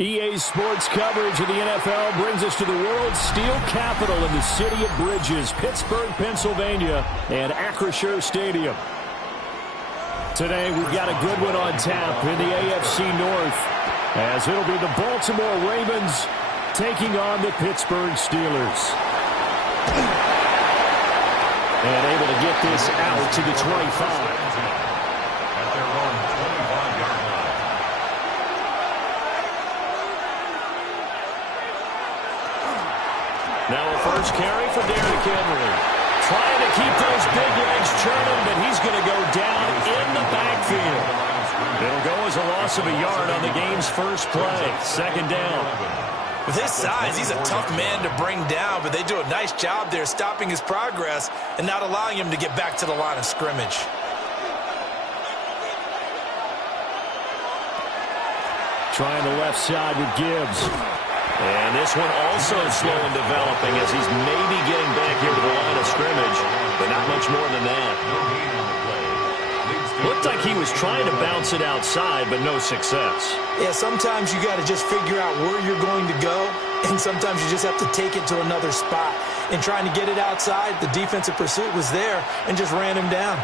EA Sports coverage of the NFL brings us to the world's steel capital in the city of Bridges, Pittsburgh, Pennsylvania, and Acrisure Stadium. Today, we've got a good one on tap in the AFC North, as it'll be the Baltimore Ravens taking on the Pittsburgh Steelers. And able to get this out to the 25. Now a first carry for Derrick Henry. Trying to keep those big legs churning, but he's going to go down in the backfield. It'll go as a loss of a yard on the game's first play. Second down. With his size, he's a tough man to bring down, but they do a nice job there stopping his progress and not allowing him to get back to the line of scrimmage. Trying the left side with Gibbs. And this one also slow in developing as he's maybe getting back here to the line of scrimmage, but not much more than that. Looked like he was trying to bounce it outside, but no success. Yeah, sometimes you got to just figure out where you're going to go, and sometimes you just have to take it to another spot. And trying to get it outside, the defensive pursuit was there and just ran him down.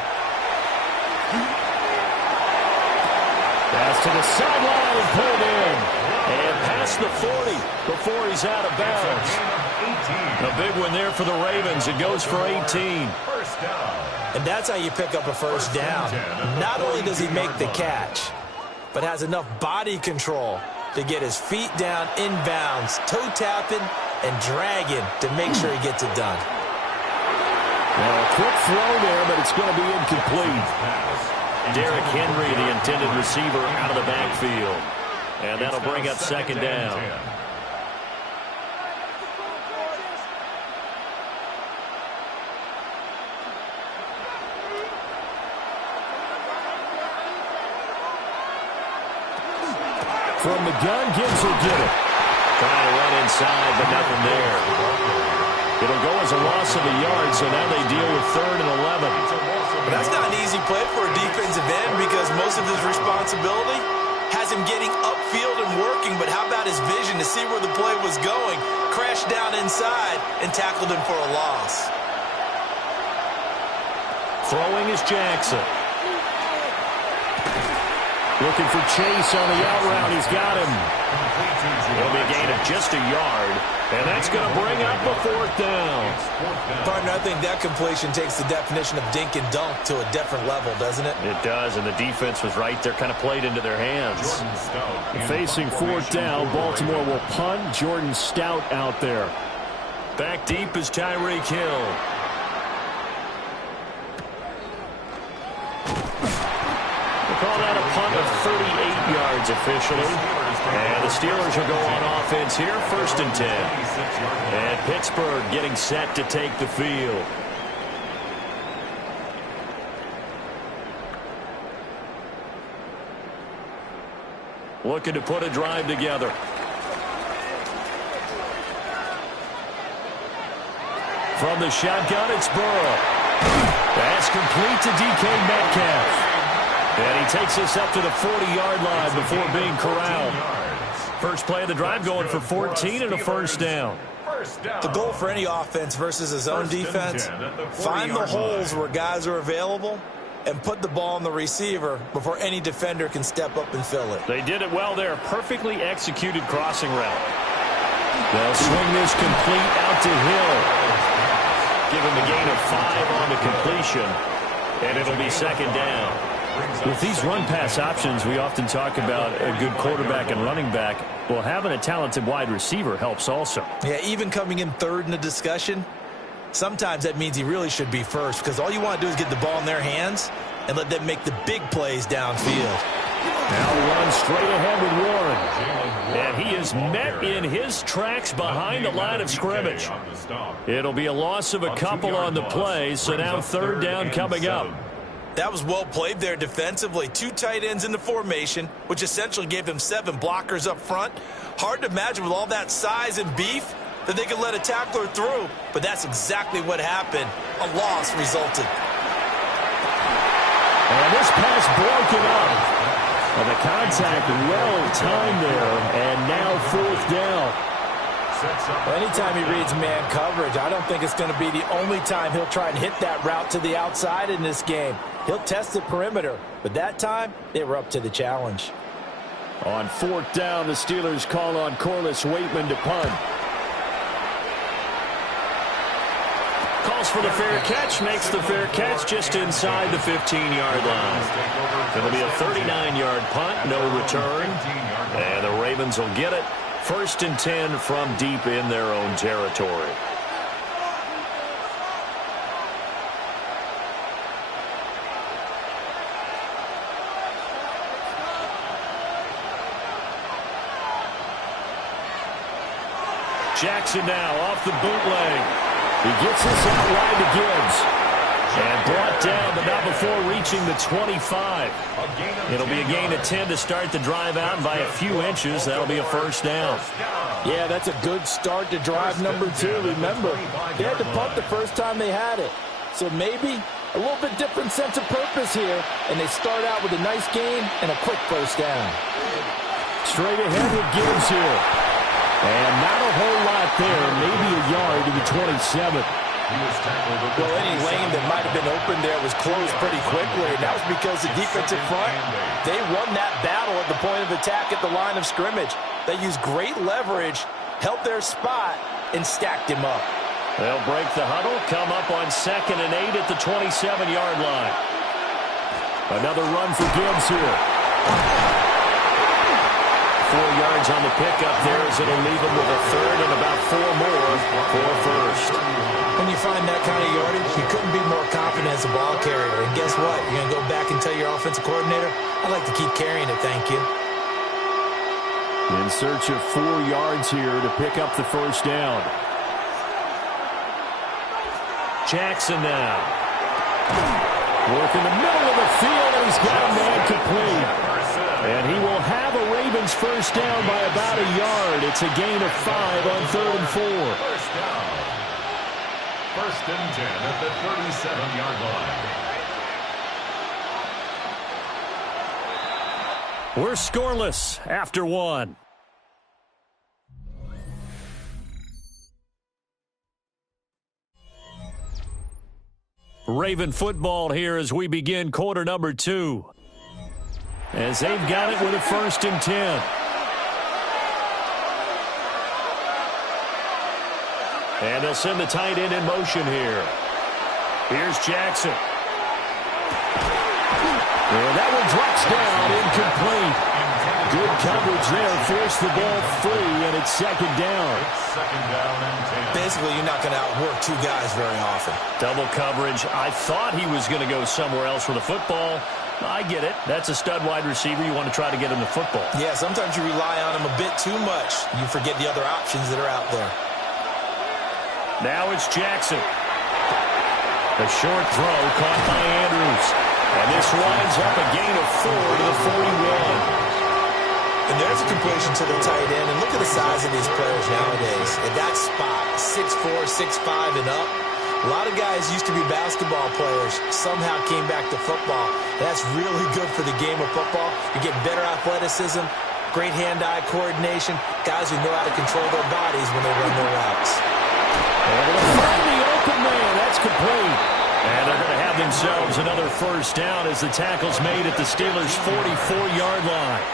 Pass to the sideline and pulled in. And past the 40 before he's out of bounds. A big one there for the Ravens. It goes for 18. And that's how you pick up a first down. Not only does he make the catch, but has enough body control to get his feet down inbounds, toe tapping and dragging to make sure he gets it done. Well, a quick throw there, but it's going to be incomplete. Derrick Henry, the intended receiver, out of the backfield. And that'll bring up second down. From the gun, Gibbs will get it. Trying to run inside, but nothing there. It'll go as a loss of a yard, so now they deal with 3rd and 11. But that's not an easy play for a defensive end because most of his responsibility has him getting upfield and working, but how about his vision to see where the play was going, crashed down inside, and tackled him for a loss. Throwing is Jackson. Looking for Chase on the out route. He's got him. It'll be a gain of just a yard, and that's going to bring up a 4th down. Partner, I think that completion takes the definition of dink and dunk to a different level, doesn't it? It does, and the defense was right there, kind of played into their hands. Facing 4th down, Baltimore will punt. Jordan Stout out there. Back deep is Tyreek Hill. Call that a punt of 38 yards officially. And the Steelers will go on offense here, 1st and 10. And Pittsburgh getting set to take the field. Looking to put a drive together. From the shotgun, it's Burrow. That's complete to DK Metcalf. And he takes us up to the 40-yard line before being corralled. First play of the drive going for 14 and a first down. The goal for any offense versus his own defense, find the holes where guys are available and put the ball on the receiver before any defender can step up and fill it. They did it well there. Perfectly executed crossing route. They'll swing this complete out to Hill. Give him a gain of 5 on the completion. And it'll be second down. With these run-pass options, we often talk about a good quarterback and running back. Well, having a talented wide receiver helps also. Yeah, even coming in 3rd in the discussion, sometimes that means he really should be first because all you want to do is get the ball in their hands and let them make the big plays downfield. Now run straight ahead with Warren. And he is met in his tracks behind the line of scrimmage. It'll be a loss of a couple on the play, so now 3rd down coming up. That was well played there defensively. 2 tight ends in the formation, which essentially gave them 7 blockers up front. Hard to imagine with all that size and beef that they could let a tackler through, but that's exactly what happened. A loss resulted. And this pass broken up. And the contact well timed there, and now fourth down. Anytime he reads man coverage, I don't think it's going to be the only time he'll try and hit that route to the outside in this game. He'll test the perimeter, but that time they were up to the challenge. On fourth down, the Steelers call on Corliss Waitman to punt. Calls for the fair catch, makes the fair catch just inside the 15-yard line. It'll be a 39-yard punt, no return. And the Ravens will get it. 1st and 10 from deep in their own territory. Jackson now off the bootleg. He gets this out wide to Gibbs. And brought down, but not before reaching the 25. It'll be a gain of 10 to start the drive out by a few inches. That'll be a first down. Yeah, that's a good start to drive number 2. Remember, they had to punt the first time they had it. So maybe a little bit different sense of purpose here. And they start out with a nice gain and a quick first down. Straight ahead with Gibbs here. And not a whole lot there. Maybe a yard to the 27. Well, any lane that might have been open there was closed pretty quickly, and that was because the defensive front, they won that battle at the point of attack at the line of scrimmage. They used great leverage, held their spot, and stacked him up. They'll break the huddle, come up on 2nd and 8 at the 27-yard line. Another run for Gibbs here. 4 yards on the pickup there as it'll leave him with a third and about 4 more for first. When you find that kind of yardage, you couldn't be more confident as a ball carrier. And guess what? You're going to go back and tell your offensive coordinator, I'd like to keep carrying it, thank you. In search of 4 yards here to pick up the first down. Jackson now. Work in the middle of the field, and he's got a man complete. And he will have a Ravens first down by about a yard. It's a gain of 5 on 3rd and 4. First down. 1st and 10 at the 37-yard line. We're scoreless after 1. Raven football here as we begin quarter number 2. As they've got it with a 1st and 10. And they'll send the tight end in motion here. Here's Jackson. And that one drops down, incomplete. Good coverage there, forced the ball free, and it's 2nd down. Basically, you're not going to outwork 2 guys very often. Double coverage. I thought he was going to go somewhere else with the football. I get it. That's a stud wide receiver. You want to try to get him the football. Yeah, sometimes you rely on him a bit too much. You forget the other options that are out there. Now it's Jackson. A short throw caught by Andrews. And this winds up a gain of 4 to the 41. And there's a completion to the tight end. And look at the size of these players nowadays. At that spot, 6'4", 6'5", and up. A lot of guys used to be basketball players, somehow came back to football. That's really good for the game of football. You get better athleticism, great hand-eye coordination, guys who know how to control their bodies when they run their routes. And they'll find the open man. That's complete. And they're going to have themselves another first down as the tackle's made at the Steelers' 44-yard line.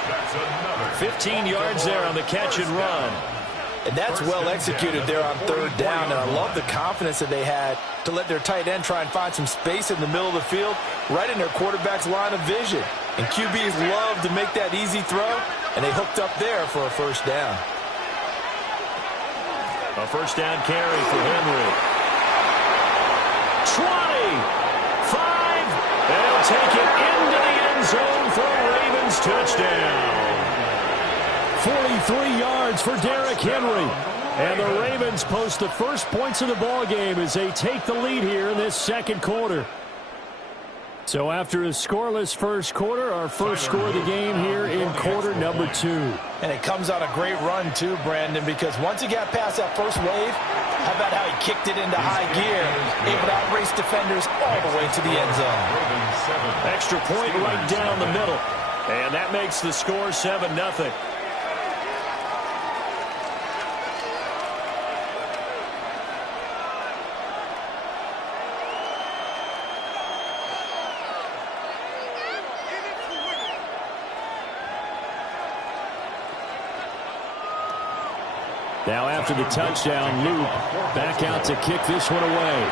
15 yards there on the catch and run. And that's well executed there on 3rd down. And I love the confidence that they had to let their tight end try and find some space in the middle of the field, right in their quarterback's line of vision. And QBs love to make that easy throw, and they hooked up there for a first down. A first down carry for Henry. 20, 5, and he'll take it into the end zone for a Ravens touchdown. 43 yards for Derrick Henry. And the Ravens post the first points of the ball game as they take the lead here in this 2nd quarter. So after a scoreless first quarter, our first score of the game here in quarter number 2. And it comes on a great run too, Brandon, because once he got past that first wave, how about how he kicked it into high gear, able to outrace defenders all the way to the end zone. Extra point right down the middle. And that makes the score 7-0. Now after the touchdown, Luke back out to kick this one away.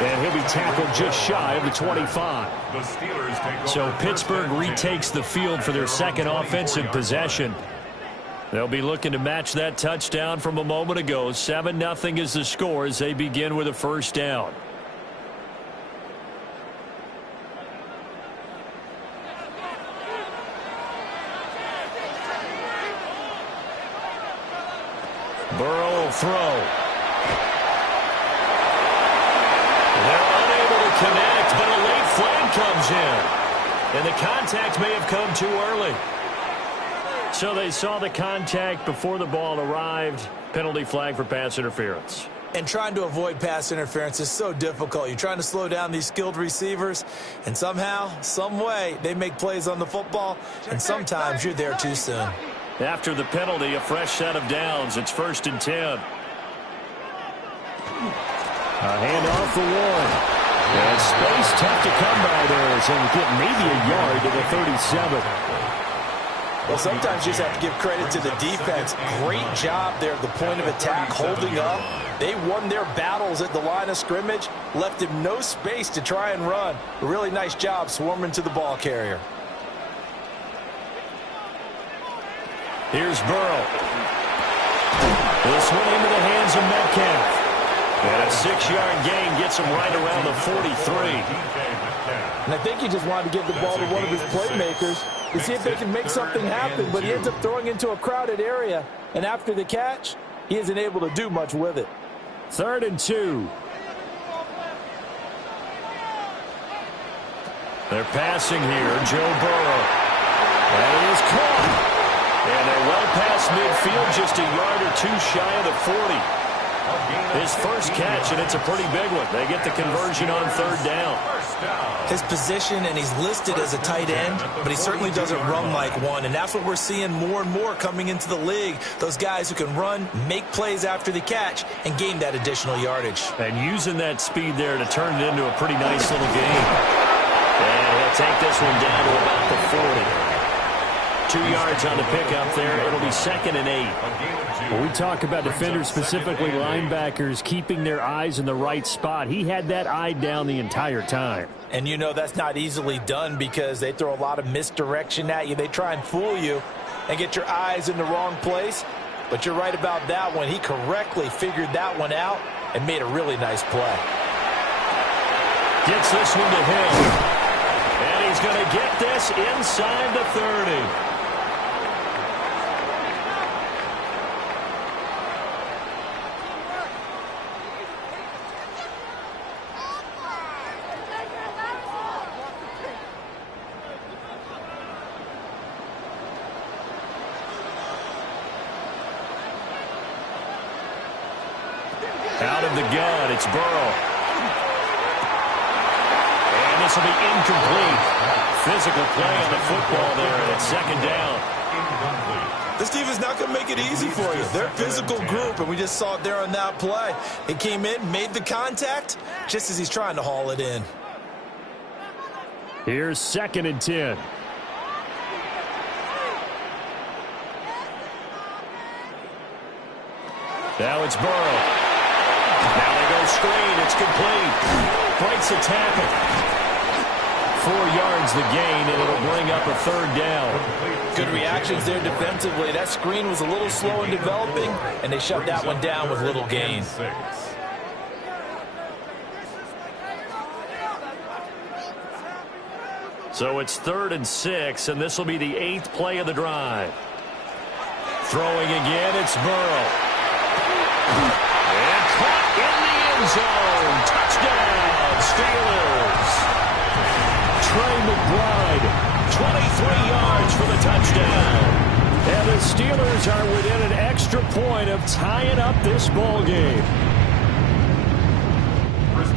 And he'll be tackled just shy of the 25. So Pittsburgh retakes the field for their second offensive possession. They'll be looking to match that touchdown from a moment ago. 7-0 is the score as they begin with a first down. Burrow will throw. They're unable to connect, but a late flag comes in. And the contact may have come too early. So they saw the contact before the ball arrived. Penalty flag for pass interference. And trying to avoid pass interference is so difficult. You're trying to slow down these skilled receivers, and somehow, some way, they make plays on the football, and sometimes you're there too soon. After the penalty, a fresh set of downs. It's 1st and 10. A handoff for Warren. And space tough to come by there as they get maybe a yard to the 37. Well, sometimes you just have to give credit to the defense. Great job there at the point of attack, holding up. They won their battles at the line of scrimmage, left him no space to try and run. A really nice job swarming to the ball carrier. Here's Burrow. This one into the hands of Metcalf. And a 6-yard gain gets him right around the 43. And I think he just wanted to give the ball to one of his playmakers to see if they can make something happen, but he ends up throwing into a crowded area. And after the catch, he isn't able to do much with it. 3rd and 2. They're passing here. Joe Burrow. And it is caught. And they're well past midfield, just a yard or two shy of the 40. His first catch, and it's a pretty big one. They get the conversion on 3rd down. His position, and he's listed as a tight end, but he certainly doesn't run like one, and that's what we're seeing more and more coming into the league. Those guys who can run, make plays after the catch, and gain that additional yardage. And using that speed there to turn it into a pretty nice little game. And he'll take this one down to about the 40. 2 yards on the pickup there. It'll be 2nd and 8. When we talk about defenders, specifically linebackers, keeping their eyes in the right spot, he had that eye down the entire time. And you know that's not easily done because they throw a lot of misdirection at you. They try and fool you and get your eyes in the wrong place. But you're right about that one. He correctly figured that one out and made a really nice play. Gets this one to him. And he's going to get this inside the 30. Out of the gun, it's Burrow. And this will be incomplete. Physical play on the football there, and it's 2nd down. This team is not going to make it easy for you. They're a physical group, and we just saw it there on that play. He came in, made the contact, just as he's trying to haul it in. Here's 2nd and 10. Now it's Burrow. Now they go screen. It's complete. Breaks a tackle. 4 yards the gain, and it'll bring up a 3rd down. Good reactions there defensively. That screen was a little slow in developing, and they shut that one down with little gain. So it's 3rd and 6, and this will be the 8th play of the drive. Throwing again, it's Burrow. And caught in the end zone. Touchdown, Steelers. Trey McBride, 23 yards for the touchdown. And the Steelers are within an extra point of tying up this ball game.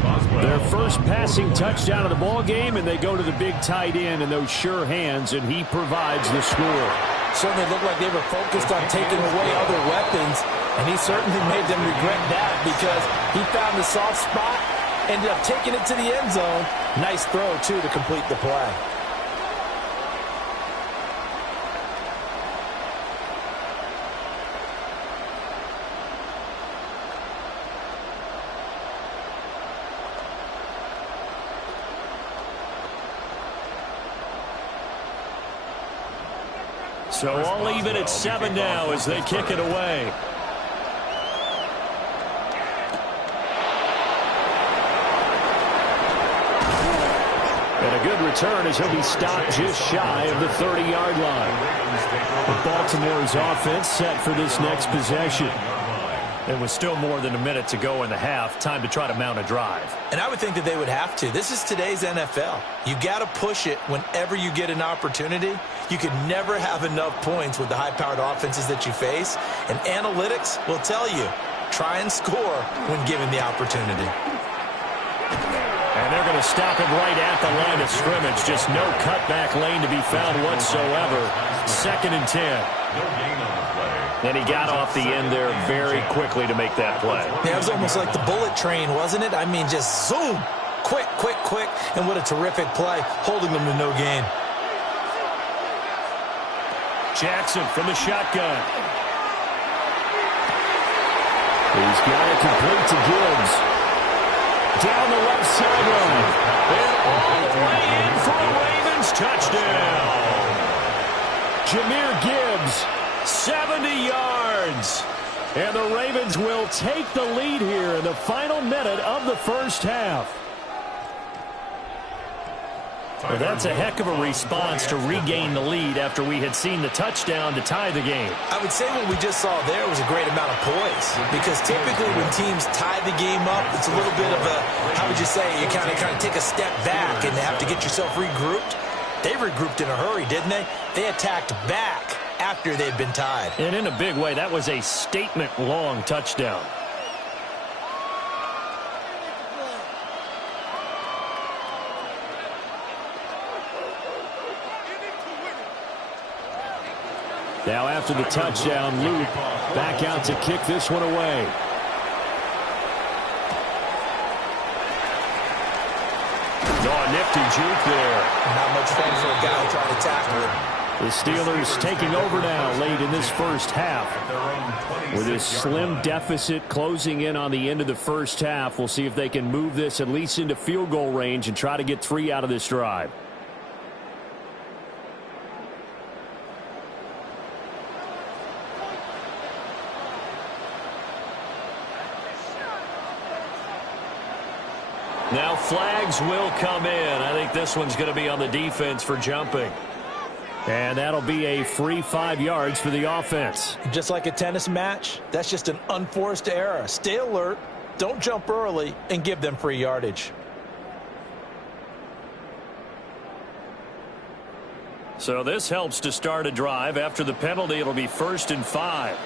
Boswell. Their first passing touchdown of the ball game, and they go to the big tight end in those sure hands, and he provides the score. Certainly looked like they were focused on taking away other weapons, and he certainly made them regret that because he found the soft spot, ended up taking it to the end zone. Nice throw, too, to complete the play. So all even at 7 now as they kick it away. And a good return as he'll be stopped just shy of the 30-yard line. Baltimore's offense set for this next possession. There was still more than a minute to go in the half. Time to try to mount a drive. And I would think that they would have to. This is today's NFL. You got to push it whenever you get an opportunity. You can never have enough points with the high-powered offenses that you face. And analytics will tell you, try and score when given the opportunity. And they're going to stop him right at the line of scrimmage. Just no cutback lane to be found whatsoever. 2nd and 10. And he got off the end there very quickly to make that play. Yeah, it was almost like the bullet train, wasn't it? I mean, just zoom. Quick, quick, quick. And what a terrific play, holding them to no gain. Jackson from the shotgun. He's got it complete to Gibbs. Down the left sideline. And all the way in for a Ravens touchdown. Jahmyr Gibbs, 70 yards. and the Ravens will take the lead here in the final minute of the first half. Well, that's a heck of a response to regain the lead after we had seen the touchdown to tie the game. I would say what we just saw there was a great amount of poise, because typically when teams tie the game up, it's a little bit of a, how would you say, you kind of take a step back and have to get yourself regrouped. They regrouped in a hurry, didn't they? They attacked back after they'd been tied. And in a big way, that was a statement-long touchdown. Now after the touchdown, Luke back out to kick this one away. Oh, nifty juke there. Not much fun for a guy trying to tackle it. The Steelers taking over now late in this first half. With this slim deficit closing in on the end of the first half, we'll see if they can move this at least into field goal range and try to get 3 out of this drive. Now flags will come in. I think this one's going to be on the defense for jumping. And that'll be a free 5 yards for the offense. Just like a tennis match, that's just an unforced error. Stay alert, don't jump early, and give them free yardage. So this helps to start a drive. After the penalty, it'll be 1st and 5.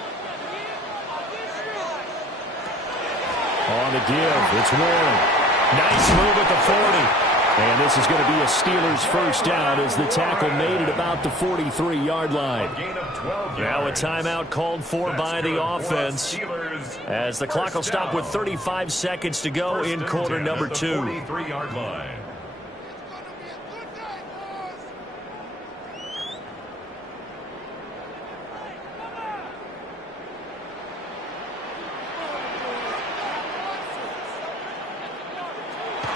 On the give, it's Warren. Nice move at the 40. And this is going to be a Steelers first down as the tackle made it about the 43-yard line. Now a timeout called for by the offense as the clock will stop with 35 seconds to go in quarter number 2. 43-yard line.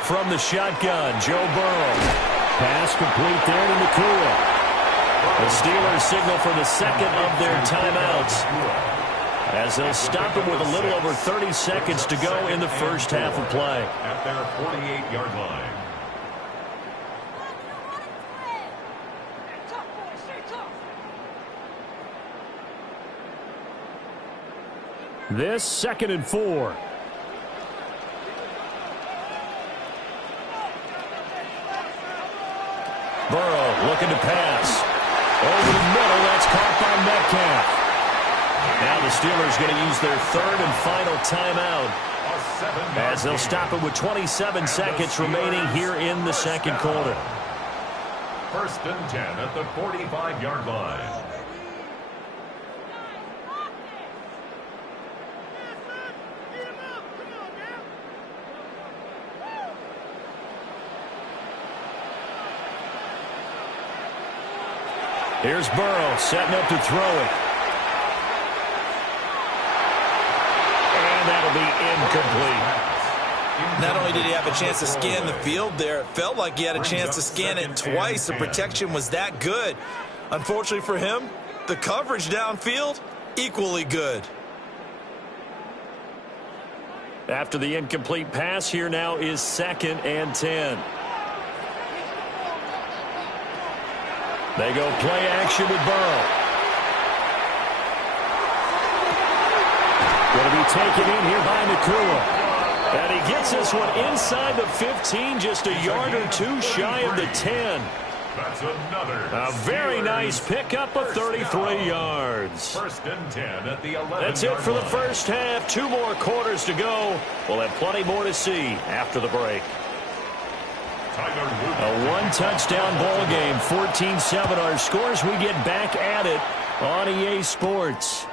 From the shotgun, Joe Burrow. Pass complete there to Nakua. The Steelers signal for the second of their timeouts as they'll stop him with a little over 30 seconds to go in the first half of play. At their 48-yard line. This 2nd and 4. Burrow looking to pass. Over the middle, that's caught by Metcalf. Now the Steelers going to use their 3rd and final timeout as they'll stop it with 27 seconds remaining here in the second quarter. 1st and 10 at the 45-yard line. Here's Burrow setting up to throw it. And that'll be incomplete. Not only did he have a chance to scan the field there, it felt like he had a chance to scan it twice. The protection was that good. Unfortunately for him, the coverage downfield, equally good. After the incomplete pass, here now is 2nd and 10. They go play action with Burrow. Going to be taken in here by Nakua. And he gets this one inside the 15, just a yard or two shy of the 10. That's another. A very nice pickup of 33 yards. 1st and 10 at the 11. That's it for the first half. 2 more quarters to go. We'll have plenty more to see after the break. A one-touchdown ball game, 14-7 our scores. We get back at it on EA Sports.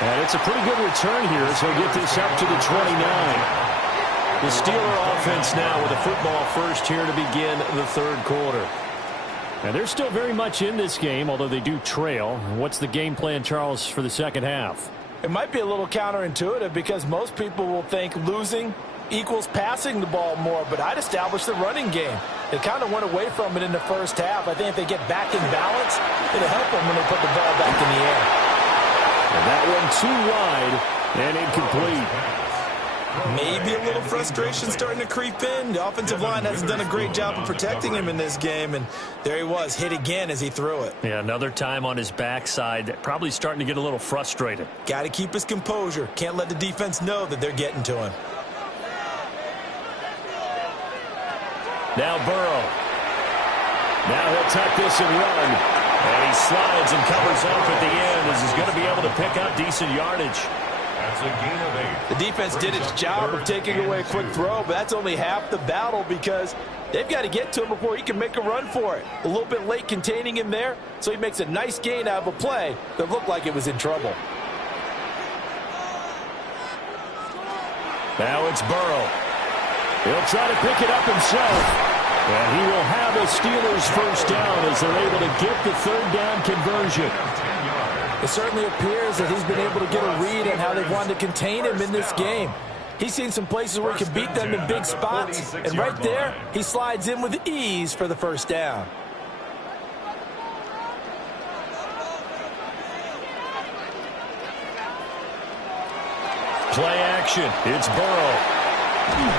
And it's a pretty good return here as he'll get this up to the 29. The Steeler offense now with a football first here to begin the third quarter. And they're still very much in this game, although they do trail. What's the game plan, Charles, for the second half? It might be a little counterintuitive because most people will think losing equals passing the ball more, but I'd establish the running game. They kind of went away from it in the first half. I think if they get back in balance, it'll help them when they put the ball back in the air. And that one too wide and incomplete. Maybe a little frustration starting to creep in. The offensive line hasn't done a great job of protecting him in this game, and there he was, hit again as he threw it. Yeah, another time on his backside, probably starting to get a little frustrated. Got to keep his composure. Can't let the defense know that they're getting to him. Now Burrow. Now he'll tuck this and run. And he slides and covers up at the end as he's going to be able to pick up decent yardage. That's a gain of 8. The defense did its job of taking away a quick throw, but that's only half the battle because they've got to get to him before he can make a run for it. A little bit late containing him there, so he makes a nice gain out of a play that looked like it was in trouble. Now it's Burrow. He'll try to pick it up himself. And he will have a Steelers first down as they're able to get the third down conversion. It certainly appears that he's been able to get a read on how they've wanted to contain him in this game. He's seen some places where he can beat them in big spots, and right there, he slides in with ease for the first down. Play action. It's Burrow.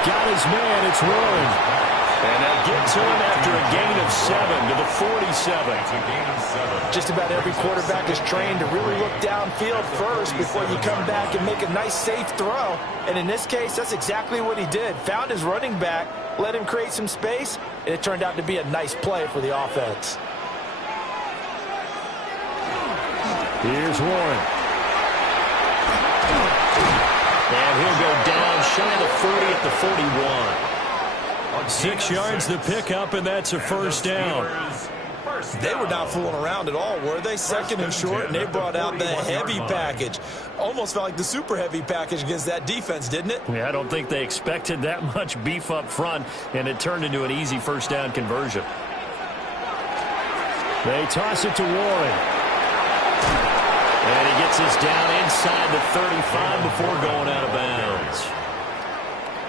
Got his man. It's Warren. And they'll get to him after a gain of 7 to the 47. Just about every quarterback is trained to really look downfield first before you come back and make a nice, safe throw. And in this case, that's exactly what he did. Found his running back, let him create some space, and it turned out to be a nice play for the offense. Here's Warren. And he'll go down shy of the 40 at the 41. 6 yards the pickup, and that's a first down. They were not fooling around at all, were they? 2nd and short, and they brought out the heavy package. Almost felt like the super heavy package against that defense, didn't it? Yeah, I don't think they expected that much beef up front, and it turned into an easy first down conversion. They toss it to Warren. And he gets this down inside the 35 before going out of bounds.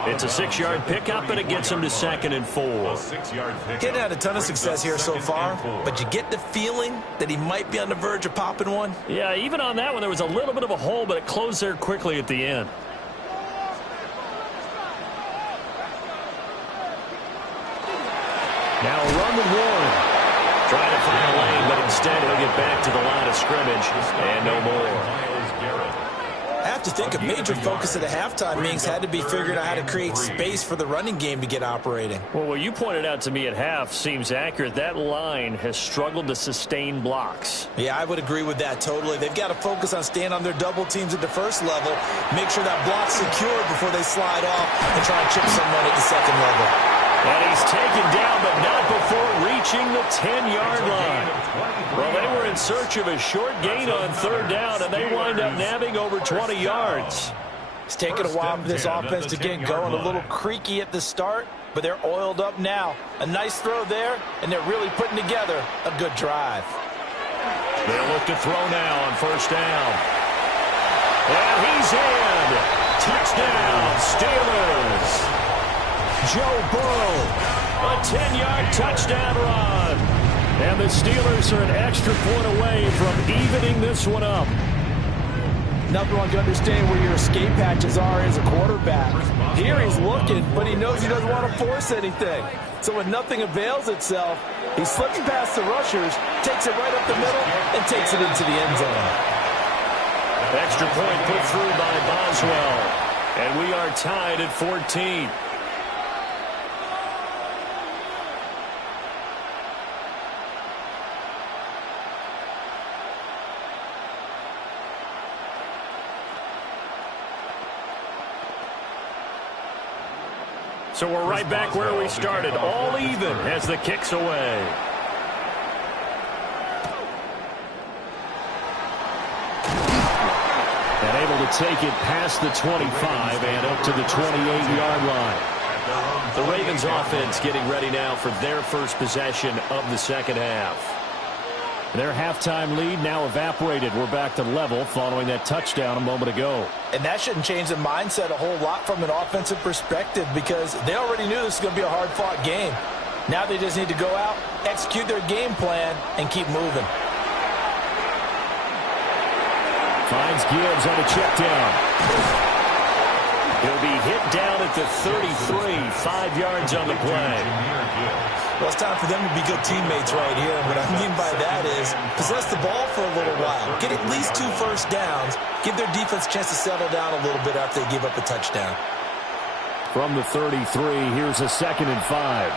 It's a 6-yard pickup, and it gets him to 2nd and 4. He hadn't had a ton of success here so far, but you get the feeling that he might be on the verge of popping one. Yeah, even on that one, there was a little bit of a hole, but it closed there quickly at the end. Now a run with Warren. Trying to find a lane, but instead he'll get back to the line of scrimmage, and no more. Have to think a major focus at the halftime meetings had to be figuring out how to create space for the running game to get operating. Well, what you pointed out to me at half seems accurate. That line has struggled to sustain blocks. Yeah, I would agree with that totally. They've got to focus on staying on their double teams at the first level, make sure that block's secured before they slide off and try and chip someone at the second level. And he's taken down, but not before reaching the 10-yard line. Well, they were in search of a short gain on third down, and they wind up nabbing over 20 yards. It's taken a while for this offense to get going. A little creaky at the start, but they're oiled up now. A nice throw there, and they're really putting together a good drive. They'll look to throw now on first down. And he's in. Touchdown, Steelers. Joe Burrow, a 10-yard touchdown run. And the Steelers are an extra point away from evening this one up. Nothing like understanding where your escape hatches are as a quarterback. Here he's looking, but he knows he doesn't want to force anything. So when nothing avails itself, he slips past the rushers, takes it right up the middle, and takes it into the end zone. Extra point put through by Boswell. And we are tied at 14. So we're right back where we started, all even as the kick's away. And able to take it past the 25 and up to the 28-yard line. The Ravens offense getting ready now for their first possession of the second half. Their halftime lead now evaporated. We're back to level following that touchdown a moment ago. And that shouldn't change the mindset a whole lot from an offensive perspective because they already knew this was going to be a hard-fought game. Now they just need to go out, execute their game plan, and keep moving. Finds Gibbs on a check down. He'll be hit down at the 33, 5 yards on the play. Well, it's time for them to be good teammates right here. And what I mean by that is possess the ball for a little while. Get at least 2 first downs. Give their defense a chance to settle down a little bit after they give up a touchdown. From the 33, here's a 2nd and 5.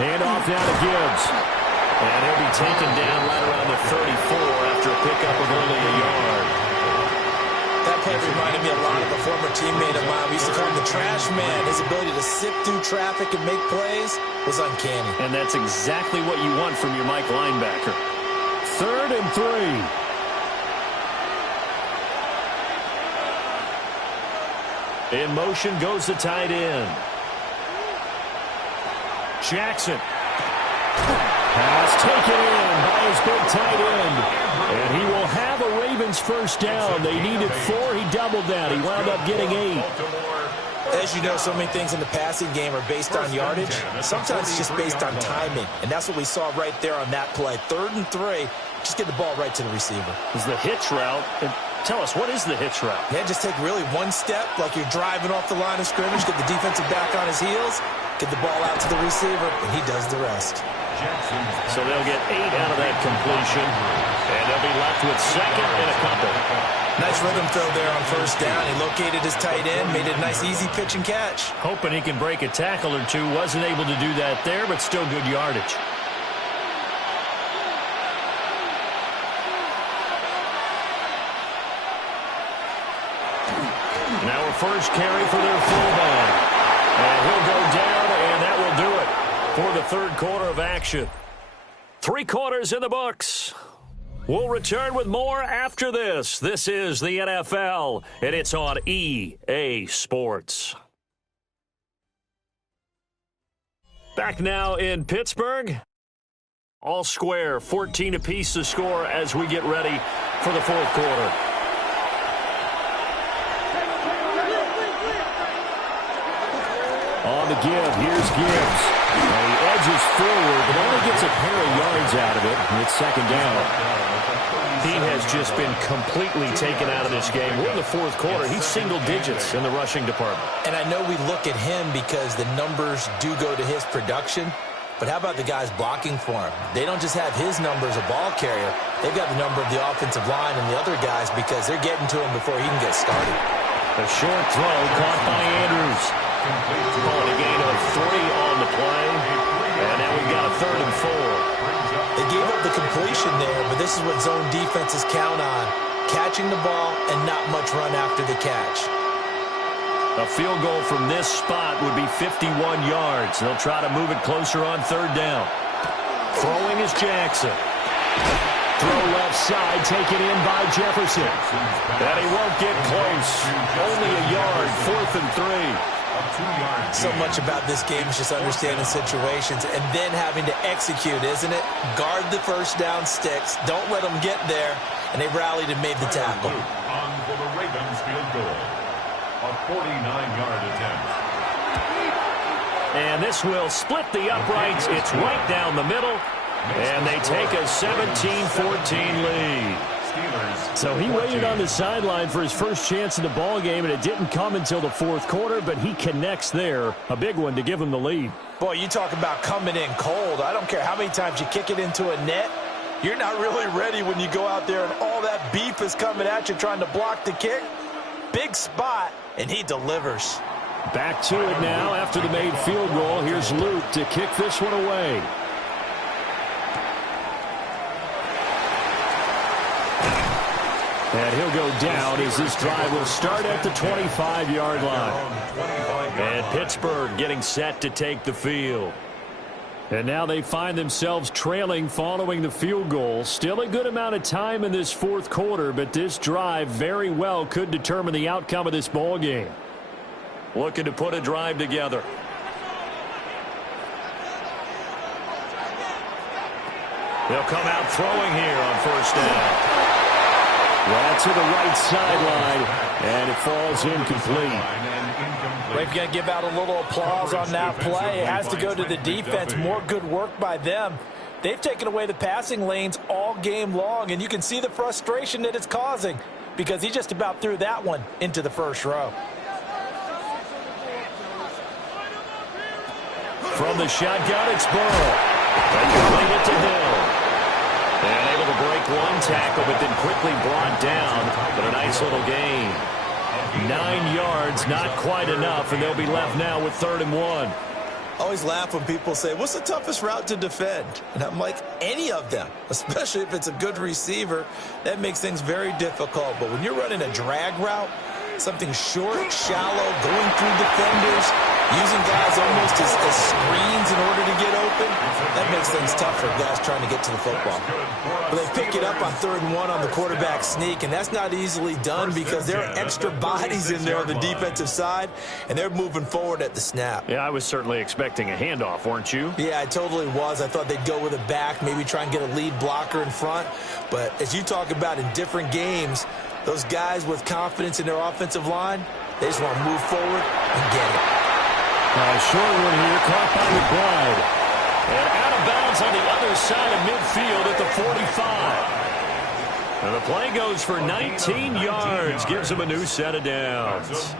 Hand off now to Gibbs. And he'll be taken down right around the 34 after a pickup of only a yard. That play reminded me a lot of a former teammate of mine. We used to call him the trash man. His ability to sift through traffic and make plays was uncanny. And that's exactly what you want from your Mike linebacker. 3rd and 3. In motion goes the tight end. Jackson. Pass taken in by his big tight end. And he will have a Ravens first down. They needed 4. He doubled that. He wound up getting 8. As you know, so many things in the passing game are based on yardage. Sometimes it's just based on timing. And that's what we saw right there on that play. 3rd and 3. Just get the ball right to the receiver. Is the hitch route. Tell us, what is the hitch route? Yeah, just take really one step like you're driving off the line of scrimmage, get the defensive back on his heels, get the ball out to the receiver, and he does the rest. So they'll get 8 out of that completion, and they'll be left with 2nd and a couple. Nice rhythm throw there on first down. He located his tight end, made it a nice easy pitch and catch. Hoping he can break a tackle or two. Wasn't able to do that there, but still good yardage. Now a first carry for their fullback. And he'll go down, and that will do it for the 3rd quarter of action. 3 quarters in the books. We'll return with more after this. This is the NFL, and it's on EA Sports. Back now in Pittsburgh. All square, 14 apiece to score as we get ready for the 4th quarter. On the give, here's Gibbs. And he edges forward, but only gets a pair of yards out of it. And it's 2nd down. He has just been completely taken out of this game. We're in the 4th quarter. He's single digits in the rushing department. And I know we look at him because the numbers do go to his production. But how about the guys blocking for him? They don't just have his number as a ball carrier. They've got the number of the offensive line and the other guys because they're getting to him before he can get started. A short throw caught by Andrews. Calling a gain of 3 on the play. And now we've got a 3rd and 4. They gave up the completion there, but this is what zone defenses count on. Catching the ball and not much run after the catch. A field goal from this spot would be 51 yards. They'll try to move it closer on 3rd down. Throwing is Jackson. Throw left side, taken in by Jefferson. And he won't get close. Only a yard, 4th and 3. So much about this game is just understanding situations and then having to execute, isn't it? Guard the first down sticks. Don't let them get there. And they rallied and made the tackle. On for the Ravens field goal. A 49-yard attempt. And this will split the uprights. It's right down the middle. And they take a 17-14 lead. So he waited on the sideline for his first chance in the ball game, and it didn't come until the 4th quarter, but he connects there. A big one to give him the lead. Boy, you talk about coming in cold. I don't care how many times you kick it into a net. You're not really ready when you go out there and all that beef is coming at you trying to block the kick. Big spot, and he delivers. Back to it now after the made field goal. Here's Luke to kick this one away. And he'll go down as this drive will start at the 25-yard line. And Pittsburgh getting set to take the field. And now they find themselves trailing following the field goal. Still a good amount of time in this 4th quarter, but this drive very well could determine the outcome of this ball game. Looking to put a drive together. They'll come out throwing here on 1st down. Well, to the right sideline, and it falls incomplete. They've got to give out a little applause on that play. It has to go to the defense. More good work by them. They've taken away the passing lanes all game long, and you can see the frustration that it's causing because he just about threw that one into the 1st row. From the shotgun, it's Burrow. And complete it to Hill. And able to break one tackle, but then quickly brought down. But a nice little gain. 9 yards, not quite enough, and they'll be left now with 3rd and 1. I always laugh when people say, what's the toughest route to defend? And I'm like, any of them, especially if it's a good receiver. That makes things very difficult. But when you're running a drag route, something short, shallow, going through defenders, using guys almost as screens in order to get open, that makes things tough for guys trying to get to the football. But they pick it up on 3rd and 1 on the quarterback sneak, and that's not easily done because there are extra bodies in there on the defensive side, and they're moving forward at the snap. Yeah, I was certainly expecting a handoff, weren't you? Yeah, I totally was. I thought they'd go with a back, maybe try and get a lead blocker in front. But as you talk about in different games, those guys with confidence in their offensive line, they just want to move forward and get it. A short one here, caught by McBride. And out of bounds on the other side of midfield at the 45. And the play goes for 19 yards, gives him a new set of downs.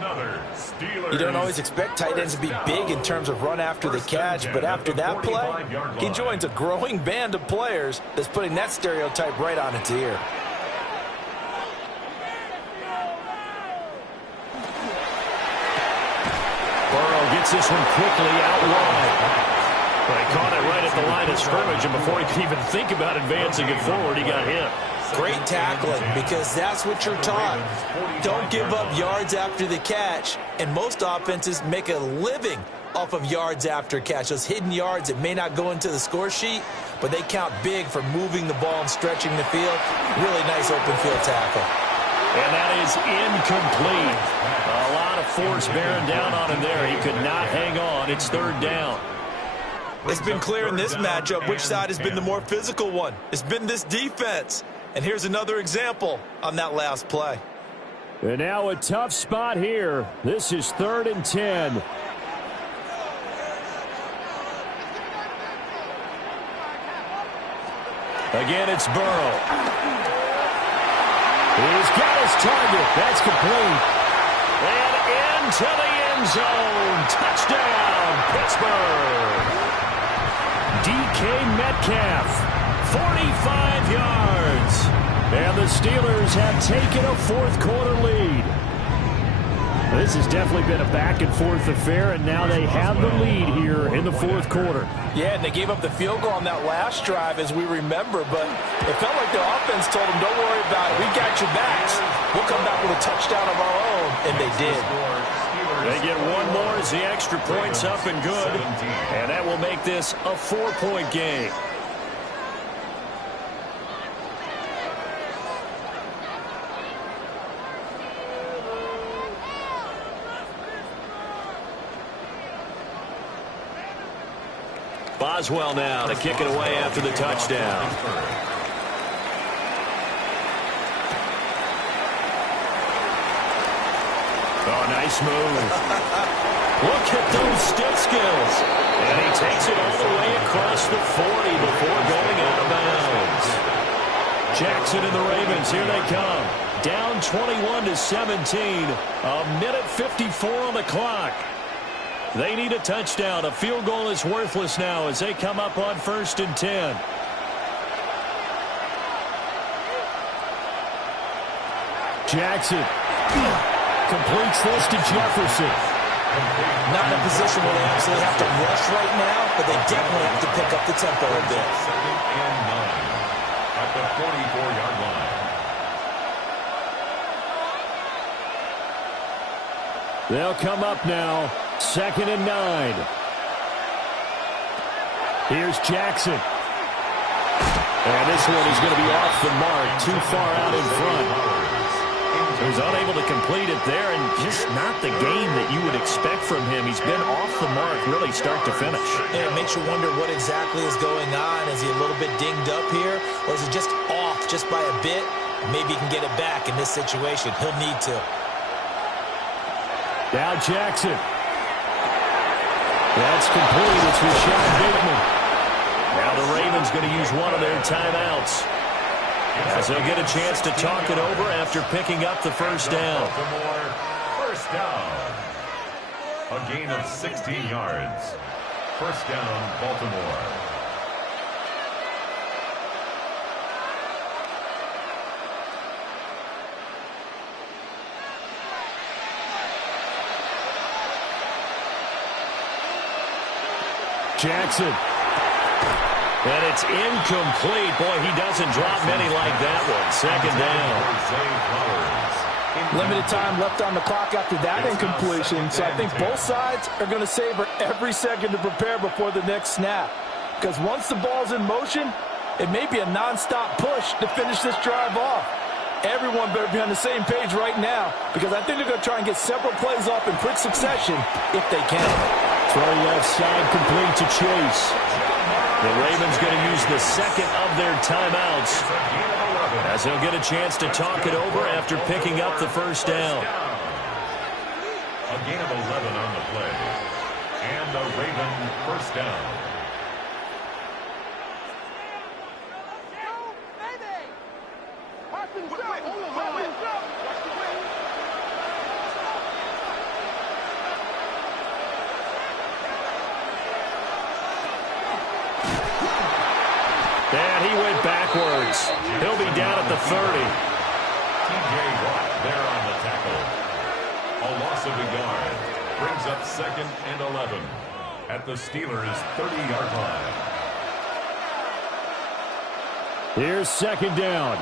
You don't always expect tight ends to be big in terms of run after the catch, but after that play, he joins a growing band of players that's putting that stereotype right on its ear. Burrow gets this one quickly out wide. But he caught it right at the line of scrimmage, and before he could even think about advancing it forward, he got hit. Great tackling, because that's what you're taught. Don't give up yards after the catch, and most offenses make a living off of yards after catch. Those hidden yards that may not go into the score sheet, but they count big for moving the ball and stretching the field. Really nice open field tackle. And that is incomplete. A lot of force bearing down on him there. He could not hang on. It's 3rd down. It's been clear in this matchup which side has been the more physical one. It's been this defense. And here's another example on that last play. And now a tough spot here. This is 3rd and 10. Again, it's Burrow. He's got his target. That's complete. And into the end zone. Touchdown, Pittsburgh. Metcalf, 45 yards. And the Steelers have taken a fourth-quarter lead. This has definitely been a back-and-forth affair, and now they have the lead here in the fourth quarter. Yeah, and they gave up the field goal on that last drive, as we remember, but it felt like their offense told them, don't worry about it. We got your backs. We'll come back with a touchdown of our own, and they did. They get one more as the extra point's up and good, and that will make this a 4-point game. Boswell now to kick it away after the touchdown. Oh, nice move. Look at those stick skills. And he takes it all the way across the 40 before going out of bounds. Jackson and the Ravens, here they come. Down 21-17. A minute 54 on the clock. They need a touchdown. A field goal is worthless now as they come up on 1st and 10. Jackson completes this to Jefferson. Not in a position where they absolutely have to rush right now, but they definitely have to pick up the tempo a bit. 2nd and 9 at the 44-yard line. They'll come up now. 2nd and 9. Here's Jackson. And this one is going to be off the mark, too far out in front. He's unable to complete it there, and just not the game that you would expect from him. He's been off the mark really start to finish. And it makes you wonder what exactly is going on. Is he a little bit dinged up here, or is he just off just by a bit? Maybe he can get it back in this situation. He'll need to. Now Jackson. That's complete. It's Rashad Bateman. Now the Ravens going to use one of their timeouts, as they'll get a chance to talk it over after picking up the first down. First down. A gain of 16 yards. First down, Baltimore. Jackson. And it's incomplete. Boy, he doesn't drop many like that one. 2nd down. Limited time left on the clock after that incompletion, so I think both sides are going to savor every second to prepare before the next snap. Because once the ball's in motion, it may be a nonstop push to finish this drive off. Everyone better be on the same page right now, because I think they're going to try and get several plays off in quick succession if they can. Throw left side complete to Chase. The Ravens going to use the second of their timeouts, as they'll get a chance to talk it over after picking up the first down. A gain of 11 on the play. And a Raven first down. And he went backwards. He'll be down at the 30. T.J. Watt there on the tackle. A loss of a yard. Brings up 2nd and 11 at the Steelers' 30-yard line. Here's 2nd down.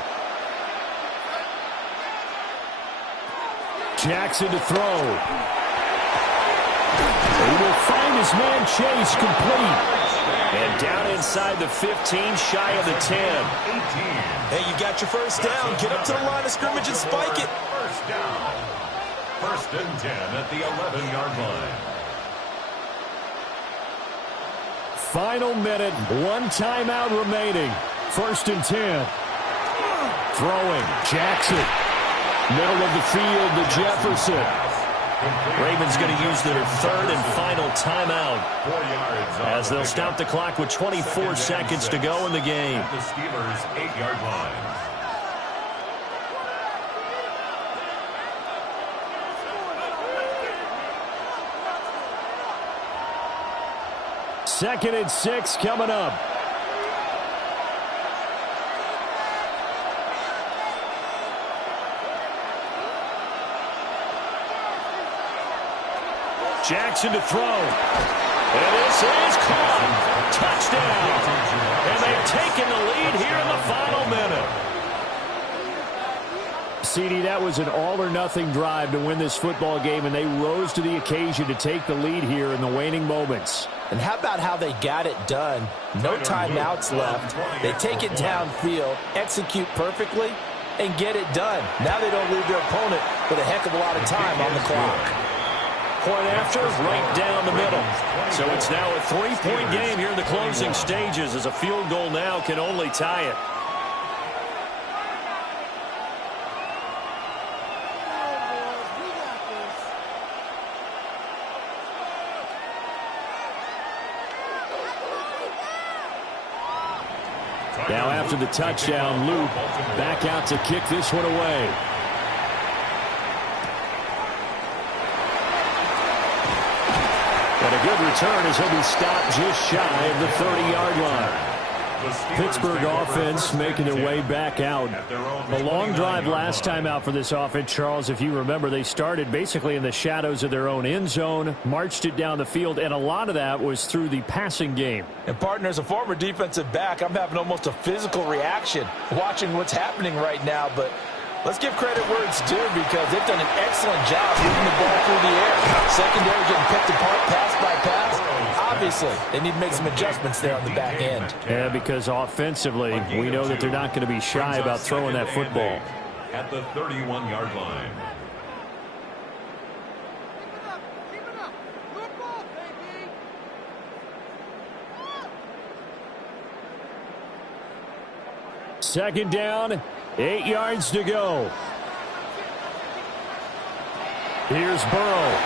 Jackson to throw. He will find his man Chase complete. And down inside the 15, shy of the 10. 18. Hey, you got your first down. Get up to the line of scrimmage and spike it. First down. 1st and 10 at the 11-yard line. Final minute, one timeout remaining. 1st and 10. Throwing, Jackson. Middle of the field to Jefferson. Ravens going to use their 3rd and final timeout, 4 yards as they'll stop the clock with 24 seconds to go in the game. At the Steelers' 8-yard line. Second and 6 coming up. Jackson to throw. And this is caught. Touchdown. And they've taken the lead here in the final minute. CD, that was an all-or-nothing drive to win this football game, and they rose to the occasion to take the lead here in the waning moments. And how about how they got it done? No timeouts left. They take it downfield, execute perfectly, and get it done. Now they don't leave their opponent with a heck of a lot of time on the clock. Point after, right down the middle. So it's now a 3-point game here in the closing stages, as a field goal now can only tie it. Now after the touchdown, Luke back out to kick this one away. And a good return as he'll be stopped just shy of the 30-yard line. Pittsburgh offense making their way back out. A long drive last time out for this offense, Charles. If you remember, they started basically in the shadows of their own end zone, marched it down the field, and a lot of that was through the passing game. And, partner, as a former defensive back, I'm having almost a physical reaction watching what's happening right now. But let's give credit where it's due, because they've done an excellent job moving the ball through the air. Secondary getting picked apart pass by pass. Obviously, they need to make some adjustments there on the back end. Yeah, because offensively, we know that they're not going to be shy about throwing that football. At the 31-yard line. Second down, 8 yards to go. Here's Burrow.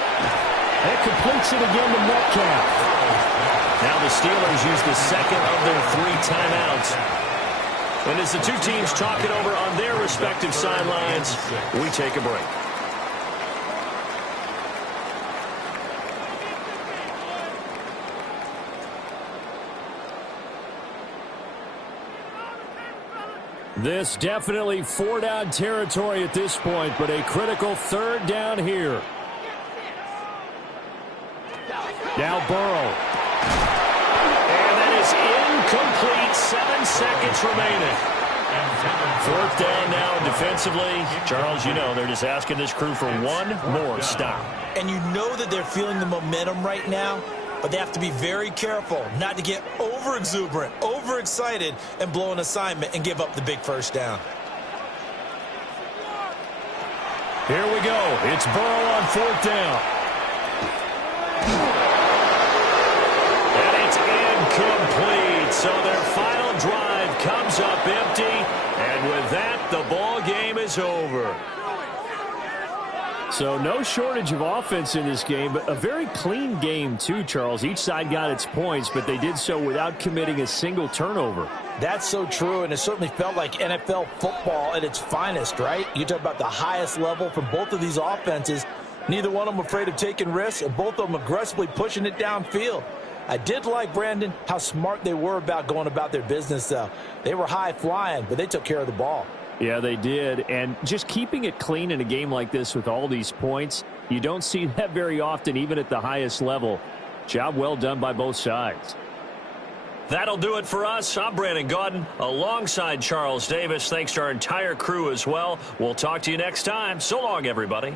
That completes it again to Metcalf. Now the Steelers use the second of their 3 timeouts. And as the two teams talk it over on their respective sidelines, we take a break. This definitely 4-down territory at this point, but a critical 3rd down here. Now Burrow. And that is incomplete. 7 seconds remaining. 4th down now defensively. Charles, you know, they're just asking this crew for one more stop. And you know that they're feeling the momentum right now, but they have to be very careful not to get over-exuberant, over-excited, and blow an assignment and give up the big 1st down. Here we go. It's Burrow on 4th down. And it's incomplete. So their final drive comes up empty. And with that, the ball game is over. So no shortage of offense in this game, but a very clean game too, Charles. Each side got its points, but they did so without committing a single turnover. That's so true, and it certainly felt like NFL football at its finest, right? You talk about the highest level from both of these offenses. Neither one of them afraid of taking risks, and both of them aggressively pushing it downfield. I did like, Brandon, how smart they were about going about their business, though. They were high-flying, but they took care of the ball. Yeah, they did. And just keeping it clean in a game like this with all these points, you don't see that very often, even at the highest level. Job well done by both sides. That'll do it for us. I'm Brandon Gaudin alongside Charles Davis. Thanks to our entire crew as well. We'll talk to you next time. So long, everybody.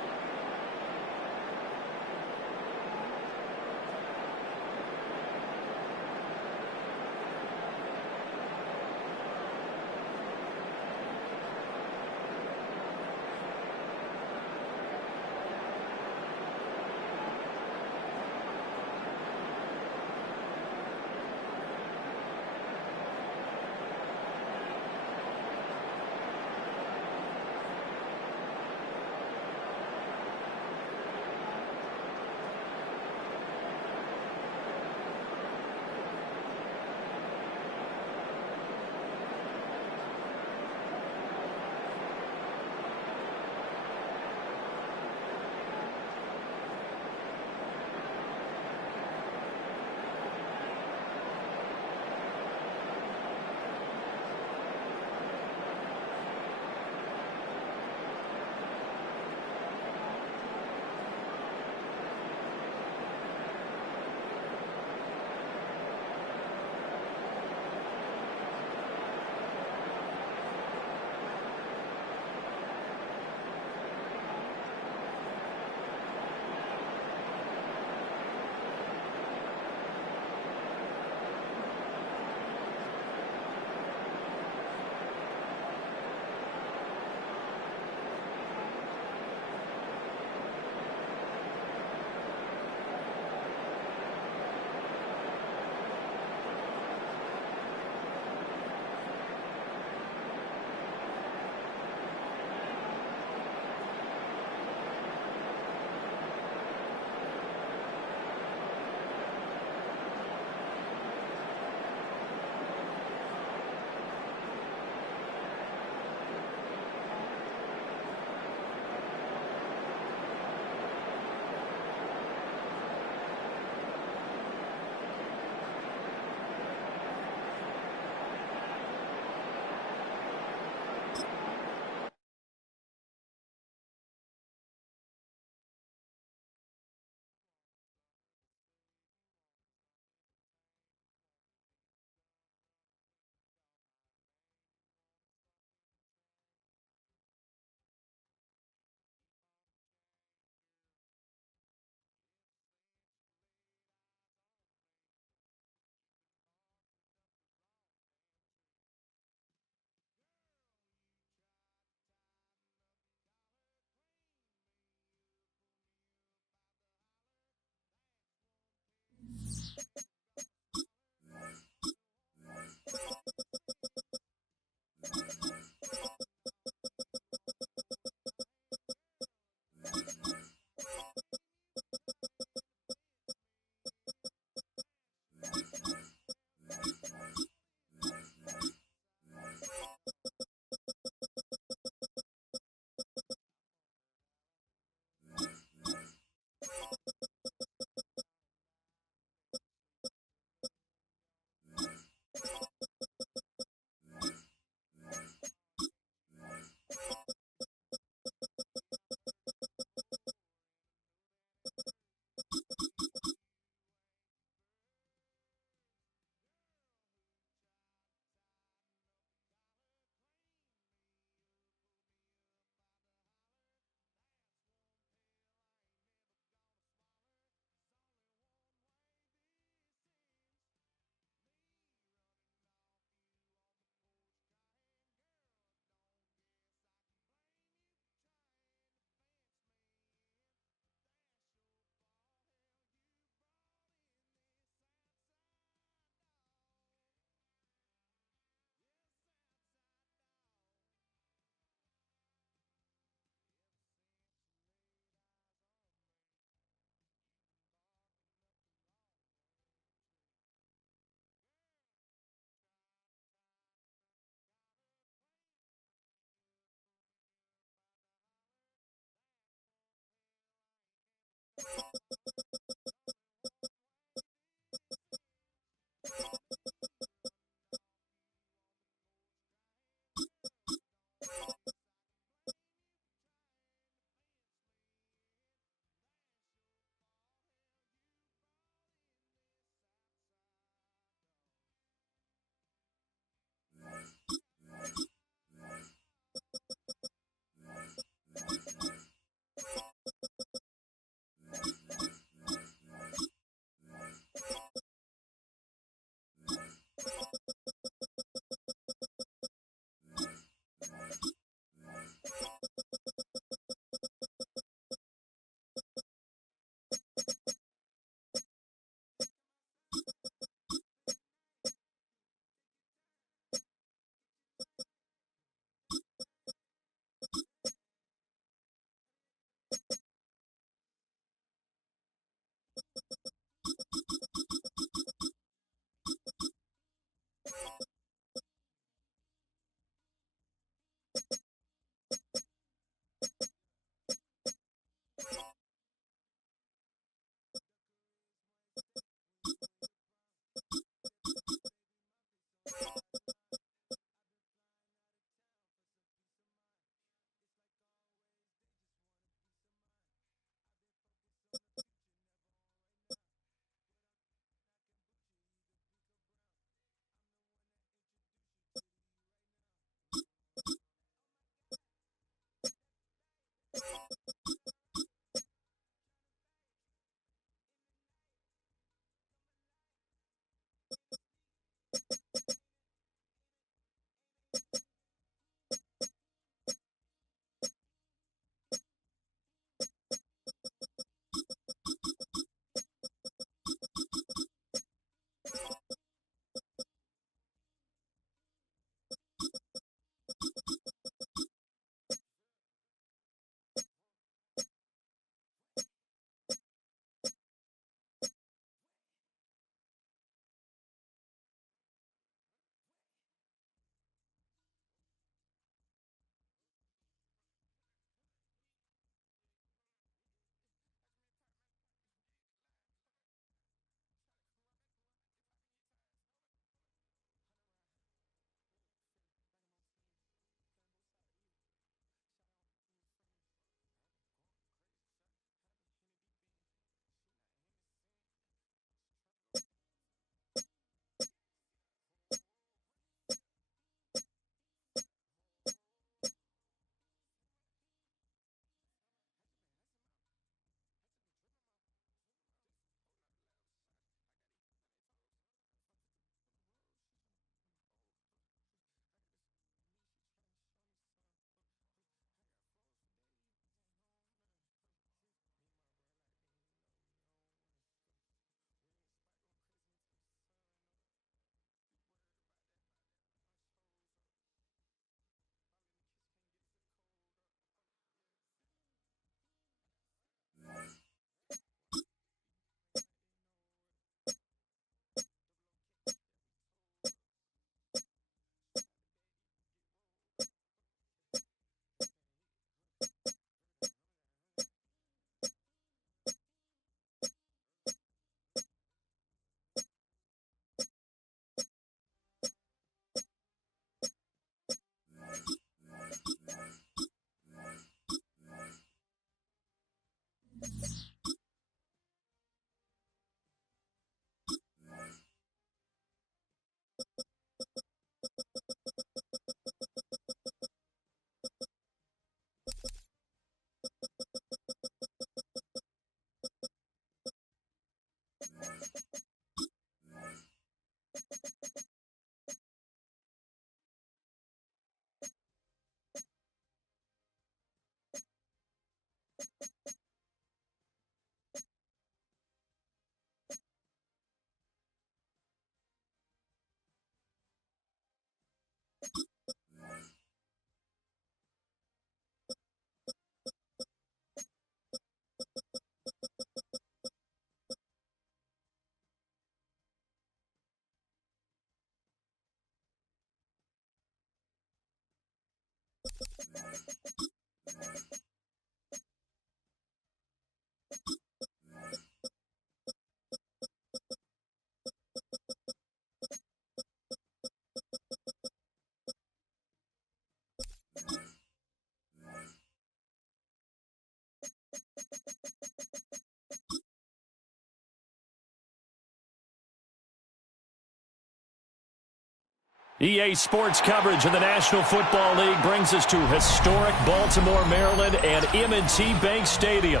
EA Sports coverage of the National Football League brings us to historic Baltimore, Maryland, and M&T Bank Stadium.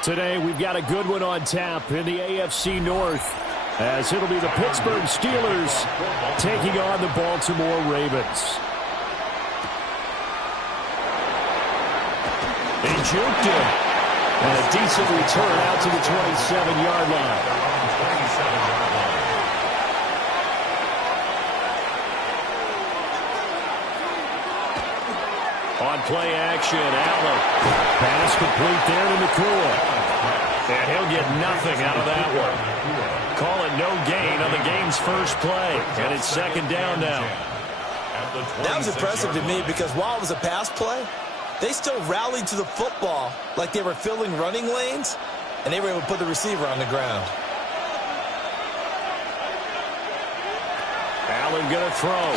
Today, we've got a good one on tap in the AFC North, as it'll be the Pittsburgh Steelers taking on the Baltimore Ravens. He juked it. And a decent return out to the 27-yard line. On play action, Allen. Pass complete there to Nakua. And he'll get nothing out of that one. Call it no gain on the game's first play. And it's second down now. That was impressive to me because while it was a pass play, they still rallied to the football like they were filling running lanes, and they were able to put the receiver on the ground. Allen going to throw.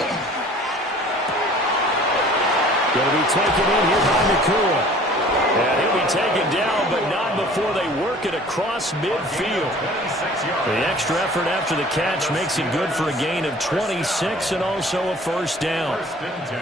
Going to be taken in here by Nakua. And he'll be taken down, but not before they work it across midfield. The extra effort after the catch makes it good for a gain of 26 and also a first down.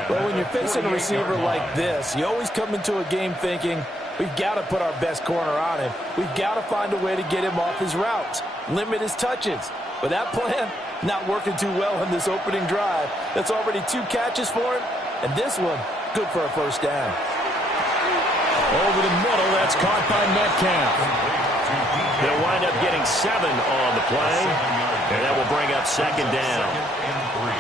Well, when you're facing a receiver like this, you always come into a game thinking, we've got to put our best corner on him. We've got to find a way to get him off his routes, limit his touches. But that plan, not working too well on this opening drive. That's already 2 catches for him, and this one, good for a first down. Over the middle, that's caught by Metcalf. They'll wind up getting 7 on the play, and that will bring up second down.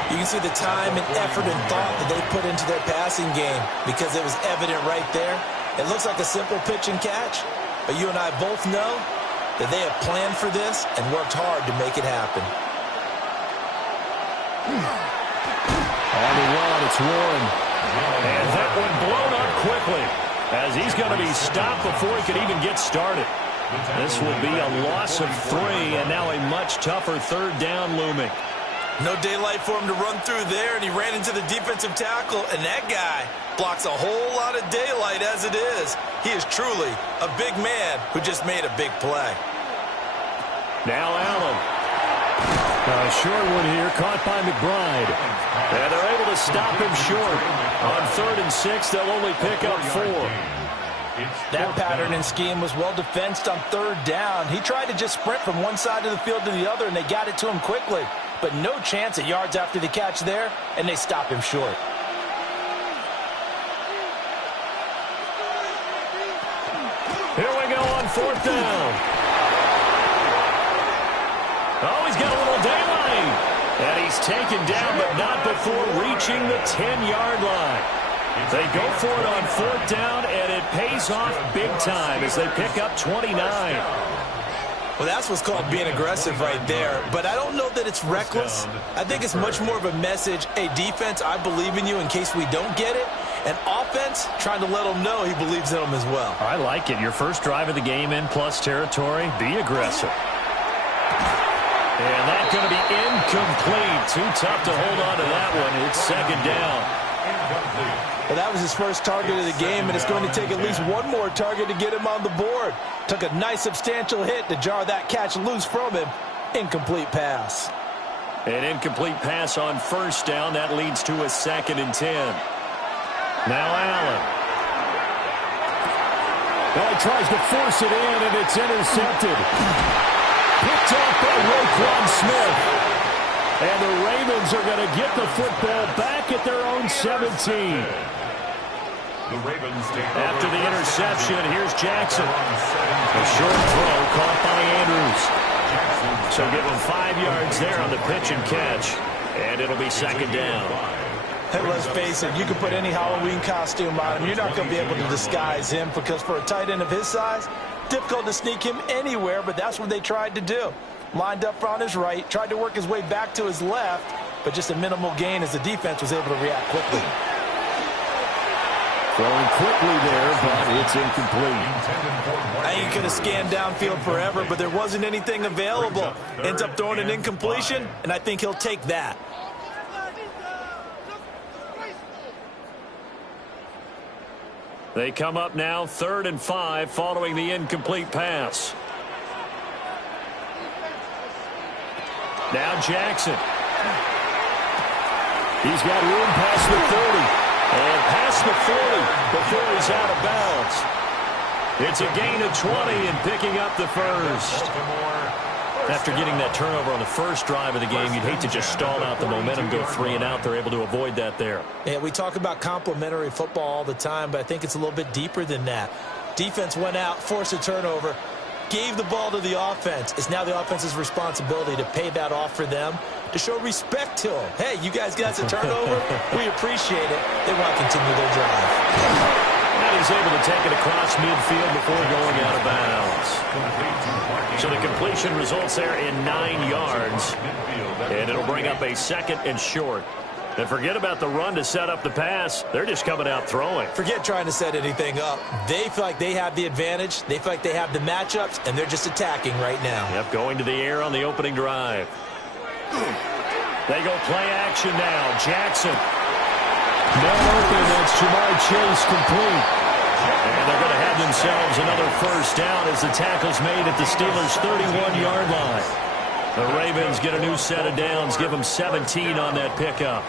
You can see the time and effort and thought that they put into their passing game because it was evident right there. It looks like a simple pitch and catch, but you and I both know that they have planned for this and worked hard to make it happen. On the run, it's Warren. And that one blown up quickly, as he's going to be stopped before he could even get started. This will be a loss of 3, and now a much tougher third down looming. No daylight for him to run through there, and he ran into the defensive tackle, and that guy blocks a whole lot of daylight as it is. He is truly a big man who just made a big play. Now Allen. A short one here, caught by McBride. And they're able to stop him short. On 3rd and 6, they'll only pick up 4. That pattern and scheme was well defensed on 3rd down. He tried to just sprint from one side of the field to the other, and they got it to him quickly. But no chance at yards after the catch there, and they stop him short. Here we go on 4th down. Oh, he's got a little daylight. And he's taken down, but not before reaching the 10-yard line. They go for it on 4th down, and it pays off big time as they pick up 29. Well, that's what's called being aggressive right there. But I don't know that it's reckless. I think it's much more of a message. Hey, defense, I believe in you in case we don't get it. And offense, trying to let him know he believes in them as well. I like it. Your first drive of the game in plus territory, be aggressive. And that's going to be incomplete. Too tough to hold on to that one. It's second down. Well, that was his first target of the game, and it's going to take at least one more target to get him on the board. Took a nice substantial hit to jar that catch loose from him. Incomplete pass. An incomplete pass on 1st down. That leads to a 2nd and 10. Now Allen. Well, he tries to force it in, and it's intercepted. Picked off by Roquan Smith. And the Ravens are going to get the football back at their own 17. After the interception, here's Jackson. A short throw caught by Andrews. So give him 5 yards there on the pitch and catch. And it'll be second down. Hey, let's face it, you can put any Halloween costume on him. You're not going to be able to disguise him because for a tight end of his size, difficult to sneak him anywhere, but that's what they tried to do. Lined up on his right, tried to work his way back to his left, but just a minimal gain as the defense was able to react quickly. Throwing quickly there, but it's incomplete. I think he could have scanned downfield forever, but there wasn't anything available. Ends up throwing an incompletion, and I think he'll take that. They come up now 3rd and 5 following the incomplete pass. Now Jackson. He's got room past the 30. And past the 40 before he's out of bounds. It's a gain of 20 and picking up the first. After getting that turnover on the first drive of the game, you'd hate to just stall out the momentum, go 3 and out. They're able to avoid that there. Yeah, we talk about complementary football all the time, but I think it's a little bit deeper than that. Defense went out, forced a turnover, gave the ball to the offense. It's now the offense's responsibility to pay that off for them, to show respect to them. Hey, you guys got a turnover? We appreciate it. They want to continue their drive. And he's able to take it across midfield before going out of bounds. So the completion results there in 9 yards. And it'll bring up a 2nd and short. And forget about the run to set up the pass. They're just coming out throwing. Forget trying to set anything up. They feel like they have the advantage. They feel like they have the matchups, and they're just attacking right now. Yep, going to the air on the opening drive. They go play action now. Jackson. Man open, that's Ja'Marr Chase complete. And they're going to have themselves another first down as the tackle's made at the Steelers' 31-yard line. The Ravens get a new set of downs, give them 17 on that pickup.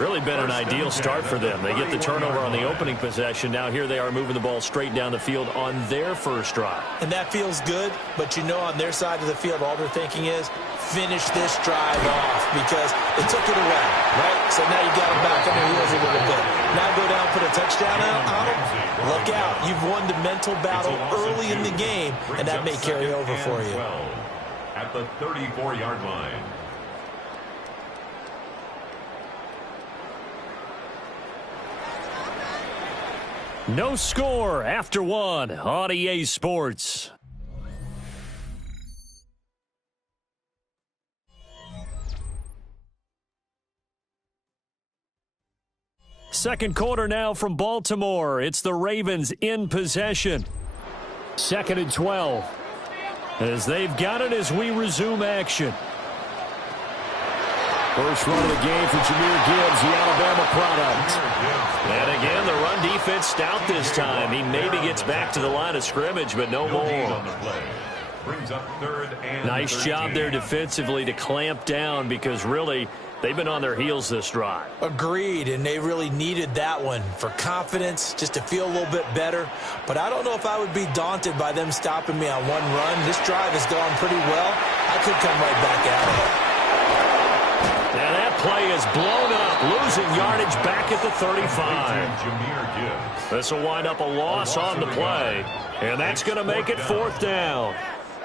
Really been an ideal start for them. They get the turnover on the opening possession. Now here they are moving the ball straight down the field on their first drive. And that feels good, but you know on their side of the field, all they're thinking is, finish this drive off because it took it away, right? So now you got them back on their heels a little bit. Now go down, put a touchdown out on them. Look out. You've won the mental battle early in the game, and that may carry over for you. At the 34-yard line. No score after 1 on EA Sports. Second quarter now from Baltimore. It's the Ravens in possession. 2nd and 12. As they've got it as we resume action. First run of the game for Jahmyr Gibbs, the Alabama product. And again, the run defense stout this time. He maybe gets back to the line of scrimmage, but no more. Nice job there defensively to clamp down because really they've been on their heels this drive. Agreed, and they really needed that one for confidence, just to feel a little bit better. But I don't know if I would be daunted by them stopping me on one run. This drive has gone pretty well. I could come right back at it. And that play is blown up, losing yardage back at the 35. This will wind up a loss on the play, and that's going to make it 4th down.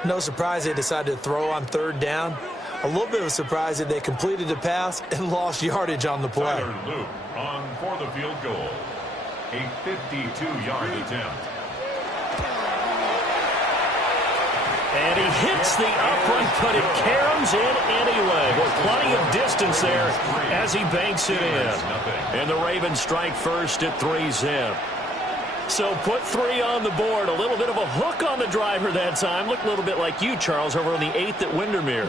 No surprise they decided to throw on 3rd down. A little bit of a surprise that they completed the pass and lost yardage on the play. Tyler Luke on for the field goal. A 52-yard attempt. And he hits the upright, but it caroms in anyway. With plenty of distance there as he banks it in. And the Ravens strike first at 3-zip. So put 3 on the board. A little bit of a hook on the driver that time. Looked a little bit like you, Charles, over on the 8th at Windermere.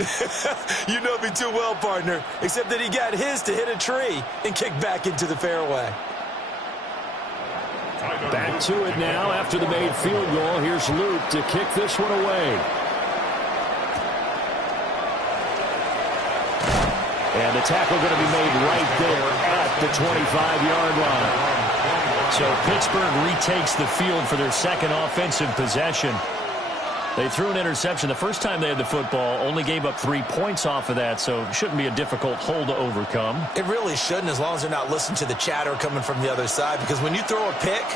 You know me too well, partner. Except that he got his to hit a tree and kick back into the fairway. Back to it now after the made field goal. Here's Luke to kick this one away. And the tackle going to be made right there at the 25-yard line. So Pittsburgh retakes the field for their second offensive possession. They threw an interception the first time they had the football, only gave up 3 points off of that, so it shouldn't be a difficult hole to overcome. It really shouldn't, as long as they're not listening to the chatter coming from the other side, because when you throw a pick,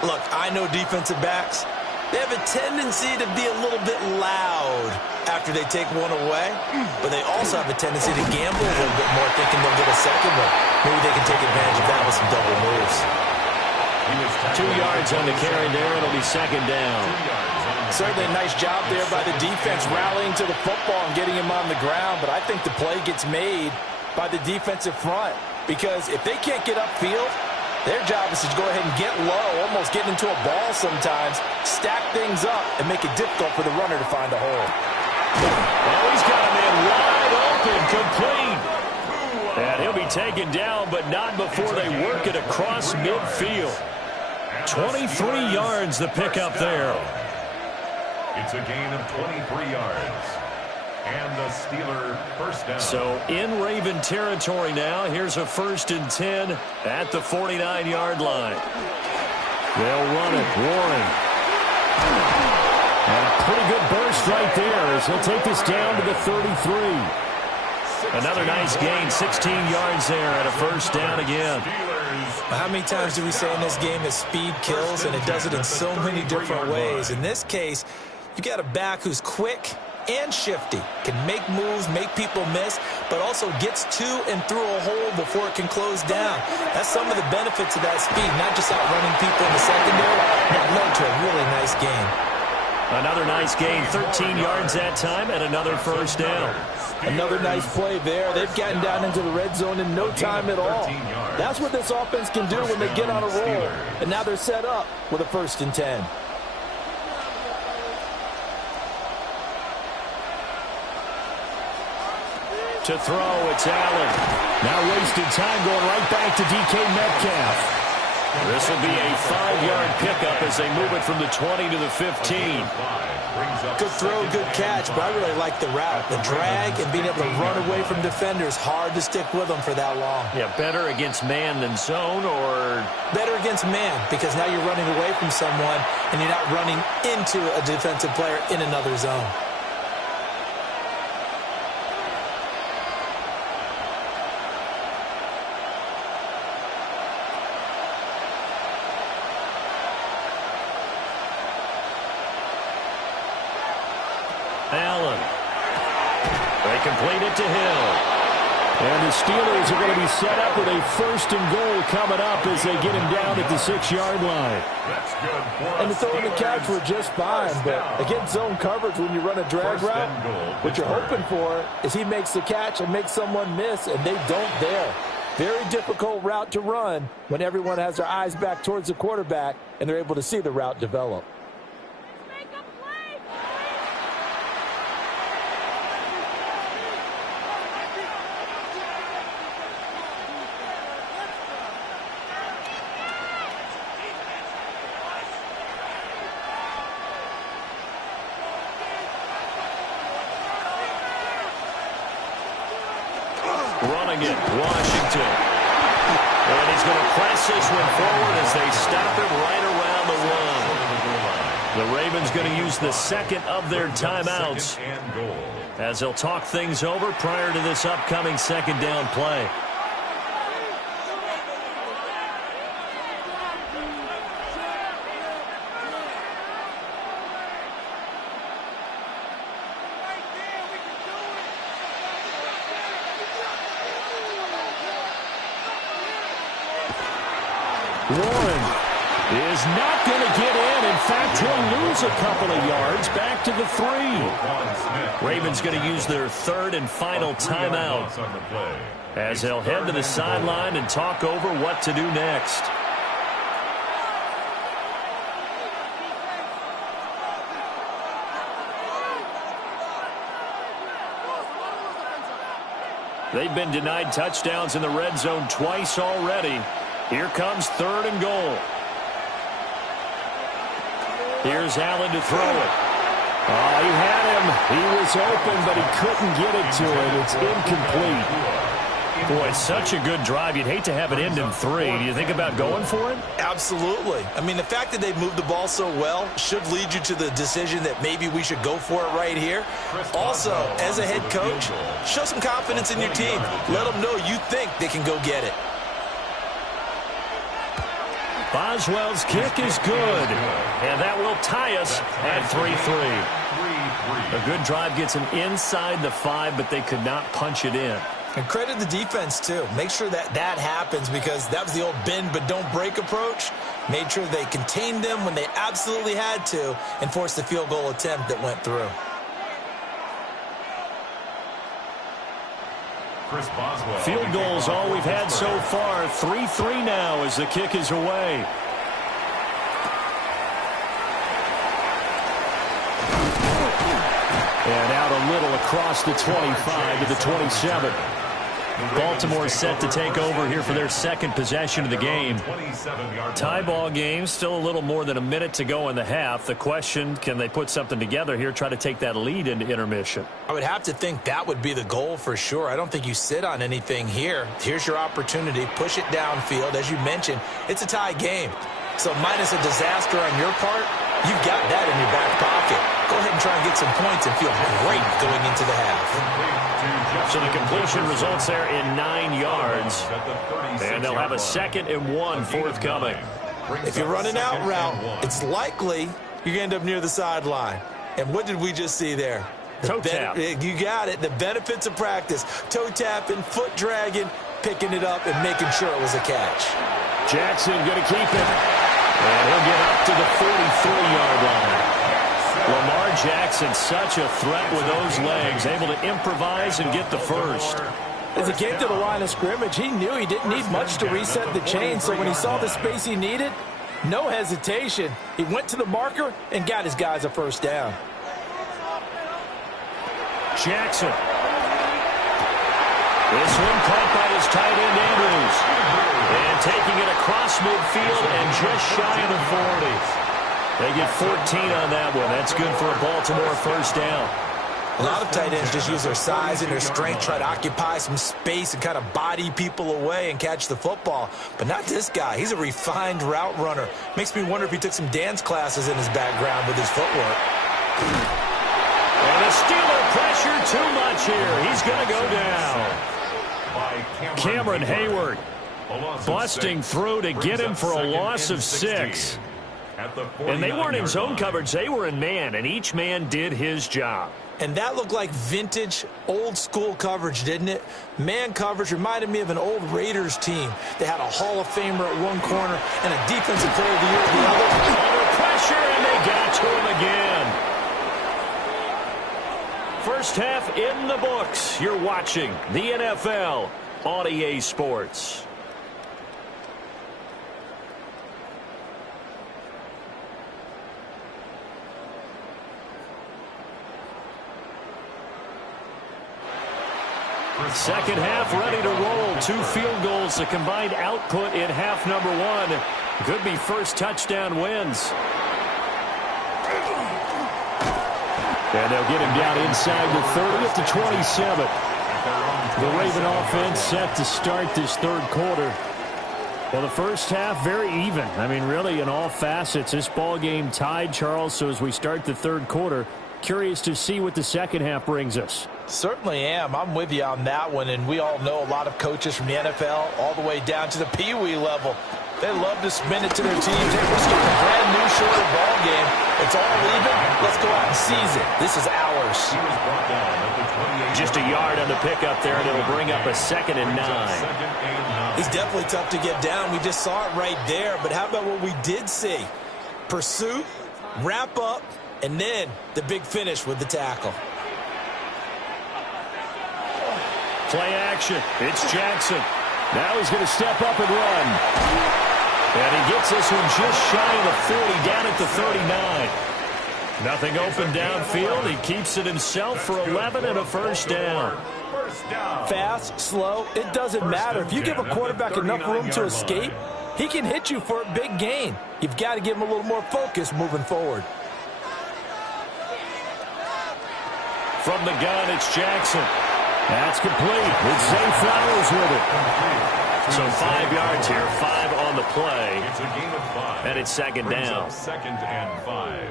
look, I know defensive backs, they have a tendency to be a little bit loud after they take one away, but they also have a tendency to gamble a little bit more, thinking they'll get a second one. Maybe they can take advantage of that with some double moves. 2 yards on the carry there. It'll be 2nd down. Certainly a nice job there by the defense rallying to the football and getting him on the ground, but I think the play gets made by the defensive front because if they can't get upfield, their job is to go ahead and get low, almost get into a ball sometimes, stack things up, and make it difficult for the runner to find a hole. Oh, he's got him in wide open, complete. And he'll be taken down, but not before they work it across midfield. 23 yards the pickup there. It's a gain of 23 yards. And the Steeler first down. So in Raven territory now. Here's a 1st and 10 at the 49-yard line. They'll run it. Warren. And a pretty good burst right there as he'll take this down to the 33. Another nice gain, 16 yards there at a 1st down again. How many times do we say in this game that speed kills, and it does it in so many different ways? In this case, you got a back who's quick and shifty, can make moves, make people miss, but also gets to and through a hole before it can close down. That's some of the benefits of that speed, not just outrunning people in the secondary. That led to a really nice gain. Another nice gain, 13 yards that time, and another 1st down. Another nice play there. They've gotten down into the red zone in no time at all. That's what this offense can do when they get on a roll. And now they're set up with a 1st and 10. To throw, it's Allen. Now wasted time going right back to DK Metcalf. This will be a 5-yard pickup as they move it from the 20 to the 15. Good throw, good catch, but I really like the route. The drag and being able to run away from defenders, hard to stick with them for that long. Yeah, better against man than zone, or? Better against man, because now you're running away from someone and you're not running into a defensive player in another zone. Allen. They complete it to Hill. And the Steelers are going to be set up with a 1st and goal coming up as they get him down at the 6-yard line. That's good. And the throw and the catch were just fine, but against zone coverage when you run a drag route, what you're hoping for is he makes the catch and makes someone miss, and they don't there. Very difficult route to run when everyone has their eyes back towards the quarterback and they're able to see the route develop. Running it, Washington. And he's going to press this one forward as they stop him right around the 1. The Ravens going to use the 2nd of their timeouts as they'll talk things over prior to this upcoming 2nd down play. Warren is not going to get in. In fact, he'll lose a couple of yards back to the 3. Ravens going to use their 3rd and final timeout as they'll head to the sideline and talk over what to do next. They've been denied touchdowns in the red zone twice already. Here comes 3rd and goal. Here's Allen to throw it. Oh, he had him. He was open, but he couldn't get it to him. It's incomplete. Boy, such a good drive. You'd hate to have it end in 3. Do you think about going for it? Absolutely. I mean, the fact that they've moved the ball so well should lead you to the decision that maybe we should go for it right here. Also, as a head coach, show some confidence in your team. Let them know you think they can go get it. Boswell's kick is good, and that will tie us at 3-3. A good drive gets them inside the 5, but they could not punch it in. And credit the defense, too. Make sure that that happens because that was the old bend but don't break approach. Made sure they contained them when they absolutely had to and forced the field goal attempt that went through. Chris Boswell. Field goals all we've had so far. 3-3 now as the kick is away. And out a little across the 25 to the 27. Baltimore set to take over here for their second possession of the game. Tie ball game, still a little more than a minute to go in the half. The question, can they put something together here, try to take that lead into intermission? I would have to think that would be the goal for sure. I don't think you sit on anything here. Here's your opportunity. Push it downfield. As you mentioned, it's a tie game. So minus a disaster on your part, you've got that in your back pocket. Go ahead and try and get some points and feel great going into the half. So the completion results there in 9 yards. And they'll have a 2nd and 1 forthcoming. If you're running out route, it's likely you're going to end up near the sideline. And what did we just see there? Toe tap. You got it. The benefits of practice. Toe tapping, foot dragging, picking it up, and making sure it was a catch. Jackson going to keep it. And he'll get up to the 43-yard line. Lamar Jackson, such a threat with those legs, able to improvise and get the first. As he came to the line of scrimmage, he knew he didn't need much to reset the chain, so when he saw the space he needed, no hesitation. He went to the marker and got his guys a first down. Jackson. This one caught by his tight end, Andrews. And taking it across midfield and just shy of the 40. They get 14 on that one. That's good for a Baltimore first down. A lot of tight ends just use their size and their strength, try to occupy some space and kind of body people away and catch the football. But not this guy. He's a refined route runner. Makes me wonder if he took some dance classes in his background with his footwork. And the Steeler pressure too much here. He's going to go down. Cameron Hayward busting through to get him for a loss of 6. And they weren't in zone coverage. They were in man, and each man did his job. And that looked like vintage, old-school coverage, didn't it? Man coverage reminded me of an old Raiders team. They had a Hall of Famer at one corner and a Defensive Player of the Year at the other. Under pressure, and they got to him again. First half in the books. You're watching the NFL on EA Sports. Second half ready to roll. 2 field goals, the combined output in half number 1. Could be first touchdown wins. And they'll get him down inside the 30 at the 27. The Raven offense set to start this third quarter. Well, the first half very even. I mean, really in all facets. This ball game tied, Charles. So as we start the third quarter, curious to see what the second half brings us. Certainly am. I'm with you on that one, and we all know a lot of coaches from the NFL all the way down to the Pee-wee level. They love to spin it to their teams. Hey, we're skipping a brand new shorter ball game. It's all even. Let's go out and seize it. This is ours. Just a yard on the pickup there, and it'll bring up a 2nd and 9. He's definitely tough to get down. We just saw it right there. But how about what we did see? Pursuit, wrap up, and then the big finish with the tackle. Play action. It's Jackson. Now he's going to step up and run. And he gets this one just shy of the 40, down at the 39. Nothing open downfield. He keeps it himself for 11 and a first down. Fast, slow, it doesn't matter. If you give a quarterback enough room to escape, he can hit you for a big gain. You've got to give him a little more focus moving forward. From the gun, it's Jackson. That's complete. It's Zay Flowers with it. So 5 yards here, 5 on the play. It's a gain of 5. And it's second down. 2nd and 5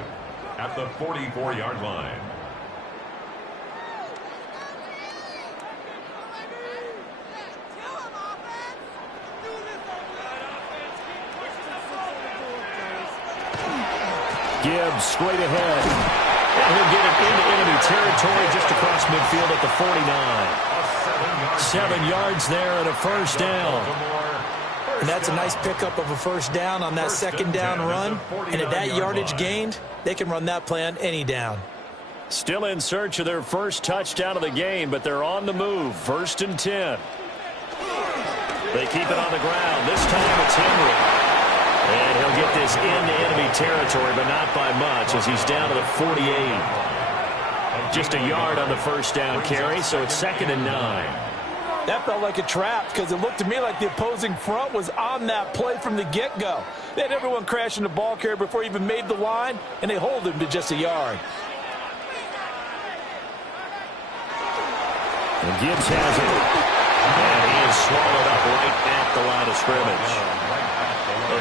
at the 44-yard line. Gibbs straight ahead. And he'll get it into enemy territory just across midfield at the 49. 7 yards there and a first down. And that's a nice pickup of a first down on that second down run. And at that yardage gained, they can run that play on any down. Still in search of their first touchdown of the game, but they're on the move. 1st and 10. They keep it on the ground. This time it's Henry. And he'll get this into enemy territory, but not by much as he's down to the 48. Just a yard on the first down carry, so it's 2nd and 9. That felt like a trap because it looked to me like the opposing front was on that play from the get-go. They had everyone crashing the ball carrier before he even made the line, and they hold him to just a yard. And Gibbs has it. And he is swallowed up right at the line of scrimmage.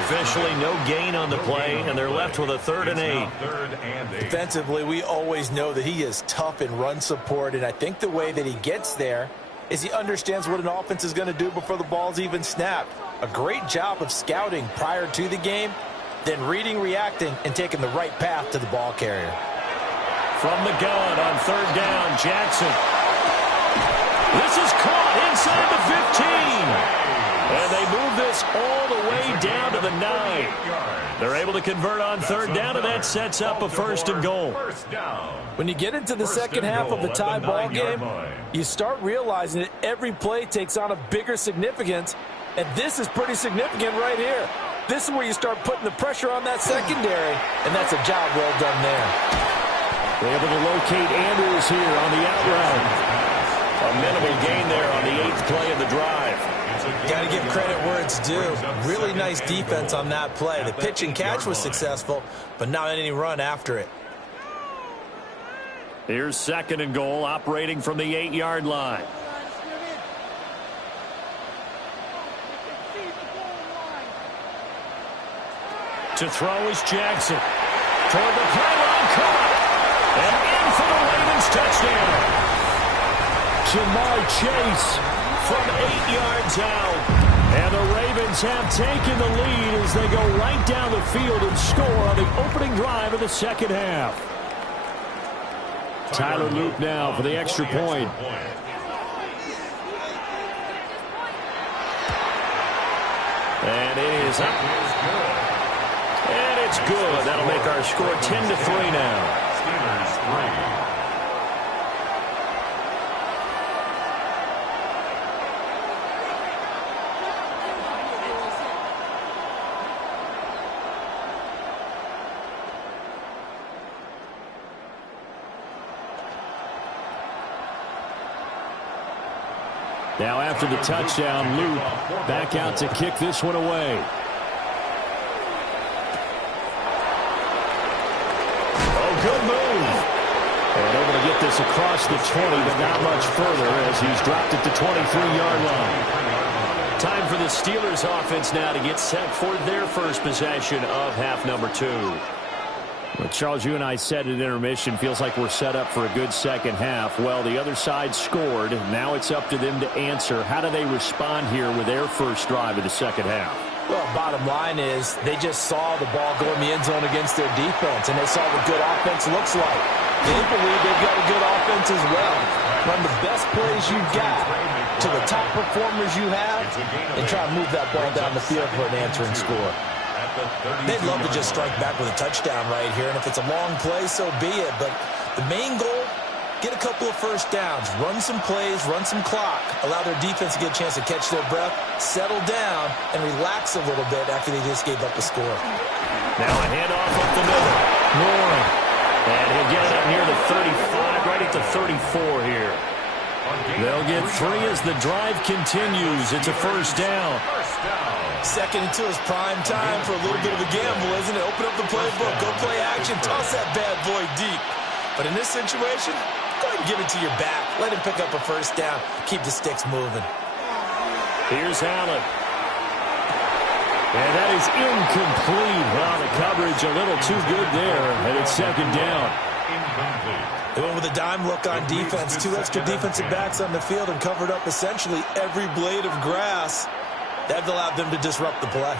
Officially no gain on the play, and they're left with a 3rd and 8. Defensively, we always know that he is tough in run support, and I think the way that he gets there is he understands what an offense is going to do before the ball's even snapped. A great job of scouting prior to the game, then reading, reacting, and taking the right path to the ball carrier. From the gun on 3rd down, Jackson. This is caught inside the 15. And they move this all the way down to the 9. They're able to convert on 3rd down, and that sets up a 1st and goal. When you get into the second half of a tie ball game, you start realizing that every play takes on a bigger significance, and this is pretty significant right here. This is where you start putting the pressure on that secondary, and that's a job well done there. They're able to locate Andrews here on the out route. A minimal gain there on the 8th play of the drive. Got to give credit where it's due. Really nice defense on that play. The pitch and catch was successful, but not any run after it. Here's 2nd and goal, operating from the 8-yard line. To throw is Jackson. Toward the pylon, caught. And in for the Ravens touchdown. Jamar Chase from 8 yards out. And the Ravens have taken the lead as they go right down the field and score on the opening drive of the second half. Tyler Luke now for the extra point. And it is up. And it's good. That'll make our score 10-3 now. Steelers 3. Now after the touchdown, Luke back out to kick this one away. Oh, good move. And able to get this across the 20, but not much further as he's dropped it to 23-yard line. Time for the Steelers offense now to get set for their first possession of half number 2. Well, Charles, you and I said at intermission, feels like we're set up for a good second half. Well, the other side scored. Now it's up to them to answer. How do they respond here with their first drive of the second half? Well, bottom line is they just saw the ball go in the end zone against their defense, and they saw what good offense looks like. They believe they've got a good offense as well. Run the best plays you've got to the top performers you have, and try to move that ball down the field for an answering score. They'd love to just strike back with a touchdown right here, and if it's a long play, so be it. But the main goal, get a couple of first downs, run some plays, run some clock, allow their defense to get a chance to catch their breath, settle down, and relax a little bit after they just gave up the score. Now a handoff up the middle. Warren. And he'll get it up near the 35, right at the 34 here. They'll get 3 as the drive continues. It's a first down. Second until it's prime time for a little bit of a gamble, isn't it? Open up the playbook, go play action, toss that bad boy deep. But in this situation, go ahead and give it to your back. Let him pick up a first down. Keep the sticks moving. Here's Allen. And that is incomplete. Well, the coverage a little too good there, and it's second down. They went with a dime look on defense. 2 extra defensive backs on the field and covered up essentially every blade of grass. That allowed them to disrupt the play.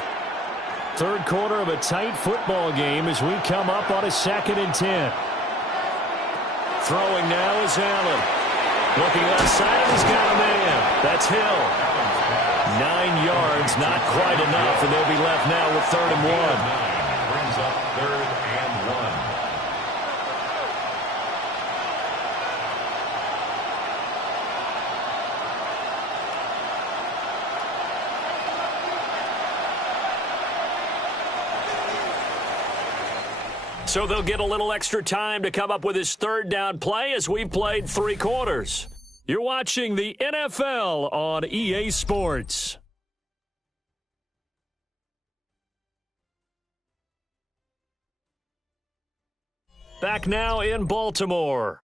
Third quarter of a tight football game as we come up on a 2nd and 10. Throwing now is Allen. Looking outside, he's got a man. That's Hill. 9 yards, not quite enough, and they'll be left now with 3rd and 1. Brings up 3rd and 1. So they'll get a little extra time to come up with his 3rd down play as we've played 3 quarters. You're watching the NFL on EA Sports. Back now in Baltimore.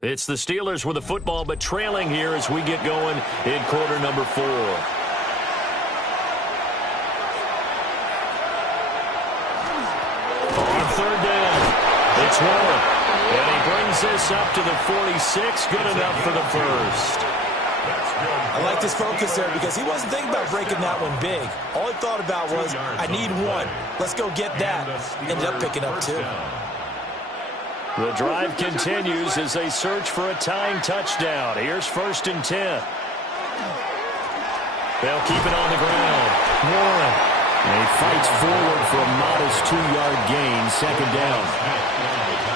It's the Steelers with the football, but trailing here as we get going in quarter number 4. On third down, it's Warren. And he brings this up to the 46. Good enough for the first. I like this focus there because he wasn't thinking about breaking that one big. All he thought about was, I need one. Let's go get that. Ended up picking up 2. The drive continues as they search for a tying touchdown. Here's 1st and 10. They'll keep it on the ground. Warren. And he fights forward for a modest 2-yard gain, 2nd down.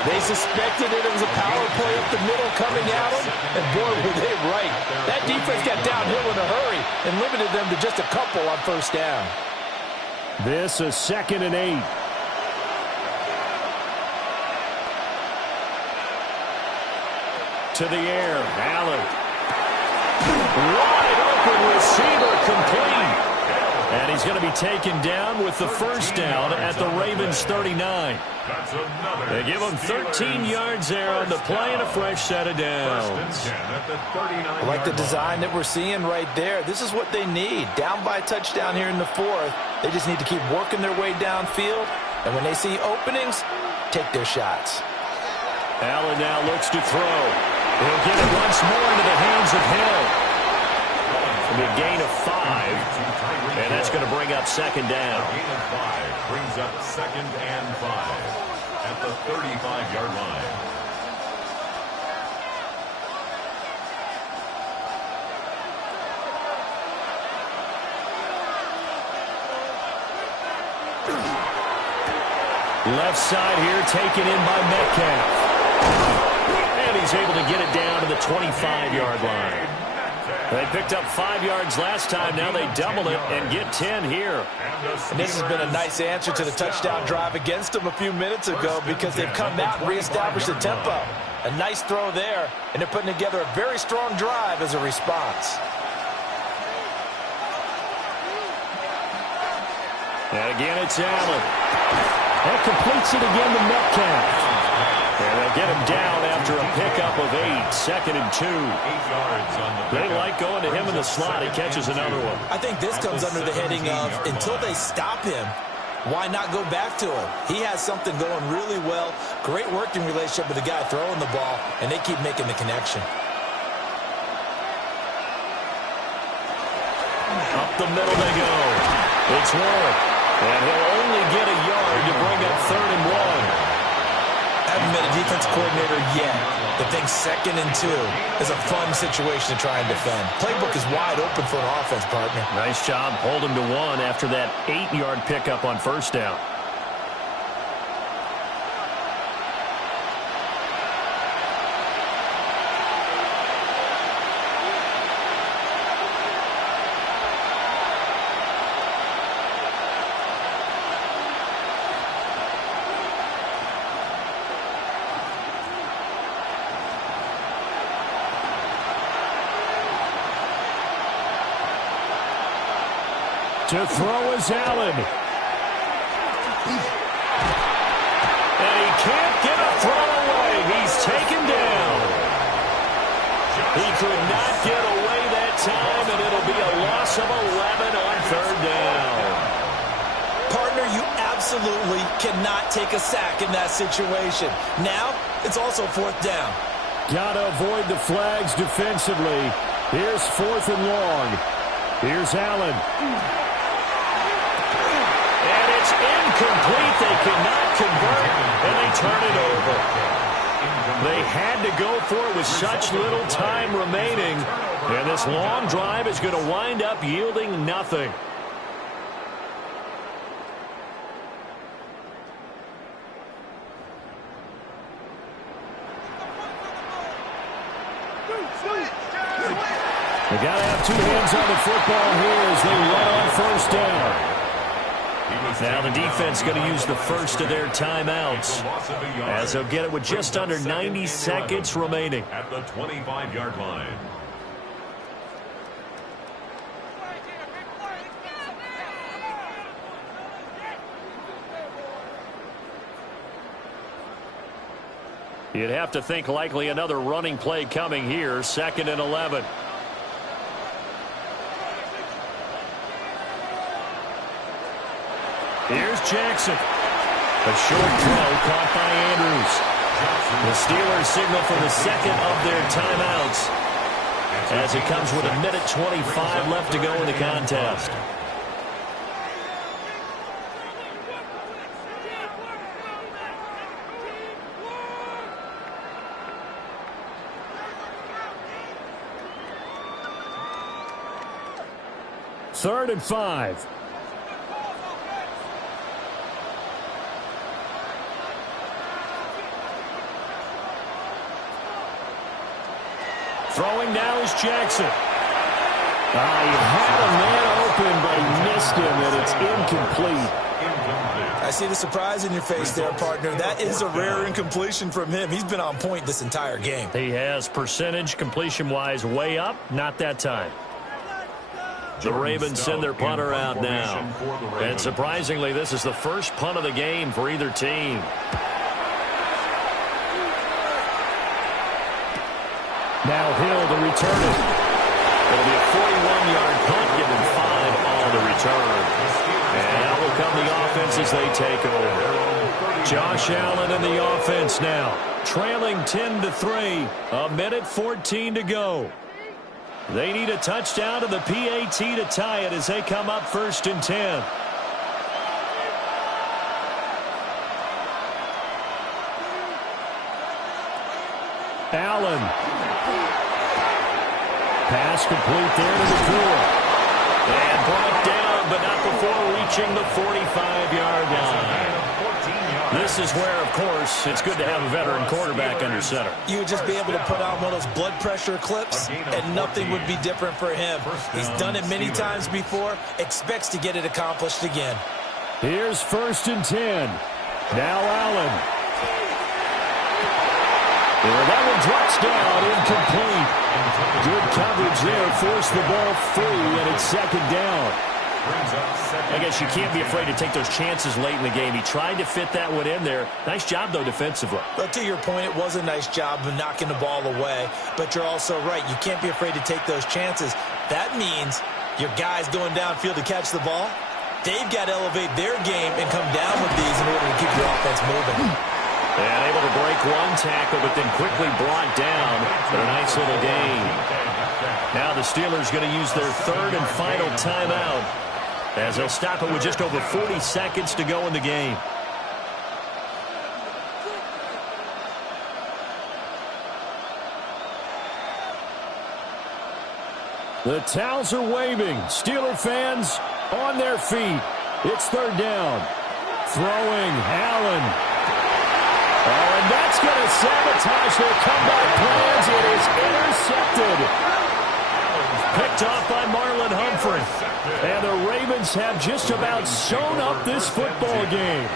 They suspected it was a power play up the middle coming at them, and boy, were they right. That defense got downhill in a hurry and limited them to just a couple on 1st down. This a 2nd and 8. To the air, Allen. Wide open receiver, complete. And he's going to be taken down with the 1st down at the Ravens 39. They give him 13 yards there on the play and a fresh set of downs. I like the design that we're seeing right there. This is what they need. Down by a touchdown here in the 4th. They just need to keep working their way downfield. And when they see openings, take their shots. Allen now looks to throw. He'll get it once more into the hands of Hill. It'll be a gain of 5. And that's going to bring up 2nd down. A gain of 5 brings up 2nd and 5 at the 35-yard line. Left side here taken in by Metcalf. And he's able to get it down to the 25-yard line. They picked up 5 yards last time. Now they double it and get 10 here. And this has been a nice answer to the touchdown drive against them a few minutes ago because they've come out and reestablished the tempo. A nice throw there, and they're putting together a very strong drive as a response. And again, it's Allen. That completes it again to Metcalf. And they'll get him down after a pickup of 8, 2nd and 2. 8 yards on the They like going to him in the slot. He catches another one. I think this comes under the heading of, until they stop him, why not go back to him? He has something going really well. Great working relationship with the guy throwing the ball, and they keep making the connection. Up the middle they go. It's Warren. And he'll only get a yard to bring up 3rd and 1. Haven't been a defense coordinator yet, but think 2nd and 2 is a fun situation to try and defend. Playbook is wide open for an offense, partner. Nice job. Hold him to 1 after that 8-yard pickup on 1st down. To throw is Allen. And he can't get a throw away. He's taken down. He could not get away that time, and it'll be a loss of 11 on 3rd down. Partner, you absolutely cannot take a sack in that situation. Now, it's also 4th down. Gotta avoid the flags defensively. Here's 4th and long. Here's Allen. Incomplete. They cannot convert, and they turn it over. They had to go for it with such little time remaining, and this long drive is going to wind up yielding nothing. They got to have 2 hands on the football here as they run on 1st down. He was Now the defense going to use the first of their timeouts, as they'll get it with just under 90 seconds remaining. At the 25-yard line. You'd have to think likely another running play coming here, 2nd and 11. Here's Jackson. A short throw caught by Andrews. The Steelers signal for the second of their timeouts, as it comes with 1:25 left to go in the contest. Third and 5. Throwing now is Jackson. He had a man open, but he missed him, and it's incomplete. I see the surprise in your face there, partner. That is a rare incompletion from him. He's been on point this entire game. He has percentage completion-wise way up, not that time. The Ravens send their punter out now. And surprisingly, this is the first punt of the game for either team. Now Hill to return it. It'll be a 41-yard punt, giving 5 on the return. And out will come the offense as they take over. Josh Allen in the offense now, trailing 10-3, 1:14 to go. They need a touchdown to the PAT to tie it as they come up 1st and 10. Allen. Pass complete there to McCool. And brought down, but not before reaching the 45-yard line. This is where, of course, it's good to have a veteran quarterback under center. You would just be able to put on one of those blood pressure clips, and nothing would be different for him. He's done it many times before, expects to get it accomplished again. Here's 1st and 10. Now Allen. That one drops down, incomplete. Good coverage there, forced the ball free, and it's 2nd down. I guess you can't be afraid to take those chances late in the game. He tried to fit that one in there. Nice job, though, defensively. But to your point, it was a nice job of knocking the ball away. But you're also right. You can't be afraid to take those chances. That means your guys going downfield to catch the ball, they've got to elevate their game and come down with these in order to keep your offense moving. And able to break one tackle, but then quickly brought down for a nice little gain. Now the Steelers going to use their 3rd and final timeout, as they'll stop it with just over 40 seconds to go in the game. The towels are waving. Steeler fans on their feet. It's 3rd down. Throwing, Allen. Oh, and that's going to sabotage their comeback plans. It is intercepted. Picked off by Marlon Humphrey. And the Ravens have just about sewn up this football game.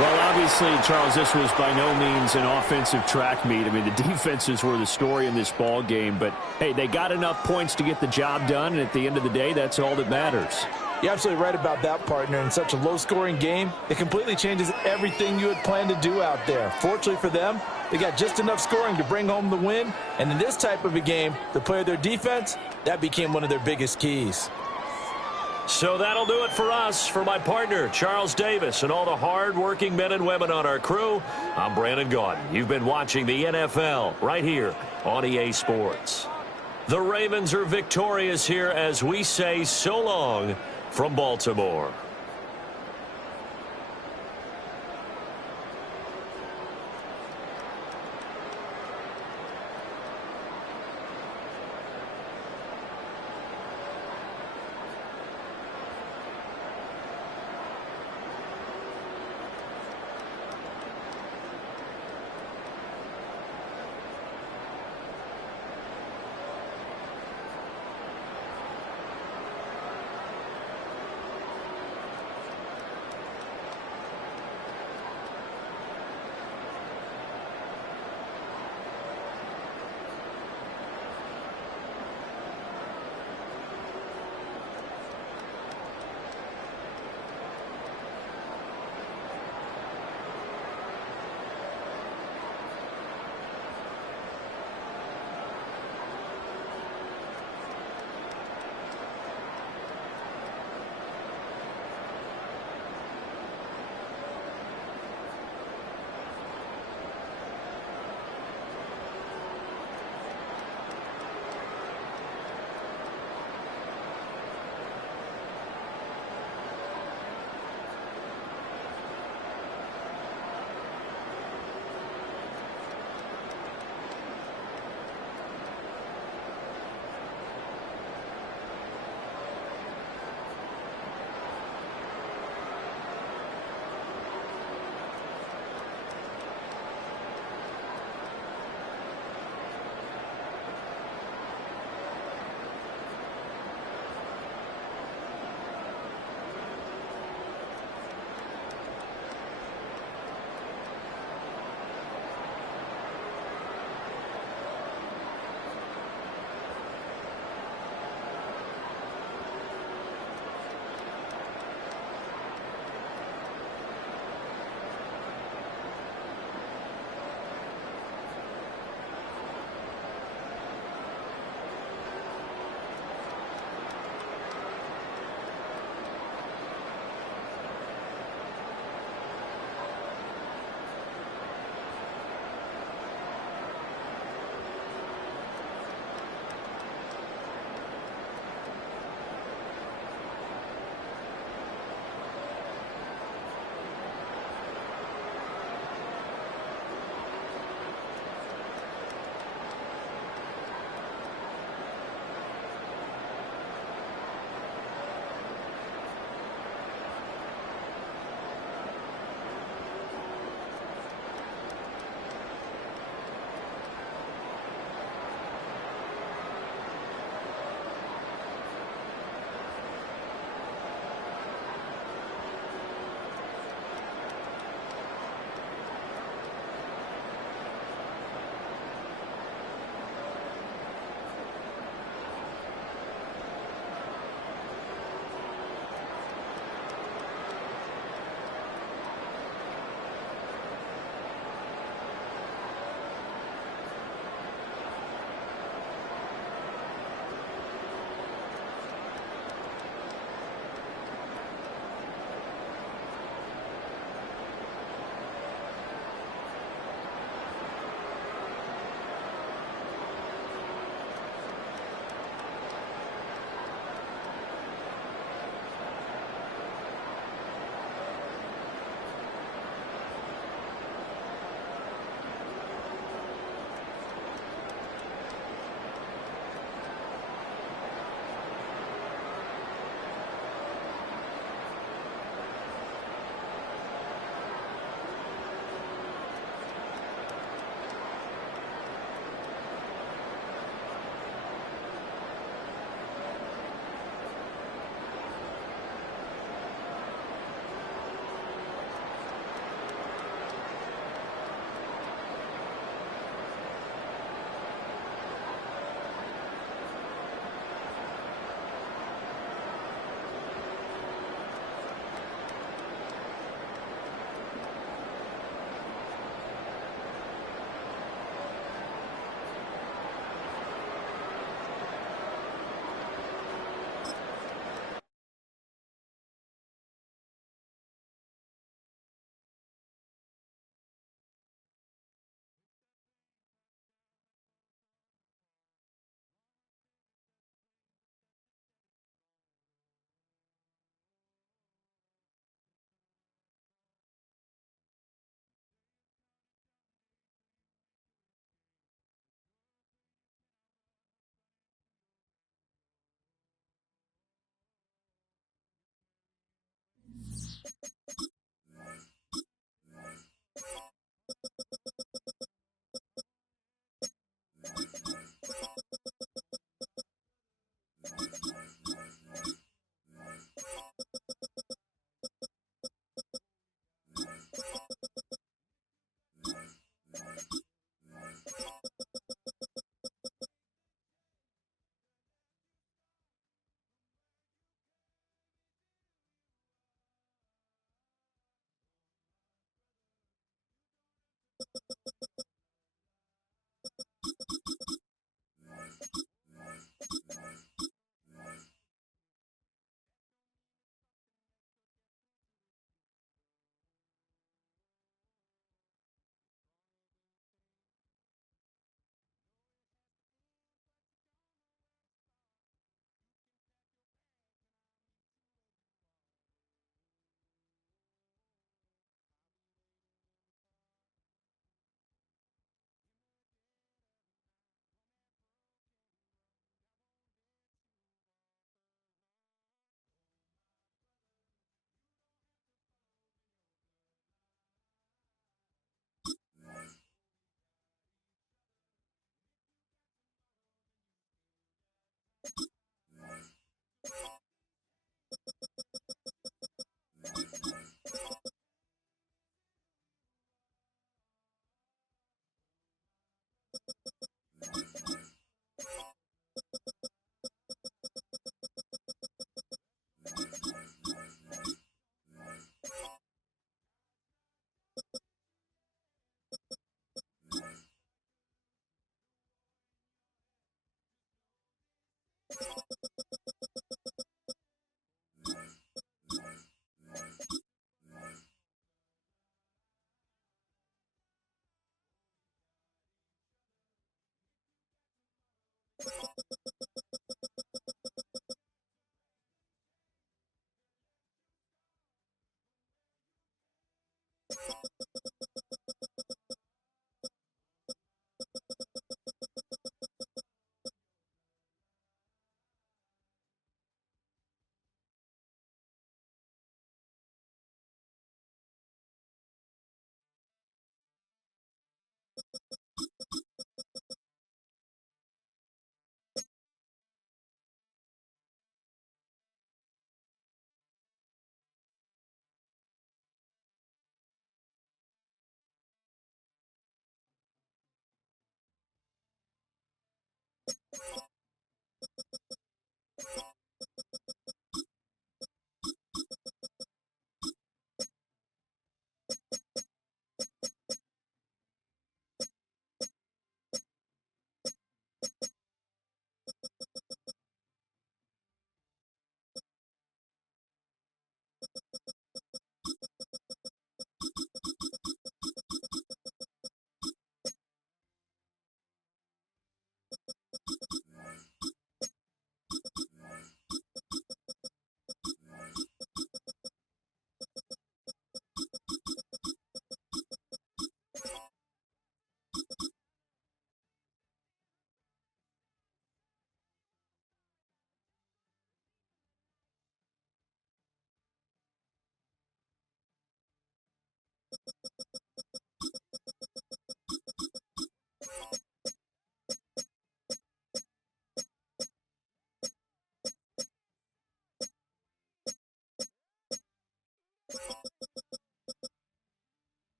Well, obviously, Charles, this was by no means an offensive track meet. I mean, the defenses were the story in this ball game. But, hey, they got enough points to get the job done. And at the end of the day, that's all that matters. You're absolutely right about that, partner. In such a low-scoring game, it completely changes everything you had planned to do out there. Fortunately for them, they got just enough scoring to bring home the win. And in this type of a game, to play their defense, that became one of their biggest keys. So that'll do it for us. For my partner, Charles Davis, and all the hard-working men and women on our crew, I'm Brandon Gaudin. You've been watching the NFL right here on EA Sports. The Ravens are victorious here as we say so long from Baltimore.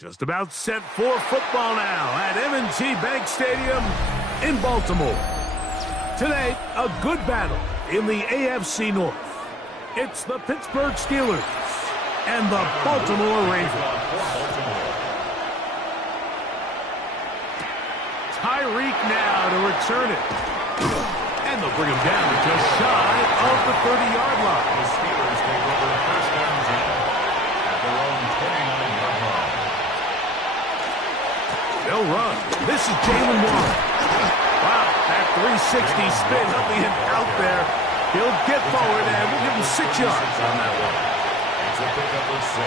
Just about set for football now at M&T Bank Stadium in Baltimore. Today, a good battle in the AFC North. It's the Pittsburgh Steelers and the Baltimore Ravens. Tyreek now to return it. And they'll bring him down just shy of the 30-yard line. The Steelers take over the first down at their own 29-yard line. They'll run. This is Jaylen Warren. Wow, that 360 spin up and out there. He'll get forward, and we'll give him 6 yards on that one. It's a pickup of 6.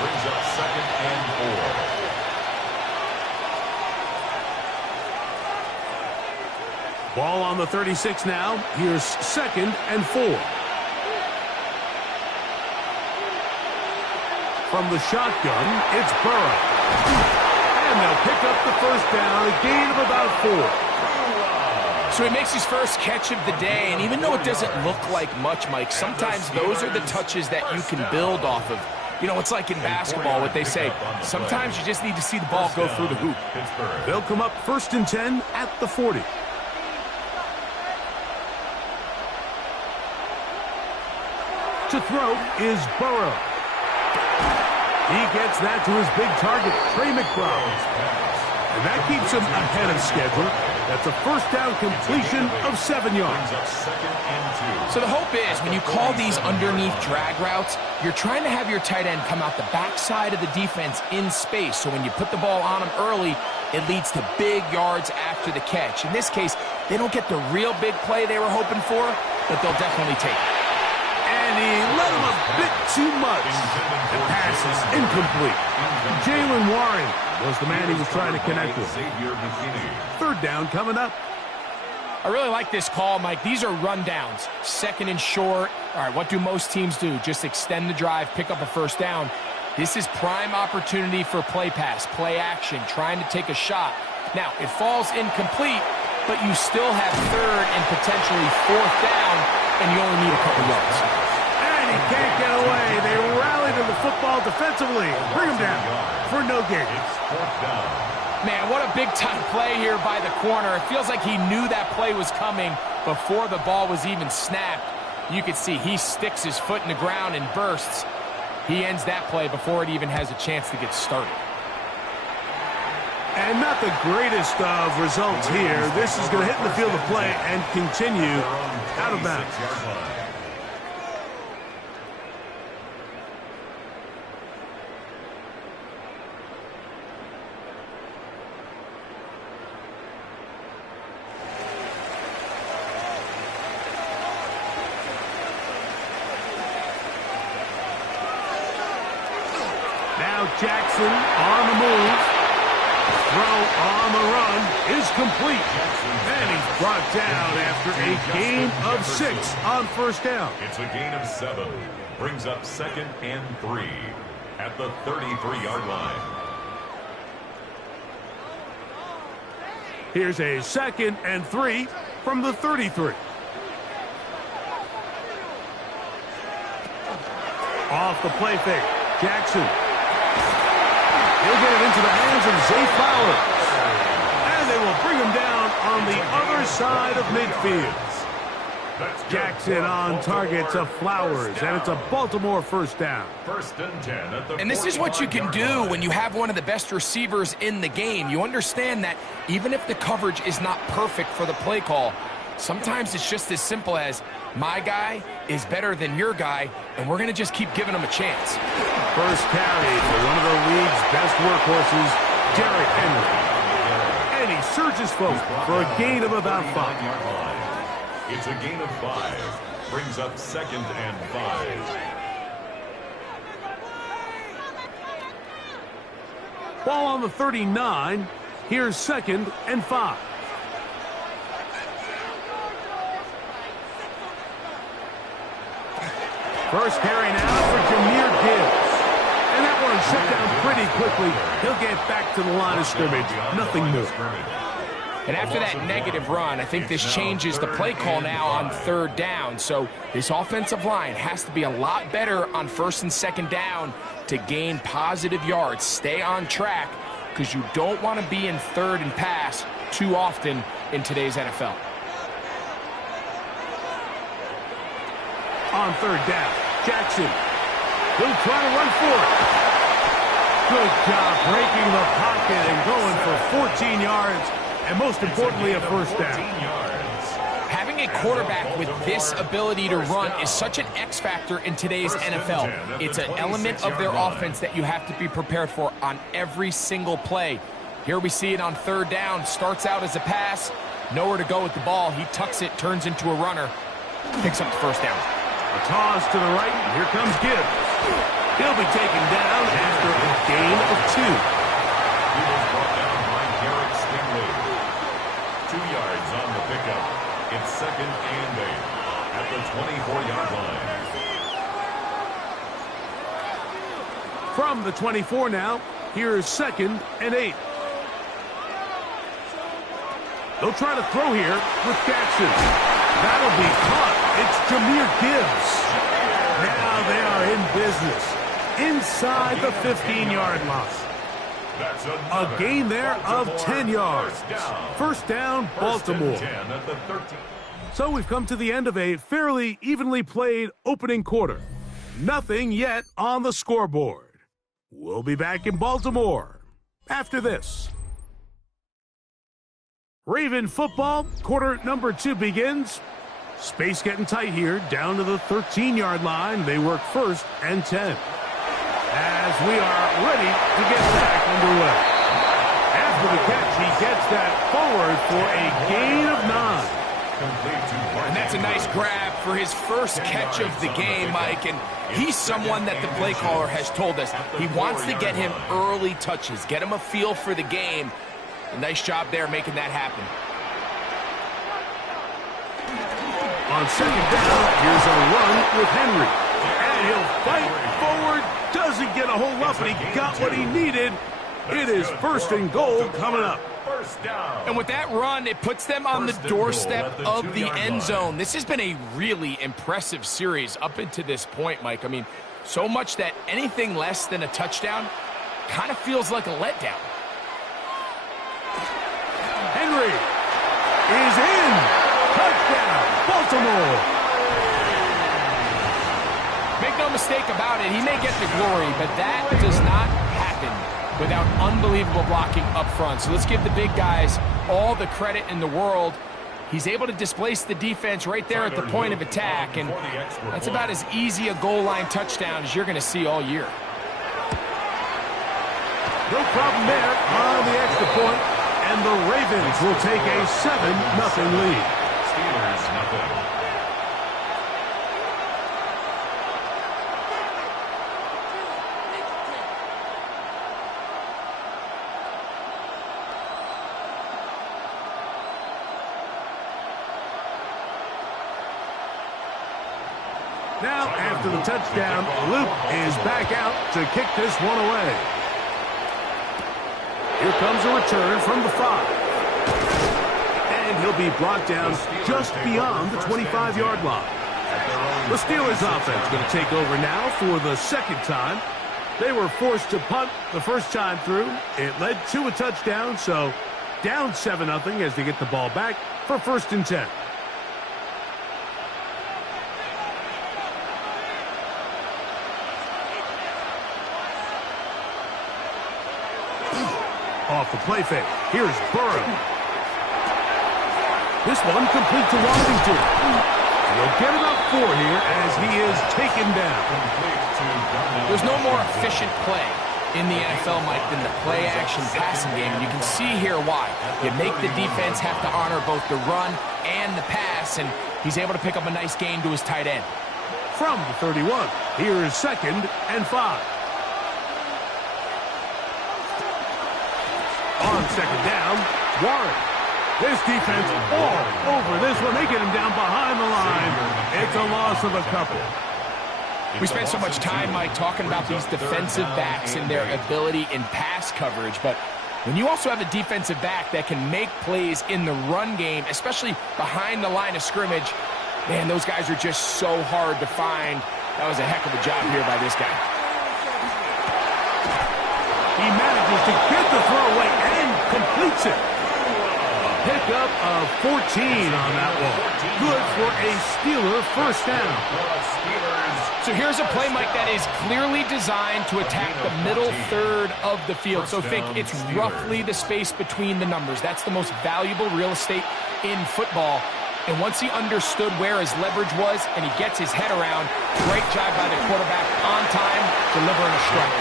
Brings up 2nd and 4. Ball on the 36 now. Here's 2nd and 4. From the shotgun, it's Burrow. And they'll pick up the first down, a gain of about 4. So he makes his first catch of the day, and even though it doesn't look like much, Mike, sometimes those are the touches that you can build off of. You know, it's like in basketball, what they say, sometimes you just need to see the ball go through the hoop. They'll come up 1st and 10 at the 40. To throw is Burrow. He gets that to his big target, Trey McBride. And that keeps him ahead of schedule. That's a first down completion of 7 yards. So the hope is when you call these underneath drag routes, you're trying to have your tight end come out the backside of the defense in space. So when you put the ball on him early, it leads to big yards after the catch. In this case, they don't get the real big play they were hoping for, but they'll definitely take it. And he let him a bit too much. The pass is incomplete. Jaylen Warren was the man he was trying to connect with. 3rd down coming up. I really like this call, Mike. These are rundowns. 2nd and short. All right, what do most teams do? Just extend the drive, pick up a first down. This is prime opportunity for play pass, play action, trying to take a shot. Now, it falls incomplete, but you still have 3rd and potentially 4th down, and you only need a couple yards. And he can't get away. They rally to the football defensively. Bring him down for no gain. Man, what a big-time play here by the corner. It feels like he knew that play was coming before the ball was even snapped. You can see he sticks his foot in the ground and bursts. He ends that play before it even has a chance to get started. And not the greatest of results here. This is going to hit in the field of play and continue out of bounds. Now Jackson on the move. Throw on the run is complete. And he's brought down after a gain of 6 on first down. It's a gain of 7. Brings up 2nd and 3 at the 33-yard line. Here's a 2nd and 3 from the 33. Off the play fake. Jackson. He'll get it into the hands of Zay Flowers. And they will bring him down on the other side of midfield. Jackson on target to Flowers, and it's a Baltimore first down. 1st and 10 at the And this is what you can do when you have one of the best receivers in the game. You understand that even if the coverage is not perfect for the play call, Sometimes it's just as simple as my guy is better than your guy, and we're going to just keep giving him a chance. First carry for one of the league's best workhorses, Derrick Henry. And he surges forward for a gain of about 5. It's a gain of 5. Brings up 2nd and 5. Ball on the 39. Here's 2nd and 5. First carry now for Jahmyr Gibbs. And that one shut down pretty quickly. He'll get back to the line of scrimmage. Nothing more. And after that negative run, I think this changes the play call now on 3rd down. So this offensive line has to be a lot better on 1st and 2nd down to gain positive yards. Stay on track because you don't want to be in 3rd and pass too often in today's NFL. On 3rd down, Jackson. He'll try to run for it. Good job breaking the pocket and going for 14 yards. And most importantly, a first down. Having a quarterback with this ability to run is such an X factor in today's NFL. It's an element of their offense that you have to be prepared for on every single play. Here we see it on 3rd down. Starts out as a pass. Nowhere to go with the ball. He tucks it, turns into a runner. Picks up the first down. A toss to the right. Here comes Gibbs. He'll be taken down after a gain of 2. He was brought down by Derek Stingley. 2 yards on the pickup. It's 2nd and 8 at the 24-yard line. From the 24 now, here's 2nd and 8. They'll try to throw here with Jackson. That'll be caught. It's Jahmyr Gibbs. Now they are in business inside the 15-yard line. A gain there of 10 yards. First down, Baltimore. So we've come to the end of a fairly evenly played opening quarter. Nothing yet on the scoreboard. We'll be back in Baltimore after this. Raven football, quarter number 2 begins. Space getting tight here, down to the 13-yard line. They work 1st and 10. As we are ready to get back underway. After the catch, he gets that forward for a gain of 9. And that's a nice grab for his first catch of the game, Mike. And he's someone that the play caller has told us he wants to get him early touches, get him a feel for the game. A nice job there making that happen. On 2nd down, here's a run with Henry. And he'll fight forward. Doesn't get a whole lot, but he got what he needed. It is 1st and goal coming up. And with that run, it puts them on the doorstep of the end zone. This has been a really impressive series up until this point, Mike. I mean, so much that anything less than a touchdown kind of feels like a letdown. Henry is in. Touchdown, Baltimore. Make no mistake about it, he may get the glory, but that does not happen without unbelievable blocking up front. So let's give the big guys all the credit in the world. He's able to displace the defense right there at the point of attack, and that's about as easy a goal line touchdown as you're going to see all year. No problem there on the extra point, and the Ravens will take a 7-0 lead. Steelers nothing. Now, after the touchdown, Luke is back out to kick this one away. Here comes a return from the 5. And he'll be brought down just beyond the 25-yard line. The Steelers offense going to take over now for the 2nd time. They were forced to punt the first time through. It led to a touchdown, so down 7-0 as they get the ball back for 1st and 10. Off the play fake. Here's Burrow. This one complete to Washington. He'll get about 4 here as he is taken down. There's no more efficient play in the NFL, Mike, than the play-action passing game. And you can see here why. You make the defense have to honor both the run and the pass, and he's able to pick up a nice gain to his tight end. From the 31, here is 2nd and 5. On 2nd down, Warren. This defense all over this one. They get him down behind the line. It's a loss of a couple. We spent so much time, Mike, talking about these defensive backs and their ability in pass coverage, but when you also have a defensive back that can make plays in the run game, especially behind the line of scrimmage, man, those guys are just so hard to find. That was a heck of a job here by this guy. He manages to get the throw away and completes it. Pickup of 14 on that one. Good for a Steeler first down. So here's a play, Mike, that is clearly designed to attack the middle third of the field. So think it's roughly the space between the numbers. That's the most valuable real estate in football. And once he understood where his leverage was and he gets his head around, great job by the quarterback on time, delivering a strike.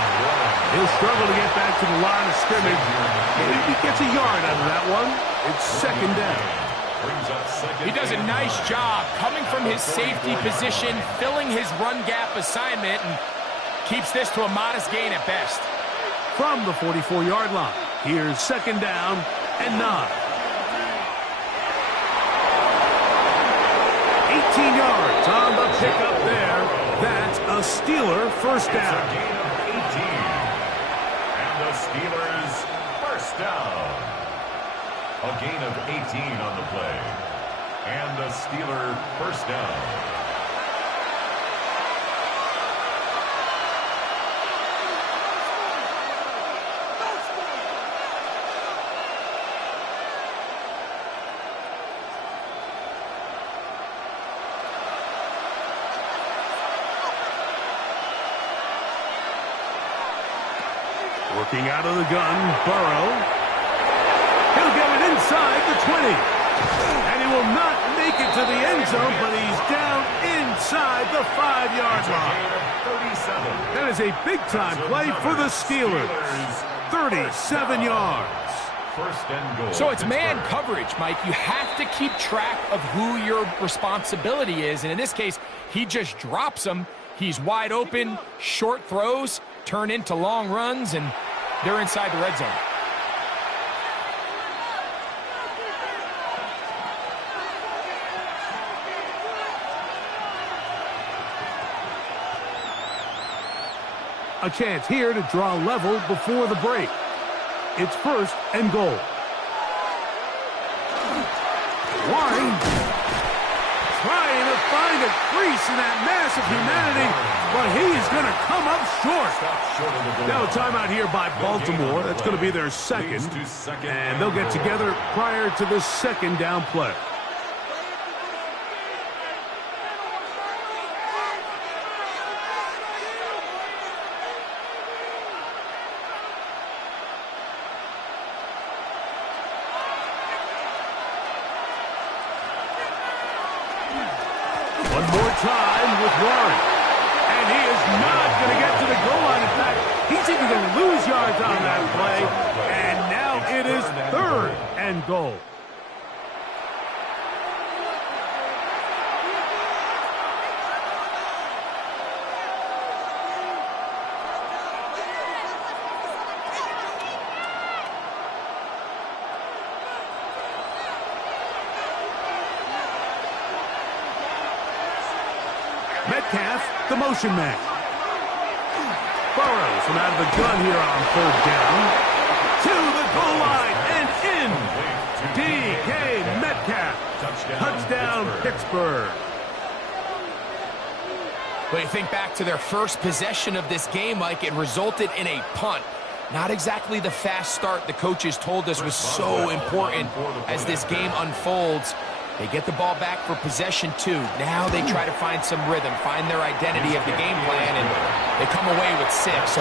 He'll struggle to get back to the line of scrimmage. Maybe he gets a yard out of that one. It's 2nd down. He does a nice job coming from his safety position, filling his run gap assignment, and keeps this to a modest gain at best. From the 44-yard line, here's 2nd down and 9. 18 yards on the pickup there. That's a Steeler first down. And the Steelers first down. A gain of 18 on the play. And the Steeler first down. Working out of the gun, Burrow. He'll get it inside the 20. And he will not make it to the end zone, but he's down inside the 5-yard line. That is a big-time play for the Steelers. 37 yards. First and goal. So it's man coverage, Mike. You have to keep track of who your responsibility is. And in this case, he just drops him. He's wide open, short throws, turn into long runs, and they're inside the red zone. A chance here to draw level before the break. It's 1st and goal. Warren trying to find a crease in that mass of humanity, but he's going to come up short. Now a timeout here by Baltimore. That's going to be their 2nd, and they'll get together prior to the 2nd down play. One more time with Warren. And he is not going to get to the goal line. In fact, he's even going to lose yards on that play. And now it is 3rd and goal. Metcalf, the motion man. Burrows from out of the gun here on 3rd down. To the goal line and in. DK Metcalf. Touchdown, Pittsburgh. But you think back to their first possession of this game, Mike, it resulted in a punt. Not exactly the fast start the coaches told us was so important as this game unfolds. They get the ball back for possession 2. Now they try to find some rhythm, find their identity of the game plan, and they come away with 6. So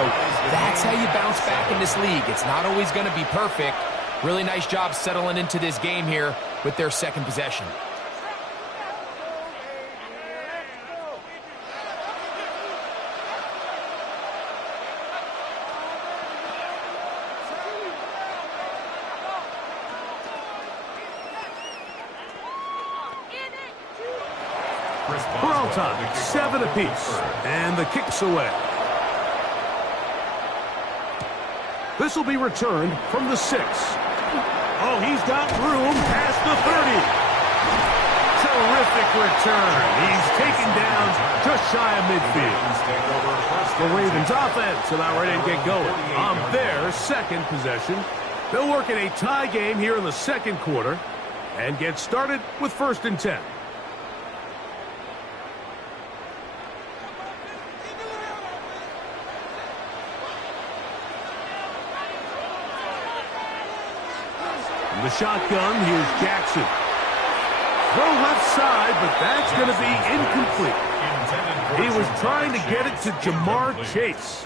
that's how you bounce back in this league. It's not always going to be perfect, Really nice job settling into this game here with their second possession. We're on time, 7 apiece, and the kick's away. This will be returned from the 6. Oh, he's got room past the 30. Terrific return. He's taken down just shy of midfield. The Ravens offense about ready to get going on their second possession. They'll work in a tie game here in the second quarter and get started with 1st and 10. The shotgun, here's Jackson. Throw left side, but that's going to be incomplete. He was trying to get it to Jamar Chase.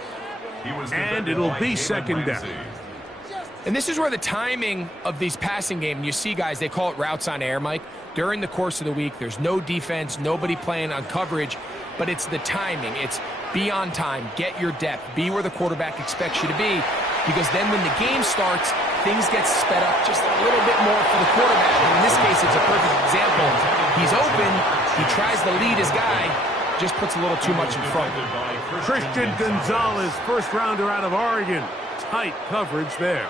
And it'll be 2nd down. And this is where the timing of these passing game, you see guys, they call it routes on air, Mike. During the course of the week, there's no defense, nobody playing on coverage, but it's the timing. It's be on time, get your depth, be where the quarterback expects you to be, because then when the game starts, things get sped up just a little bit more for the quarterback. And in this case, it's a perfect example. He's open, he tries to lead his guy, just puts a little too much in front. Christian Gonzalez, first rounder out of Oregon. Tight coverage there.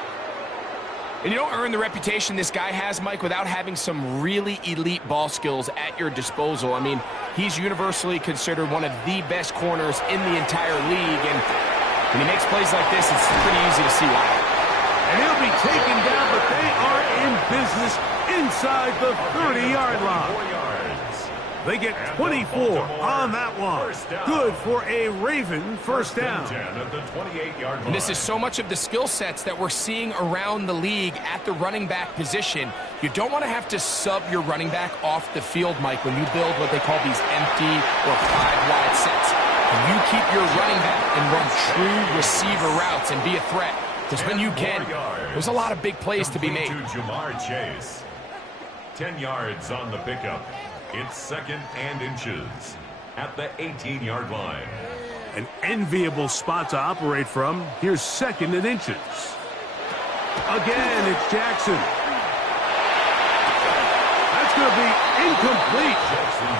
And you don't earn the reputation this guy has, Mike, without having some really elite ball skills at your disposal. I mean, he's universally considered one of the best corners in the entire league. And when he makes plays like this, it's pretty easy to see why. And he'll be taken down, but they are in business inside the 30-yard line. They get 24 on that one. Good for a Raven first down. And this is so much of the skill sets that we're seeing around the league at the running back position. You don't want to have to sub your running back off the field, Mike, when you build what they call these empty or 5-wide sets. And you keep your running back and run true receiver routes and be a threat. Because when you can, there's a lot of big plays to be made. Jamar Chase. 10 yards on the pickup. It's 2nd and inches at the 18-yard line. An enviable spot to operate from. Here's 2nd and inches. Again, it's Jackson. That's going to be incomplete.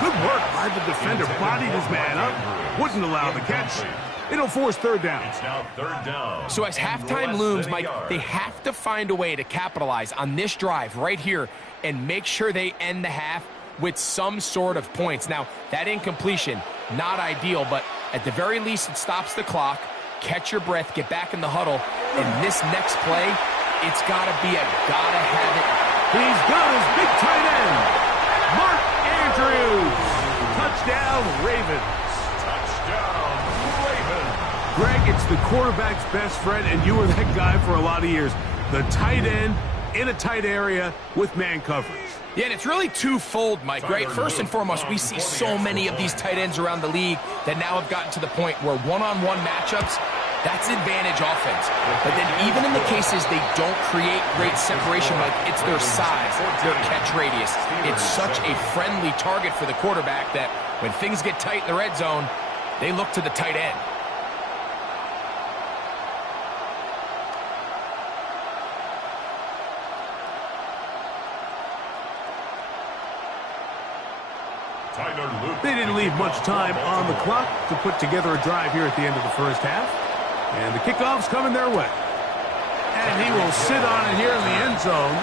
Good work by the defender. Bodied his man up. Wouldn't allow the catch. It'll force 3rd down. It's now 3rd down. So as halftime looms, Mike, they have to find a way to capitalize on this drive right here and make sure they end the half with some sort of points. Now, that incompletion, not ideal, but at the very least, it stops the clock. Catch your breath, get back in the huddle, and this next play, it's got to be a gotta have it. He's got his big tight end, Mark Andrews. Touchdown, Ravens. Touchdown, Ravens. Greg, it's the quarterback's best friend, and you were that guy for a lot of years. The tight end in a tight area with man coverage. Yeah, and it's really twofold, Mike, right? First and foremost, we see so many of these tight ends around the league that now have gotten to the point where one-on-one matchups, that's advantage offense. But then even in the cases they don't create great separation, Mike, it's their size, their catch radius. It's such a friendly target for the quarterback that when things get tight in the red zone, they look to the tight end. They didn't leave much time on the clock to put together a drive here at the end of the first half. And the kickoff's coming their way. And he will sit on it here in the end zone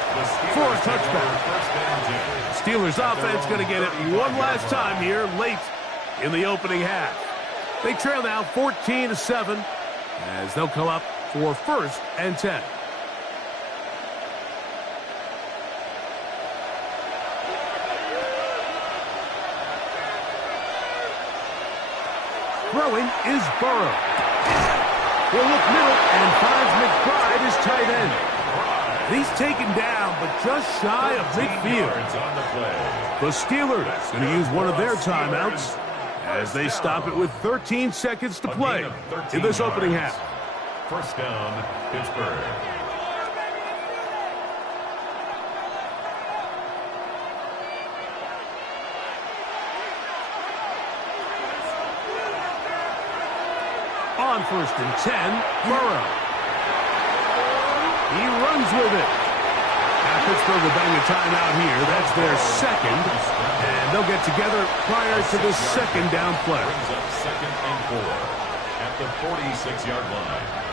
for a touchdown. Steelers offense going to get it one last time here late in the opening half. They trail now 14-7 as they'll come up for 1st and 10. Throwing is Burrow. He'll look middle and finds McBride as tight end. He's taken down, but just shy of midfield. The Steelers going to use one of their timeouts as they stop it with 13 seconds to play in this opening half. First down, Pittsburgh. On 1st and 10, Burrow. He runs with it. Now Pittsburgh will bang a timeout here. That's their second. And they'll get together prior to the second down play. Brings up 2nd and 4 at the 46-yard line.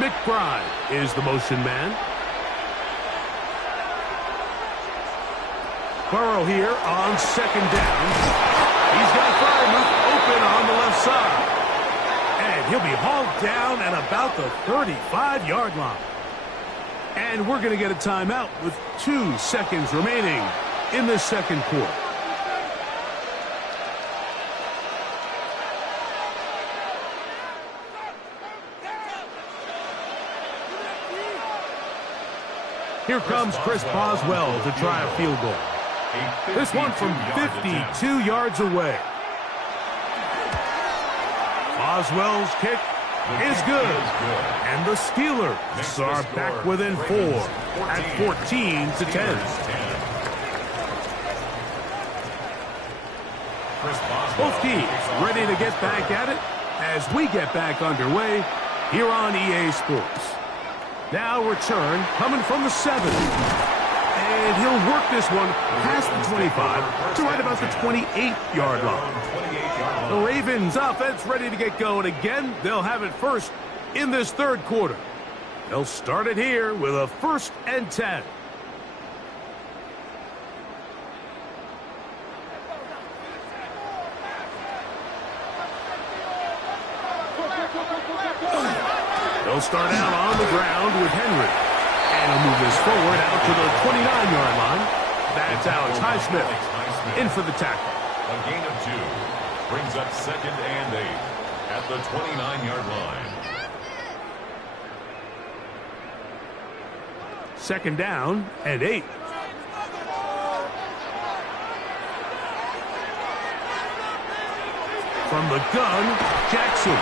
McBride is the motion man. Burrow here on 2nd down. He's got Freiermuth open on the left side. And he'll be hauled down at about the 35-yard line. And we're going to get a timeout with 2 seconds remaining in the second quarter. Here comes Chris Boswell to try a field goal. This one from 52 yards away. Boswell's kick is good. And the Steelers are back within 4 at 14-10. Both teams ready to get back at it as we get back underway here on EA Sports. Now return coming from the 7. And he'll work this one past the 25 to right about the 28-yard line. The Ravens offense ready to get going again. They'll have it first in this third quarter. They'll start it here with a 1st and 10. They'll start out on the ground with Henry. And he'll move this forward out to the 29-yard line. That's Alex Highsmith in for the tackle. A gain of 2 brings up 2nd and 8 at the 29-yard line. 2nd down and 8. From the gun, Jackson.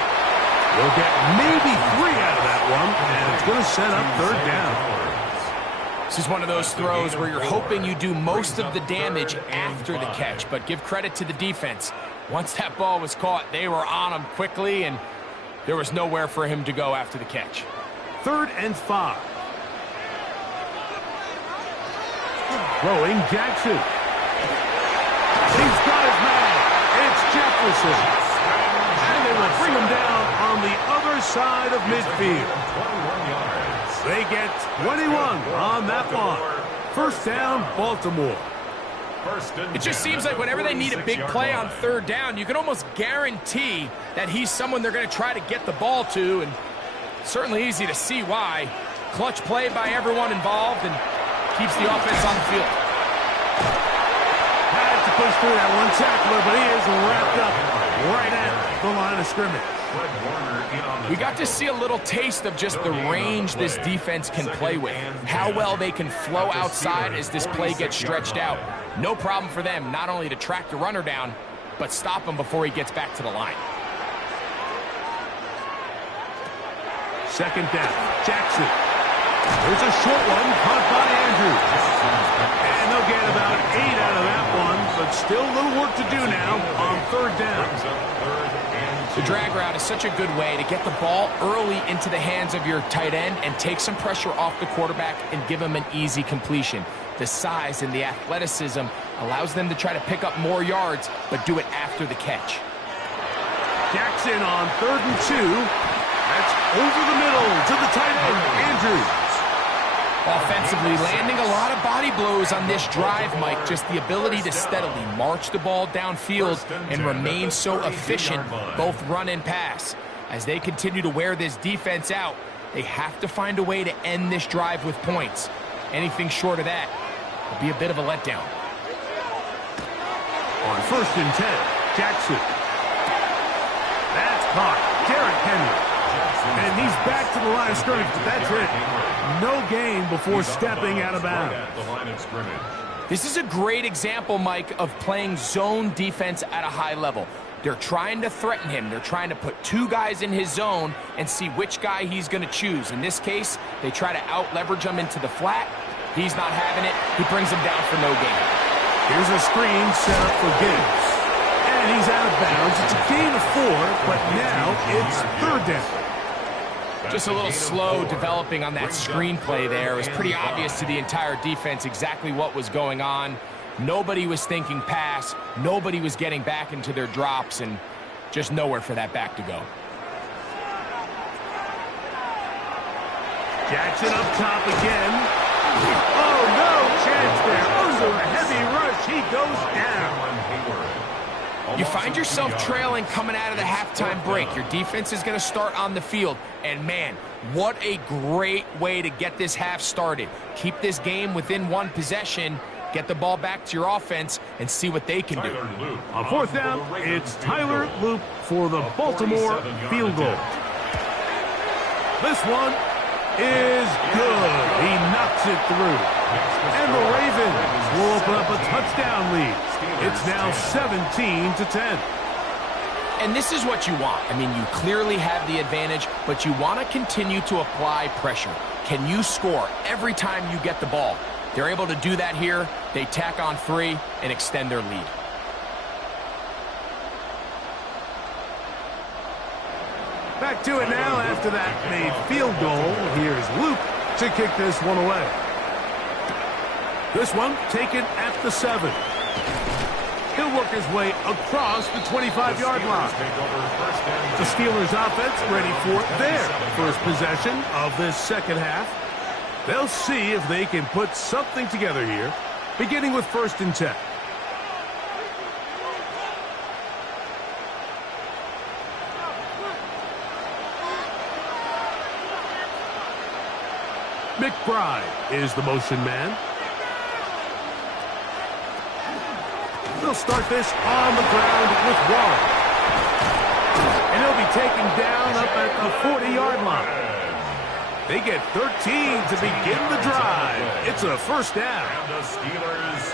They'll get maybe 3 out of that one, and it's going to set up 3rd down. This is one of those throws where you're hoping you do most of the damage after the catch, but give credit to the defense. Once that ball was caught, they were on him quickly, and there was nowhere for him to go after the catch. 3rd and 5. Throwing Jackson. He's got his man. It's Jefferson. And they will bring him down on the other side of midfield. They get 21 on that one. 1st down, Baltimore. It just seems like whenever they need a big play on 3rd down, you can almost guarantee that he's someone they're going to try to get the ball to, and certainly easy to see why. Clutch play by everyone involved and keeps the offense on the field. Had to push through that one tackler, but he is wrapped up right at the line of scrimmage. We got to see a little taste of just the range this defense can play with. How well they can flow outside as this play gets stretched out. No problem for them not only to track the runner down, but stop him before he gets back to the line. 2nd down, Jackson. There's a short one caught by Andrews. And they'll get about 8 out of that one, but still a little work to do now on 3rd down. The drag route is such a good way to get the ball early into the hands of your tight end and take some pressure off the quarterback and give him an easy completion. The size and the athleticism allows them to try to pick up more yards, but do it after the catch. Jackson on 3rd and 2. That's over the middle to the tight end, Andrews. Offensively, landing a lot of body blows on this drive, Mike. Just the ability to steadily march the ball downfield and remain so efficient, both run and pass. As they continue to wear this defense out, they have to find a way to end this drive with points. Anything short of that will be a bit of a letdown. On 1st and 10, Jackson. That's caught. Derrick Henry. And he's back to the line of scrimmage, but that's it. No gain before stepping out of bounds. This is a great example, Mike, of playing zone defense at a high level. They're trying to threaten him. They're trying to put two guys in his zone and see which guy he's going to choose. In this case, they try to out-leverage him into the flat. He's not having it. He brings him down for no gain. Here's a screen set up for Gibbs. And he's out of bounds. It's a gain of 4, but now it's third down. Just a little slow developing on that screenplay there. It was pretty obvious to the entire defense exactly what was going on. Nobody was thinking pass. Nobody was getting back into their drops, and just nowhere for that back to go. Jackson up top again. Oh, no chance there. Under a heavy rush, he goes down. You find yourself trailing coming out of the halftime break. Your defense is going to start on the field. And, man, what a great way to get this half started. Keep this game within one possession, get the ball back to your offense, and see what they can do. On fourth down, it's Tyler Loop for the Baltimore field goal. This one is good. He knocks it through. And the Ravens will open up a touchdown lead. It's now 17-10. And this is what you want. I mean, you clearly have the advantage, but you want to continue to apply pressure. Can you score every time you get the ball? They're able to do that here. They tack on 3 and extend their lead. Back to it now after that made field goal. Here's Luke to kick this one away. This one taken at the 7. He'll work his way across the 25-yard line. The Steelers offense ready for their first possession of this second half. They'll see if they can put something together here, beginning with 1st and 10. McBride is the motion man. They'll start this on the ground with Warren. And he'll be taken down up at the 40-yard line. They get 13 to begin the drive. It's a first down.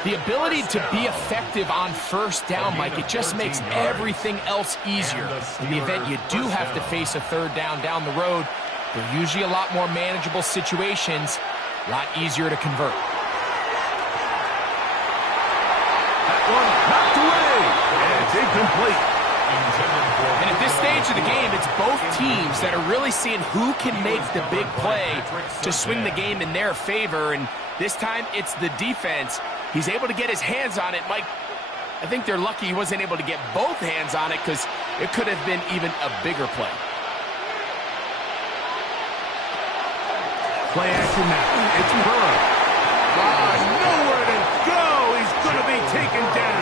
The ability to be effective on first down, Mike, it just makes everything else easier. In the event you do have to face a third down the road, they're usually a lot more manageable situations, a lot easier to convert. That one knocked away, and it's incomplete. And at this stage of the game, it's both teams that are really seeing who can make the big play to swing the game in their favor. And this time, it's the defense. He's able to get his hands on it. Mike, I think they're lucky he wasn't able to get both hands on it because it could have been even a bigger play. Play action now. It's Burrow. Nowhere to go. He's going to be taken down.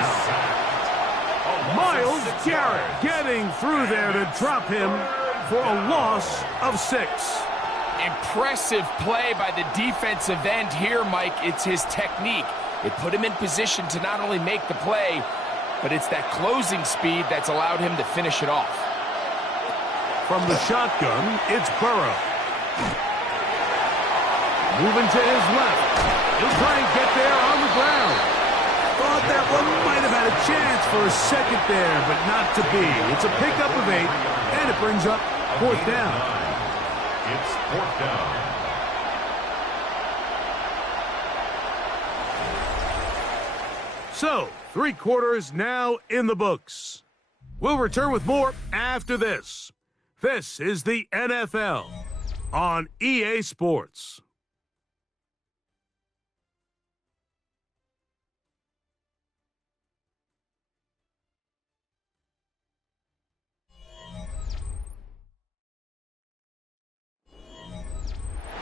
Myles Garrett getting through there to drop him for a loss of 6. Impressive play by the defensive end here, Mike. It's his technique. It put him in position to not only make the play, but it's that closing speed that's allowed him to finish it off. From the shotgun, it's Burrow. Moving to his left. He'll try and get there on the ground. Thought that one might have had a chance for a second there, but not to be. It's a pickup of 8, and it brings up 4th down. It's 4th down. So, 3 quarters now in the books. We'll return with more after this. This is the NFL on EA Sports.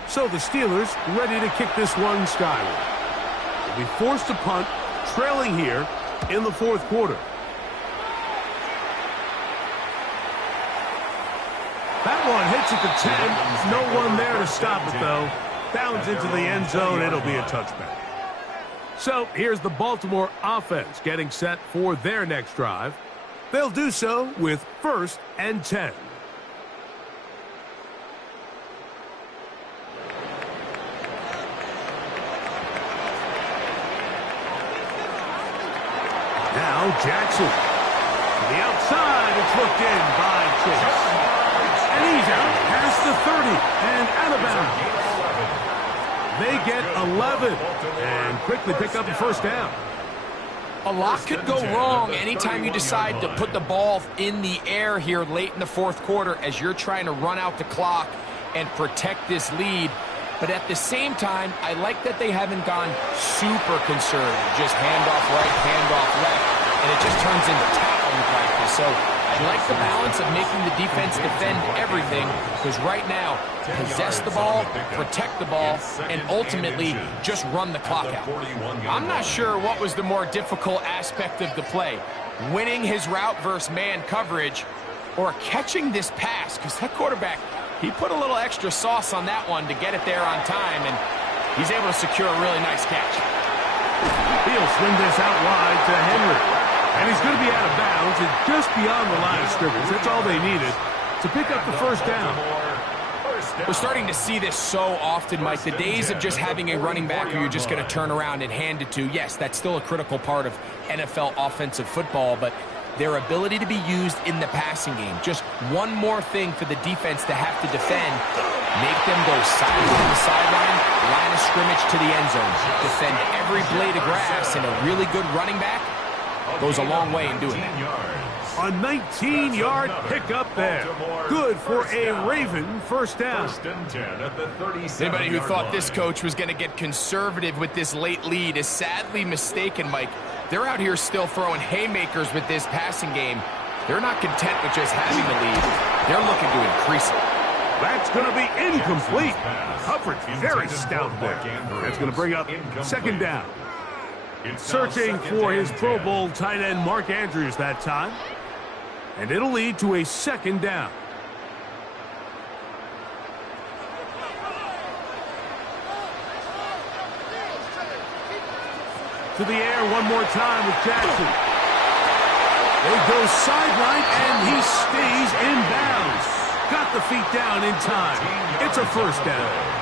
So the Steelers ready to kick this one skyward. They'll be forced to punt, trailing here in the 4th quarter. That one hits at the 10. No one there to stop it, though. Bounds into the end zone. It'll be a touchback. So here's the Baltimore offense getting set for their next drive. They'll do so with 1st and 10. Now Jackson. the outside, it's looked in by Chase. And he's out past the 30 and out of bounds. They get 11 and quickly pick up a first down. A lot could go wrong anytime you decide to put the ball in the air here late in the fourth quarter as you're trying to run out the clock and protect this lead. But at the same time, I like that they haven't gone super conservative. Just handoff right, handoff left, and it just turns into tackling practice. So I like the balance of making the defense defend everything, because right now, possess the ball, protect the ball, and ultimately just run the clock out. I'm not sure what was the more difficult aspect of the play, winning his route versus man coverage or catching this pass, because that quarterback, he put a little extra sauce on that one to get it there on time, and he's able to secure a really nice catch. He'll swing this out wide to Henry. And he's going to be out of bounds and just beyond the line of scrimmage. That's all they needed to pick up the first down. We're starting to see this so often, Mike. The days of just having a running back who you're just going to turn around and hand it to, yes, that's still a critical part of NFL offensive football, but their ability to be used in the passing game, just one more thing for the defense to have to defend, make them go sideline to sideline, line of scrimmage to the end zone, defend every blade of grass, and a really good running back goes a long way in doing that. A 19-yard pickup there. Good for a Raven first down. Anybody who thought this coach was going to get conservative with this late lead is sadly mistaken, Mike. They're out here still throwing haymakers with this passing game. They're not content with just having the lead. They're looking to increase it. That's going to be incomplete. Coverage very stout there. That's going to bring up second down. Searching for his Pro Bowl tight end Mark Andrews that time. And it'll lead to a second down. To the air one more time with Jackson. They go sideline and he stays in bounds. Got the feet down in time. It's a first down.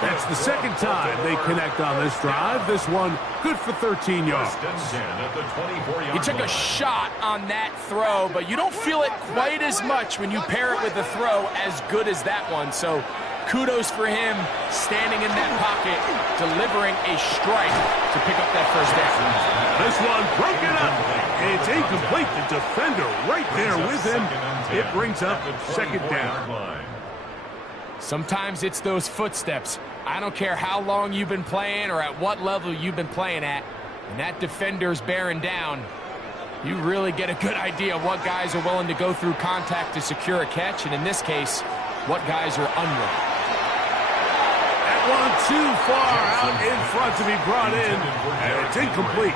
That's the second time they connect on this drive. This one good for 13 yards. He took a shot on that throw, but you don't feel it quite as much when you pair it with a throw as good as that one. So kudos for him standing in that pocket, delivering a strike to pick up that first down. This one broken up. It's incomplete. The defender right there with him. It brings up second down. Sometimes it's those footsteps. I don't care how long you've been playing or at what level you've been playing at, and that defender's bearing down, you really get a good idea of what guys are willing to go through contact to secure a catch, and in this case, what guys are unwilling. That one too far out in front to be brought in, and it's incomplete.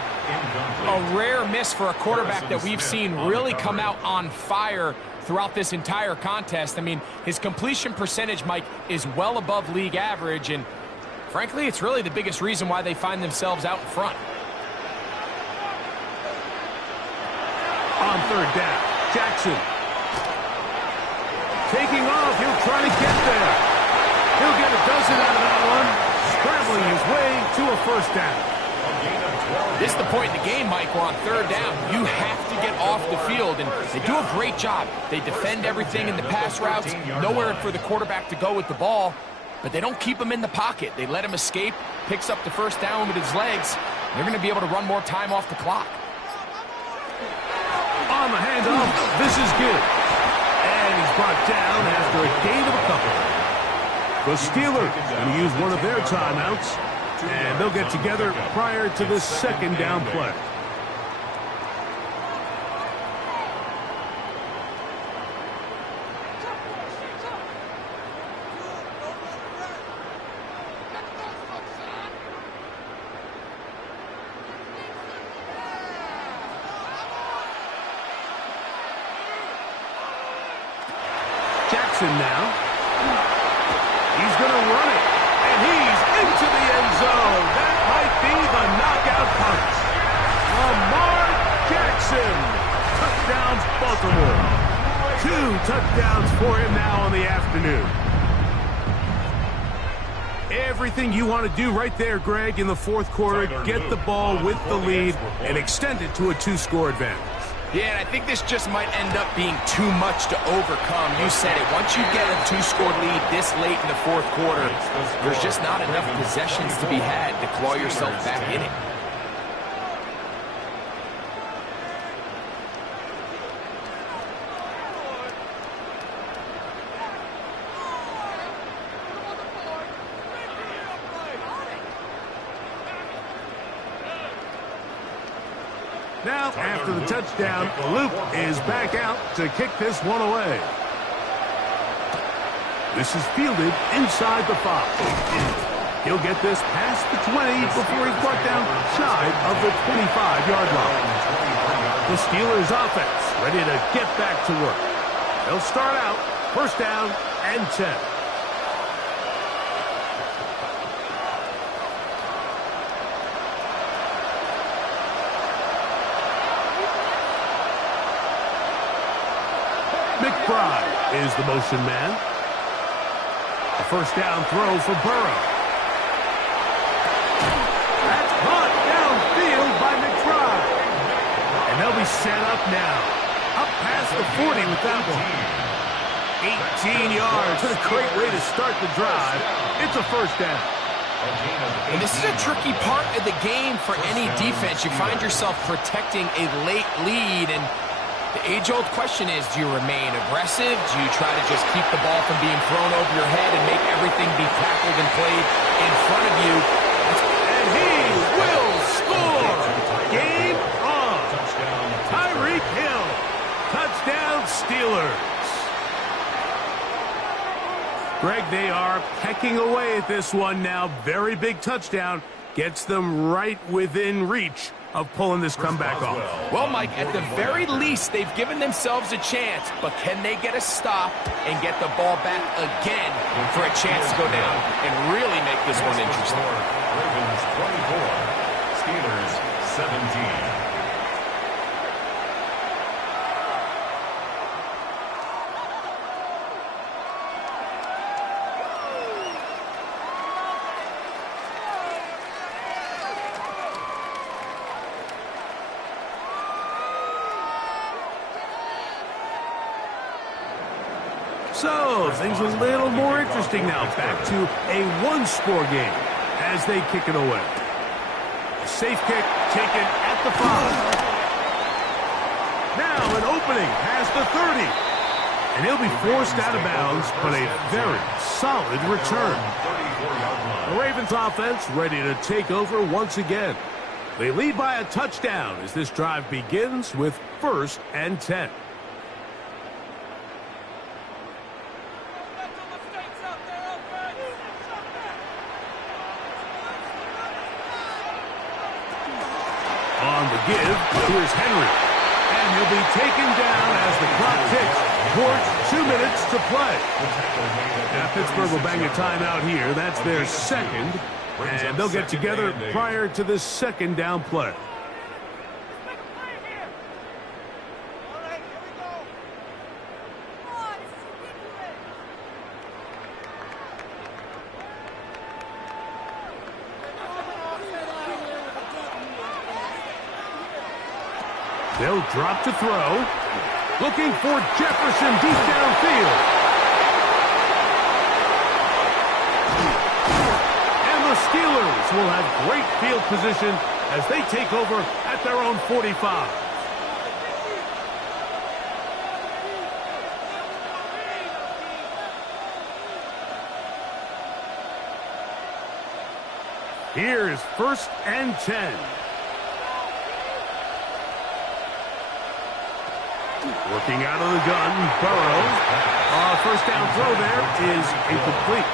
A rare miss for a quarterback that we've seen really come out on fire throughout this entire contest. I mean, his completion percentage, Mike, is well above league average, and frankly, it's really the biggest reason why they find themselves out in front. On third down, Jackson. Taking off, he'll try to get there. He'll get a dozen out of that one, scrambling his way to a first down. This is the point in the game, Mike, where on third down, you have to get off the field, and they do a great job. They defend everything in the pass routes, nowhere for the quarterback to go with the ball, but they don't keep him in the pocket. They let him escape, picks up the first down with his legs. They're going to be able to run more time off the clock. On the handoff, this is good. And he's brought down after a gain of a couple. The Steelers going to use one of their timeouts, and they'll get together prior to the second down play. Jackson now. He's going to run it. And he's into the end zone. That might be the knockout punch. Lamar Jackson. Touchdowns, Baltimore. 2 touchdowns for him now on the afternoon. Everything you want to do right there, Greg, in the fourth quarter. Get the ball with the lead and extend it to a 2-score advantage. Yeah, and I think this just might end up being too much to overcome. You said it. Once you get a 2-score lead this late in the fourth quarter, there's just not enough possessions to be had to claw yourself back in it. Now, after the touchdown, Luke is back out to kick this one away. This is fielded inside the 5. He'll get this past the 20 before he's brought down shy of the 25-yard line. The Steelers offense ready to get back to work. They'll start out first down and 10. McBride is the motion man. A first down throw for Burrow. That's caught downfield by McBride. And they'll be set up now. Up past the 40 with that one. 18 yards. What a great way to start the drive. It's a first down. And this is a tricky part of the game for any defense. You find yourself protecting a late lead, and the age-old question is, do you remain aggressive? Do you try to just keep the ball from being thrown over your head and make everything be tackled and played in front of you? And he will score! Game on! Tyreek Hill! Touchdown Steelers! Greg, they are pecking away at this one now. Very big touchdown. Gets them right within reach of pulling this comeback off. Well, Mike, at the very least, they've given themselves a chance, but can they get a stop and get the ball back again for a chance to go down and really make this one interesting? Ravens 24, Steelers 17. So, things a little more interesting now. Back to a one-score game as they kick it away. A safe kick taken at the 5. Now an opening past the 30. And he'll be forced out of bounds, but a very solid return. The Ravens offense ready to take over once again. They lead by a touchdown as this drive begins with 1st and 10. On the give, here's Henry. And he'll be taken down as the clock ticks towards 2 minutes to play. Now, Pittsburgh will bang a timeout here. That's their second. And they'll get together prior to this second down play. They'll drop to throw. Looking for Jefferson deep downfield. And the Steelers will have great field position as they take over at their own 45. Here's 1st and 10. Working out of the gun, Burrow. First down throw there is incomplete.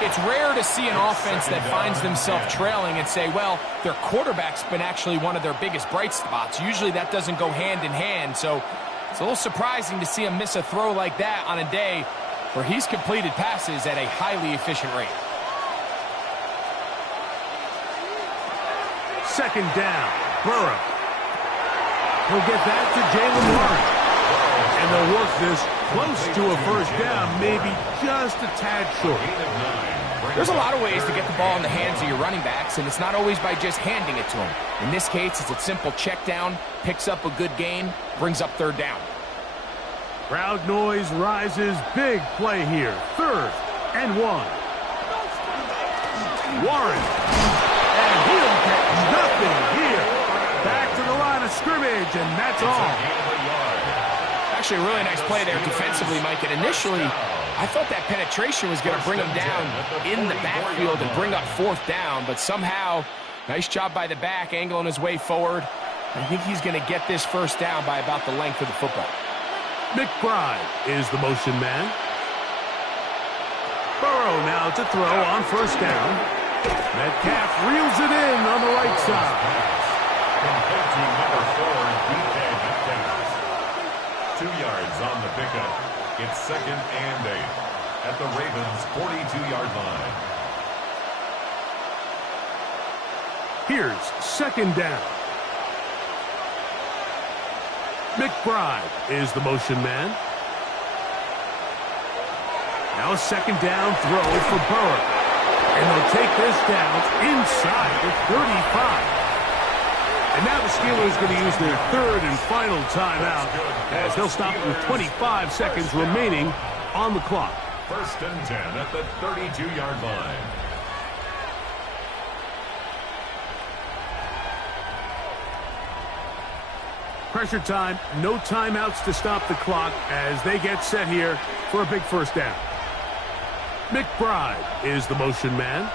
It's rare to see an offense that finds themselves trailing and say, well, their quarterback's been actually one of their biggest bright spots. Usually that doesn't go hand in hand, so it's a little surprising to see him miss a throw like that on a day where he's completed passes at a highly efficient rate. Second down, Burrow. He'll get that to Jalen Warren. And they'll work this close to a first down, maybe just a tad short. There's a lot of ways to get the ball in the hands of your running backs, and it's not always by just handing it to them. In this case, it's a simple check down, picks up a good gain, brings up third down. Crowd noise rises. Big play here. 3rd and 1. Warren. And he'll get nothing here. Back to the line of scrimmage, and that's all. Actually, a really nice play there defensively, Mike. And initially, I thought that penetration was going to bring him down in the backfield and bring up 4th down. But somehow, nice job by the back, angling his way forward. I think he's going to get this first down by about the length of the football. McBride is the motion man. Burrow now to throw on first down. Metcalf reels it in on the right side. Complete to number 4, DK Metcalf. 2 yards on the pickup. It's 2nd and 8 at the Ravens' 42-yard line. Here's 2nd down. McBride is the motion man. Now a 2nd down throw for Burrow. And they'll take this down inside the 35. And now the Steelers going to use their 3rd and final timeout as they'll stop with 25 seconds remaining on the clock. 1st and 10 at the 32-yard line. Pressure time, no timeouts to stop the clock as they get set here for a big first down. McBride is the motion man.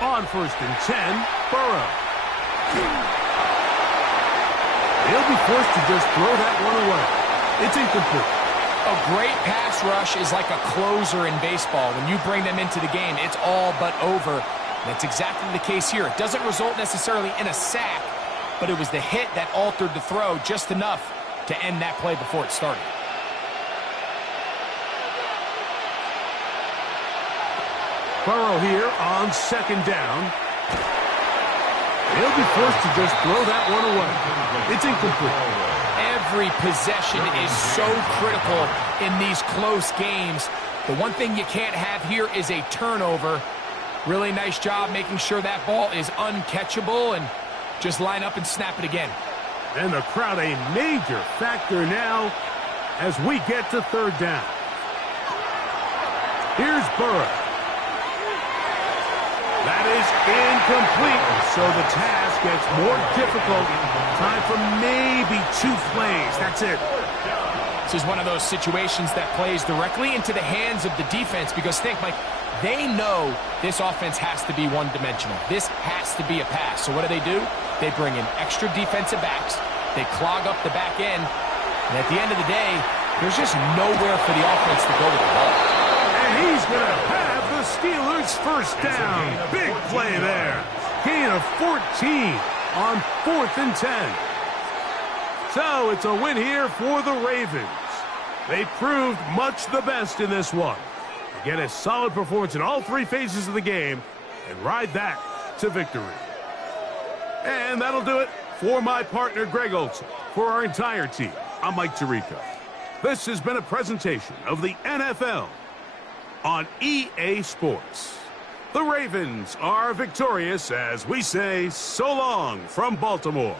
On 1st and 10, Burrow. He'll be forced to just throw that one away. It's incomplete. A great pass rush is like a closer in baseball. When you bring them into the game, it's all but over. And that's exactly the case here. It doesn't result necessarily in a sack, but it was the hit that altered the throw just enough to end that play before it started. Burrow here on 2nd down. He'll be forced to just throw that one away. It's incomplete. Every possession is so critical in these close games. The one thing you can't have here is a turnover. Really nice job making sure that ball is uncatchable and just line up and snap it again. And the crowd a major factor now as we get to 3rd down. Here's Burrow. That is incomplete, so the task gets more difficult. Time for maybe 2 plays. That's it. This is one of those situations that plays directly into the hands of the defense because think, Mike, they know this offense has to be one-dimensional. This has to be a pass. So what do? They bring in extra defensive backs. They clog up the back end. And at the end of the day, there's just nowhere for the offense to go with the ball. And he's going to have the Steelers first down. Big play there. Gain of 14 on 4th and 10. So it's a win here for the Ravens. They proved much the best in this one. Get a solid performance in all 3 phases of the game and ride that to victory. And that'll do it for my partner, Greg Olson. For our entire team, I'm Mike Tirico. This has been a presentation of the NFL on EA Sports. The Ravens are victorious as we say so long from Baltimore.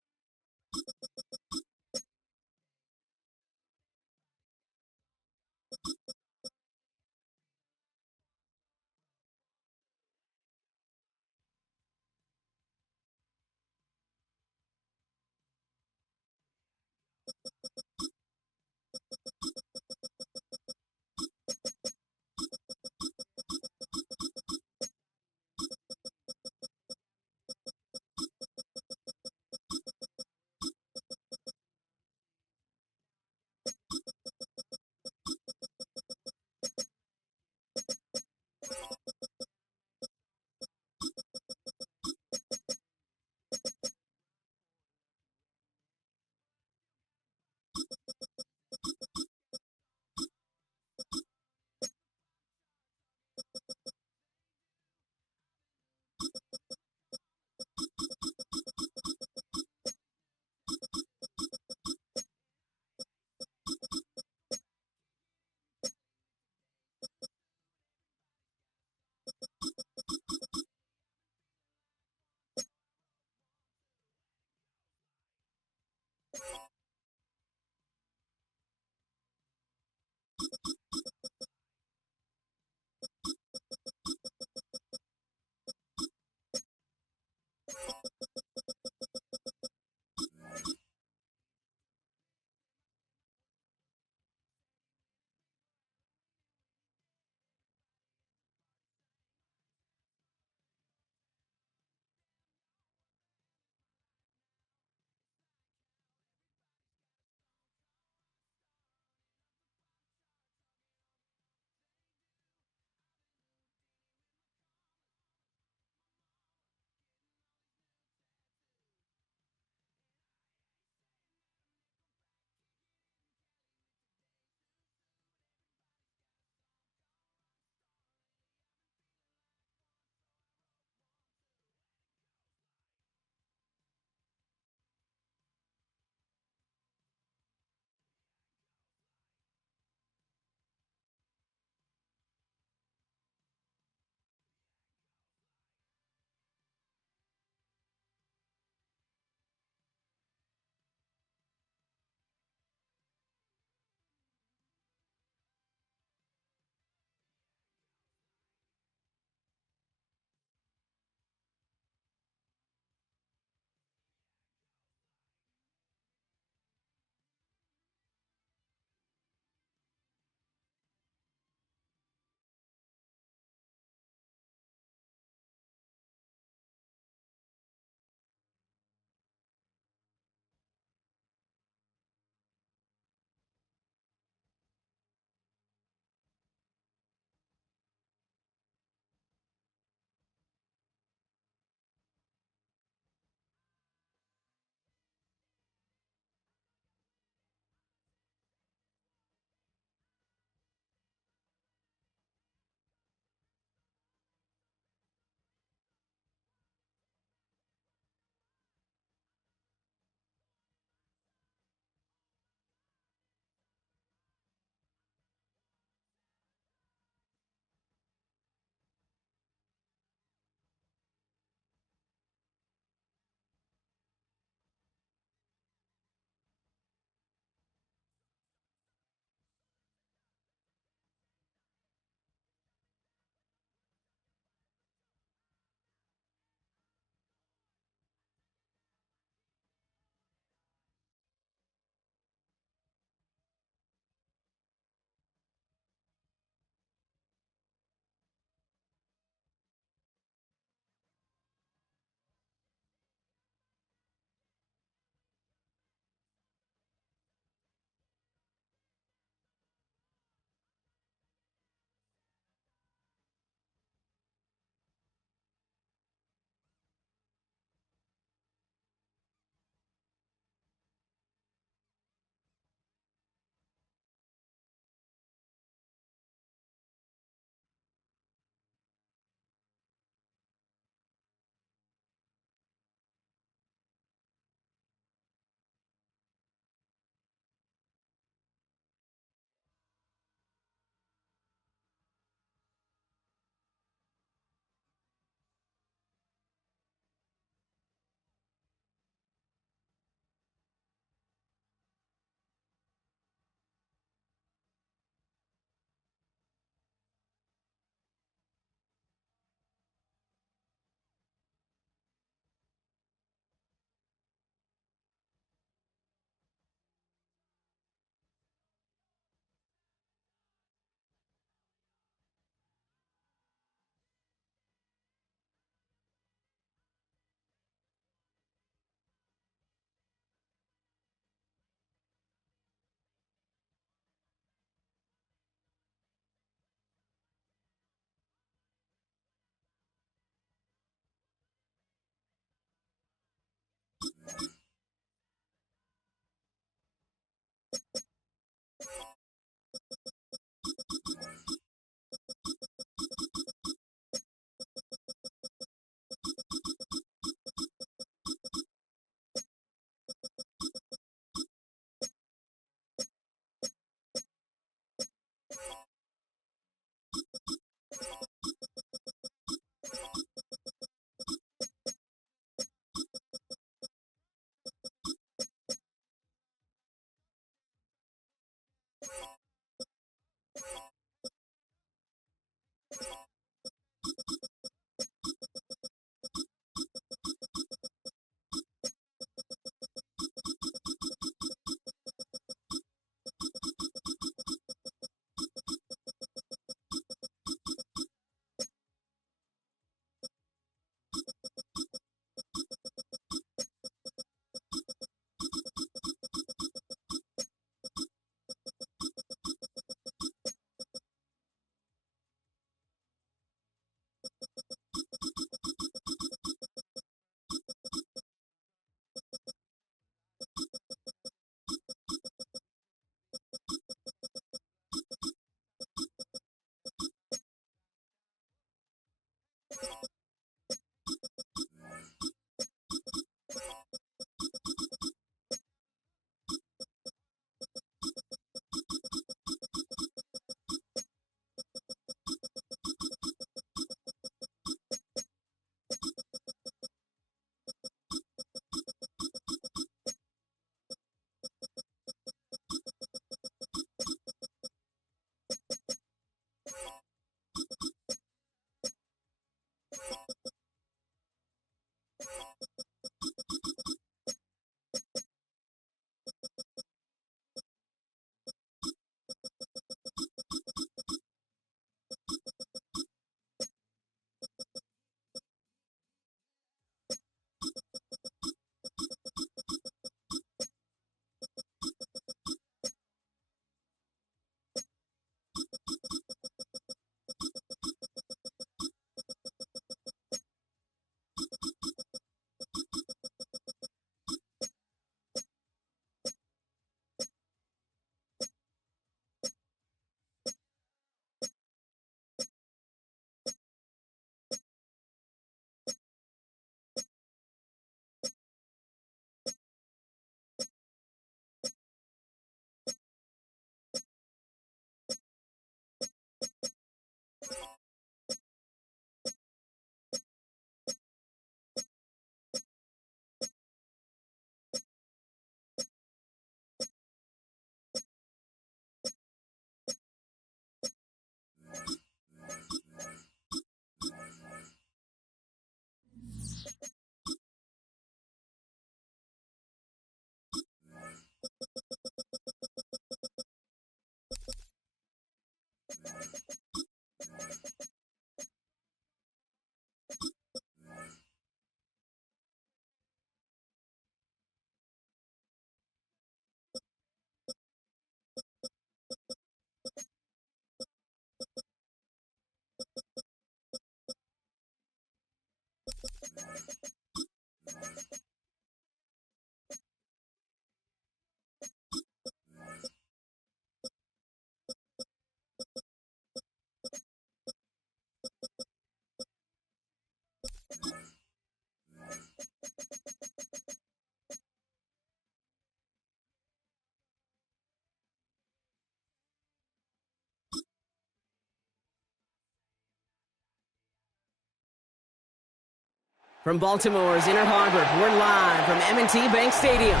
From Baltimore's Inner Harbor, we're live from M&T Bank Stadium.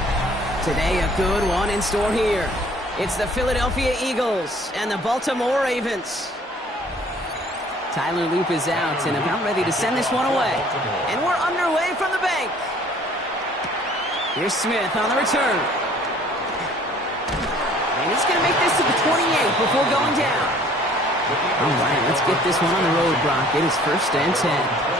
Today, a good one in store here. It's the Philadelphia Eagles and the Baltimore Ravens. Tyler Loop is out and about ready to send this one away. And we're underway from the bank. Here's Smith on the return. And he's going to make this to the 28 before going down. All right, let's get this one on the road, Brock. It is 1st and 10.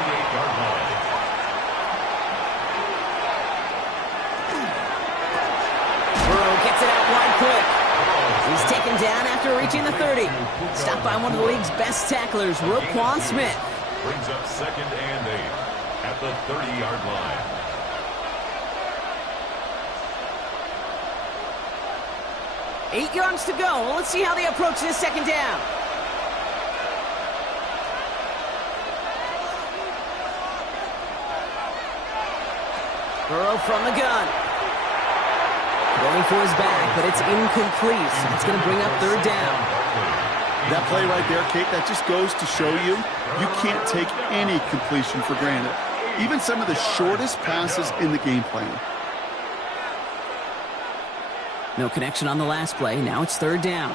He's taken down after reaching the 30. Stopped by one of the league's best tacklers, Roquan Smith. Brings up 2nd and 8 at the 30-yard line. Eight yards to go. Well, let's see how they approach this 2nd down. Burrow from the gun. Going for his back, but it's incomplete. So it's going to bring up 3rd down. That play right there, Kate, that just goes to show you can't take any completion for granted. Even some of the shortest passes in the game plan. No connection on the last play. Now it's 3rd down.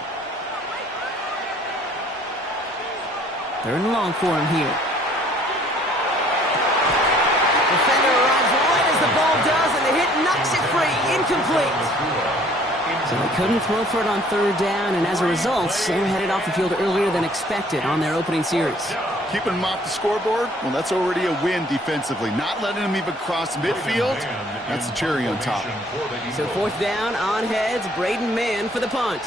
3rd and long for him here. Defender arrives right as the ball does, and the hit knocks it free. Incomplete. So they couldn't throw for it on 3rd down, and as a result, they're headed off the field earlier than expected on their opening series. Keeping them off the scoreboard, well, that's already a win defensively. Not letting them even cross midfield, that's the cherry on top. So 4th down, on heads, Braden Mann for the punt.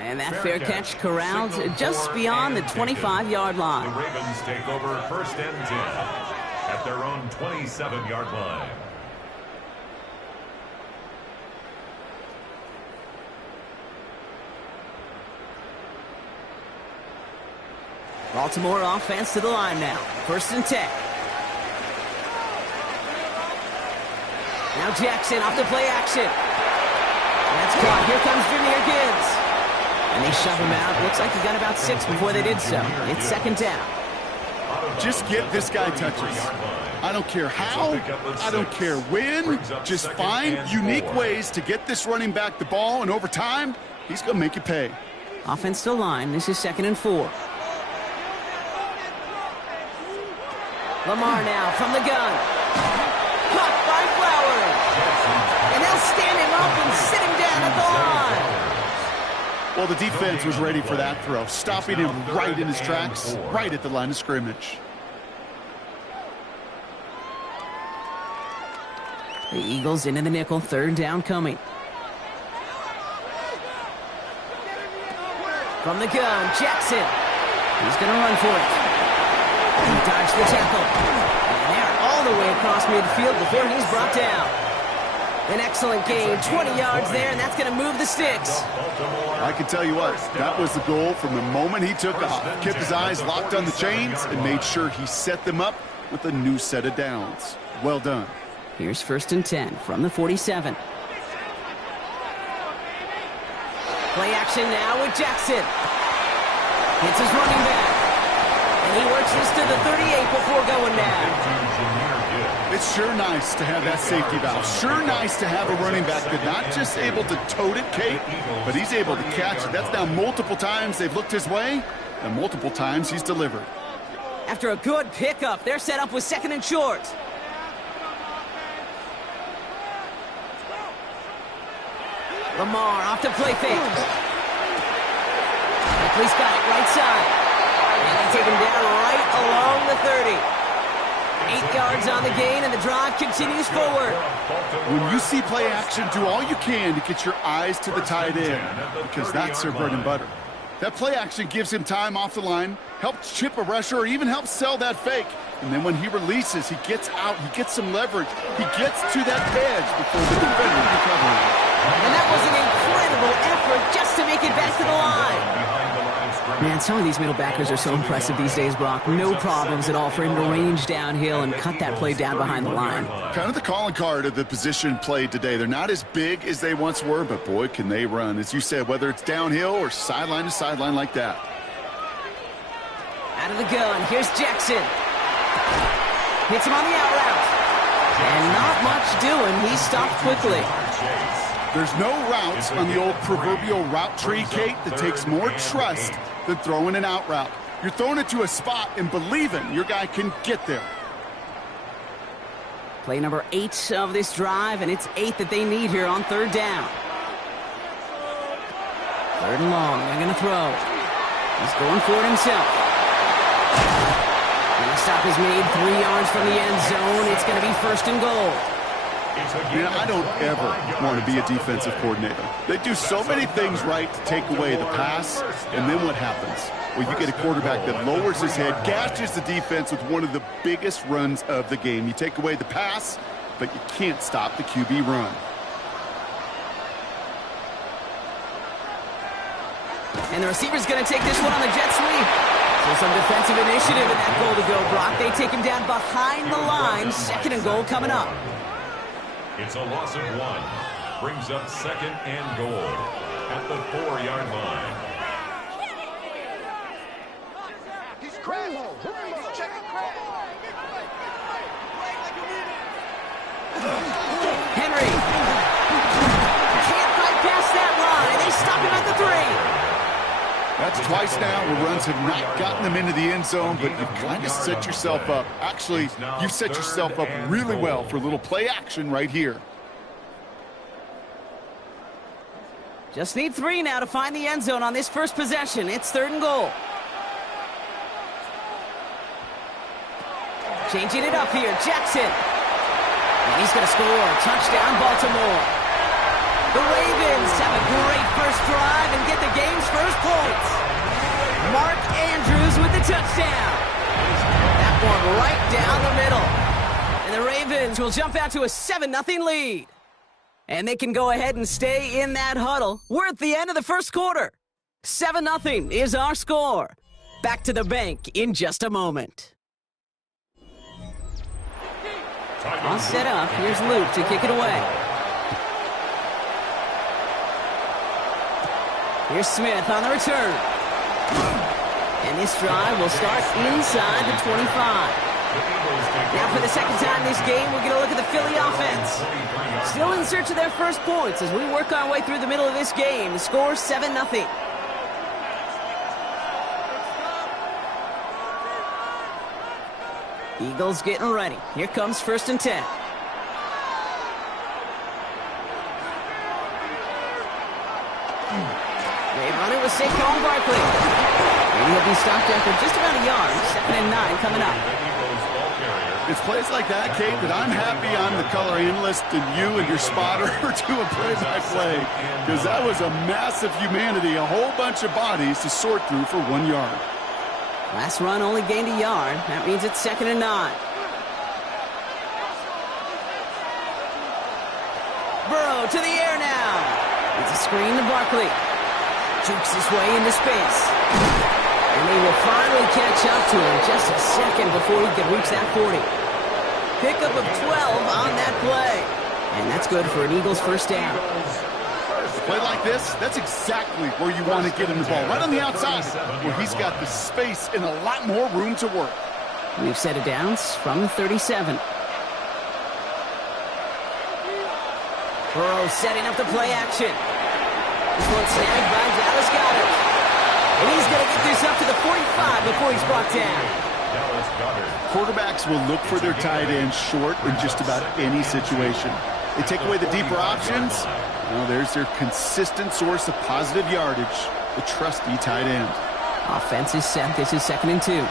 And that fair catch corralled just beyond the 25-yard line. The Ravens take over 1st and 10 at their own 27-yard line. Baltimore offense to the line now. 1st and 10. Now Jackson off the play action. That's caught. Here comes Jahmyr Gibbs. And they shove him out. Looks like he got about 6 before they did so. It's 2nd down. Just get this guy touches. I don't care how, I don't care when. Just find unique ways to get this running back the ball, and over time, he's going to make you pay. Offense to line. This is 2nd and 4. Lamar now from the gun. Caught by Flowers. And they'll stand him up and sit him down at the line. Well, the defense was ready for that throw, stopping him right in his tracks, right at the line of scrimmage. The Eagles into the nickel, 3rd down coming. From the gun, Jackson. He's going to run for it. He dodged the tackle. And they're all the way across midfield before he's brought down. An excellent game, 20 yards there, and that's going to move the sticks. I can tell you what, that was the goal from the moment he took off. Kept his eyes locked on the chains and made sure he set them up with a new set of downs. Well done. Here's 1st and 10 from the 47. Play action now with Jackson. Hits his running back. And he works this to the 38 before going down. It's sure nice to have that safety valve. Sure nice to have a running back that's not just able to tote it, Kate, but he's able to catch it. That's now multiple times they've looked his way, and multiple times he's delivered. After a good pickup, they're set up with 2nd and short. Lamar off to play fake. Least got it right side. And they take him down right along the 30. 8 yards on the gain, and the drive continues forward. When you see play action, do all you can to get your eyes to the tight end, because that's their bread and butter. That play action gives him time off the line, helps chip a rusher, or even helps sell that fake. And then when he releases, he gets out, he gets some leverage. He gets to that edge before the defender recovers. And that was an incredible effort just to make it back to the line. Man, some of these middle backers are so impressive these days, Brock. No problems at all for him to range downhill and cut that play down behind the line. Kind of the calling card of the position played today. They're not as big as they once were, but boy, can they run. As you said, whether it's downhill or sideline to sideline like that. Out of the gun, here's Jackson. Hits him on the out route. And not much doing. He stopped quickly. There's no routes on the old proverbial route tree, Kate, that takes more trust than throwing an out route. You're throwing it to a spot and believing your guy can get there. Play number 8 of this drive, and it's 8 that they need here on 3rd down. 3rd and long, they're going to throw. He's going for it himself. And the stop is made 3 yards from the end zone. It's going to be 1st and goal. I don't ever want to be a defensive coordinator. They do so many things right to take away the pass, and then what happens? Well, you get a quarterback that lowers his head, gashes the defense with one of the biggest runs of the game. You take away the pass, but you can't stop the QB run. And the receiver's going to take this one on the jet sweep. So some defensive initiative in that goal to go, Brock. They take him down behind the line. 2nd and goal coming up. It's a loss of 1. Brings up 2nd and goal at the 4-yard line. He's Crambo. He's checking Crambo. Henry. Can't bypass that line. They stop him at the 3. That's twice now where runs have not gotten them into the end zone, but you've kind of set yourself up. Actually, you've set yourself up really well for a little play action right here. Just need 3 now to find the end zone on this first possession. It's 3rd and goal. Changing it up here, Jackson. And he's going to score. Touchdown, Baltimore. The Ravens have a great first drive and get the game's first points. Mark Andrews with the touchdown. That one right down the middle. And the Ravens will jump out to a 7-0 lead. And they can go ahead and stay in that huddle. We're at the end of the first quarter. 7-0 is our score. Back to the bank in just a moment. All set up. Here's Luke to kick it away. Here's Smith on the return. And this drive will start inside the 25. Now for the second time this game, we're going to look at the Philly offense. Still in search of their first points as we work our way through the middle of this game. The score 7-0. Eagles getting ready. Here comes 1st and 10. They run it with Saquon Barkley. And he'll be stopped after just about a yard. 2nd and 9 coming up. It's plays like that, Kate, that I'm happy I'm the color analyst and you and your spotter are doing play-by-play. Because that was a massive humanity, a whole bunch of bodies to sort through for 1 yard. Last run only gained a yard. That means it's 2nd and 9. Burrow to the air now. It's a screen to Barkley. Jukes his way into space. And he will finally catch up to him just a second before he can reach that 40. Pickup of 12 on that play. And that's good for an Eagles first down. A play like this, that's exactly where you want to get him the ball. Right on the outside, where he's got the space and a lot more room to work. We've set it downs from the 37. Burrow setting up the play action. This one's snagged by Dallas Goedert. And he's going to get this up to the 45 before he's brought down. Quarterbacks will look for their tight end short in just about any situation. They take away the deeper options. Well, there's their consistent source of positive yardage, the trusty tight end. Offense is set. This is 2nd and 2.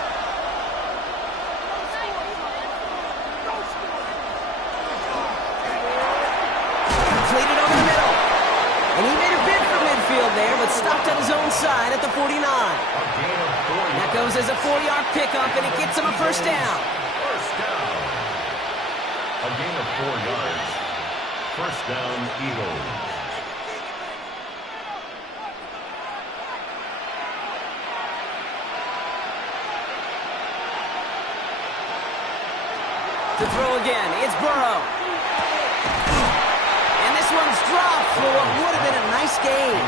Completed over the middle. And he made a bid for midfield there, but stopped on his own side at the 49. That goes as a 4-yard pickup, and it gets him a first down. A gain of 4 yards. First down, Eagles. To throw again, it's Burrow. And this one's dropped for what would have been a nice game.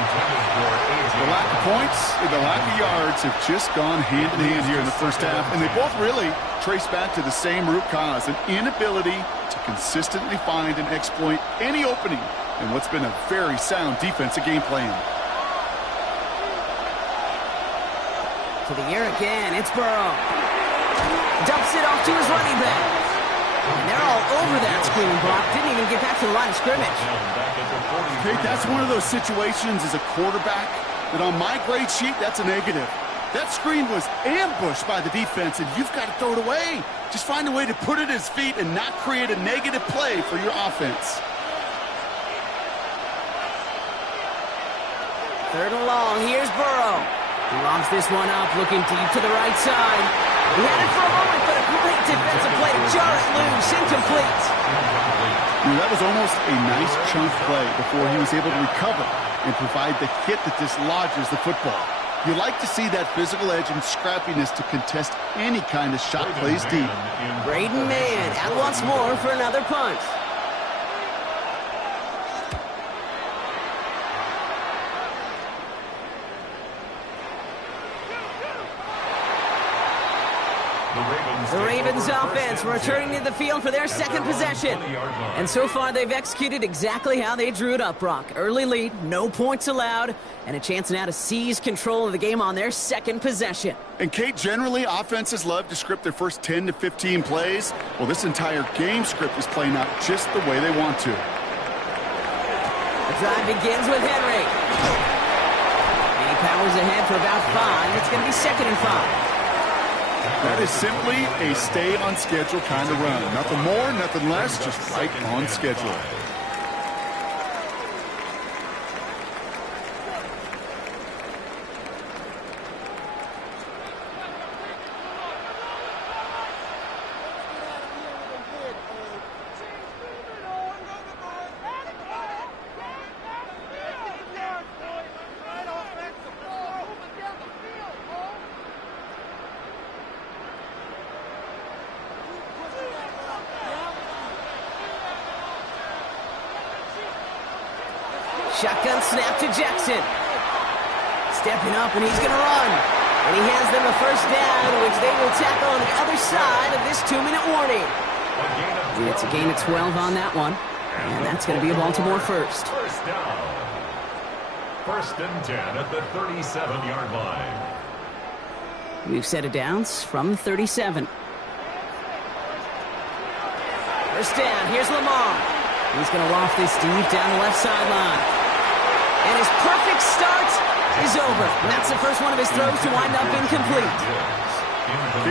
The lack of points and the lack of yards have just gone hand in hand here in the first half, and they both really trace back to the same root cause, an inability to consistently find and exploit any opening in what's been a very sound defensive game plan. To the air again, it's Burrow. Dumps it off to his running back. And they're all over that screen block. Didn't even get back to the line of scrimmage. Okay, that's one of those situations as a quarterback that on my grade sheet, that's a negative. That screen was ambushed by the defense, and you've got to throw it away. Just find a way to put it at his feet and not create a negative play for your offense. 3rd and long, here's Burrow. He lobs this one up, looking deep to the right side. He had it for a moment, but a great defensive play to jar it loose, incomplete. That was almost a nice chunk play before he was able to recover and provide the hit that dislodges the football. You like to see that physical edge and scrappiness to contest any kind of shot plays deep. Braden Mann out once more for another punt. The Ravens offense returning to the field for their second possession. And so far they've executed exactly how they drew it up, Brock. Early lead, no points allowed, and a chance now to seize control of the game on their second possession. And Kate, generally offenses love to script their first 10 to 15 plays. Well, this entire game script is playing out just the way they want to. The drive begins with Henry. He powers ahead for about 5. It's going to be 2nd and 5. That is simply a stay-on-schedule kind of run. Nothing more, nothing less, just right on schedule. Shotgun snap to Jackson. Stepping up, and he's going to run. And he has them a first down, which they will tackle on the other side of this 2-minute warning. It's a gain of 12 on that one. And that's going to be a Baltimore first. First down. 1st and 10 at the 37-yard line. We've set it downs from the 37. First down, here's Lamar. He's going to loft this deep down the left sideline. And his perfect start is over. And that's the first one of his throws to wind up incomplete.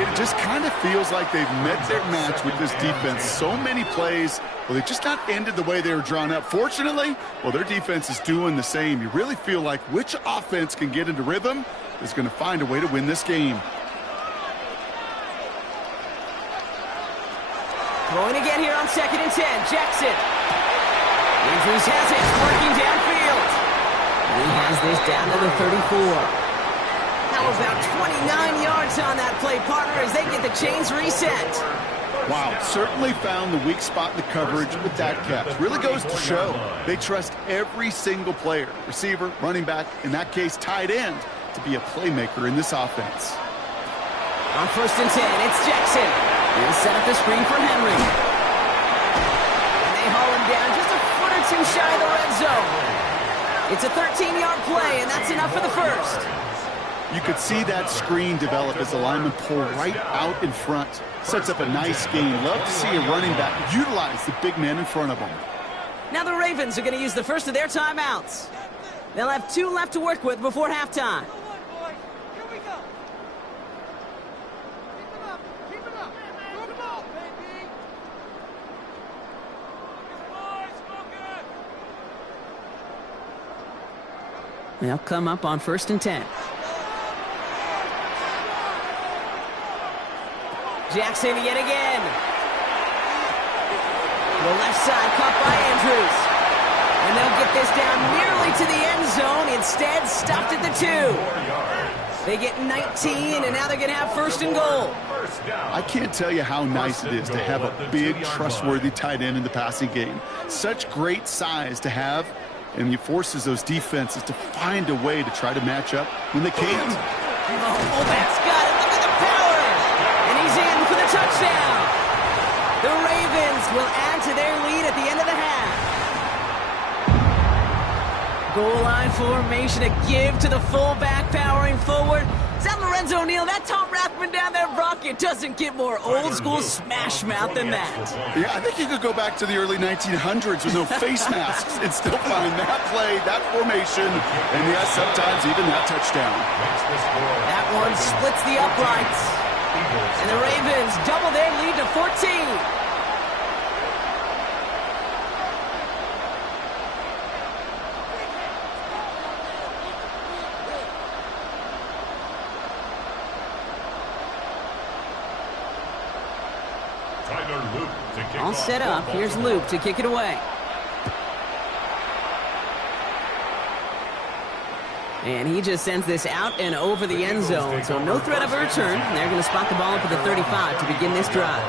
It just kind of feels like they've met their match with this defense. So many plays, well, they just not ended the way they were drawn up. Fortunately, well, their defense is doing the same. You really feel like which offense can get into rhythm is going to find a way to win this game. Throwing again here on 2nd and 10. Jackson. Andrews has it, working downfield. He has this down to the 34. How about 29 yards on that play, partner, as they get the chains reset. Wow, certainly found the weak spot in the coverage with that catch. Really goes to show they trust every single player, receiver, running back, in that case tight end, to be a playmaker in this offense. On 1st and 10, it's Jackson. He'll set up the screen for Henry. And they haul him down just a foot or two shy of the red zone. It's a 13-yard play, and that's enough for the first. You could see that screen develop as the lineman pull right out in front. Sets up a nice game. Love to see a running back utilize the big man in front of him. Now the Ravens are going to use the first of their timeouts. They'll have 2 left to work with before halftime. They'll come up on 1st and 10. Jackson yet again. The left side caught by Andrews. And they'll get this down nearly to the end zone. Instead, stopped at the 2. They get 19, and now they're going to have 1st and goal. I can't tell you how nice it is to have a big, trustworthy tight end in the passing game. Such great size to have. and he forces those defenses to find a way to try to match up when they can't. Fullback's got it. Look at the power. And he's in for the touchdown. The Ravens will add to their lead at the end of the half. Goal line formation, a give to the fullback powering forward. Is that Lorenzo Neal? That Tom Rathman down there, Brock? It doesn't get more old school smash mouth than that. Yeah, I think you could go back to the early 1900s with no face masks and still find that play, that formation, and yes, sometimes even that touchdown. That one splits the uprights. And the Ravens double their lead to 14. All set up. Here's Luke to kick it away. And he just sends this out and over the end zone. So no threat of a return. They're going to spot the ball up at the 35 to begin this drive.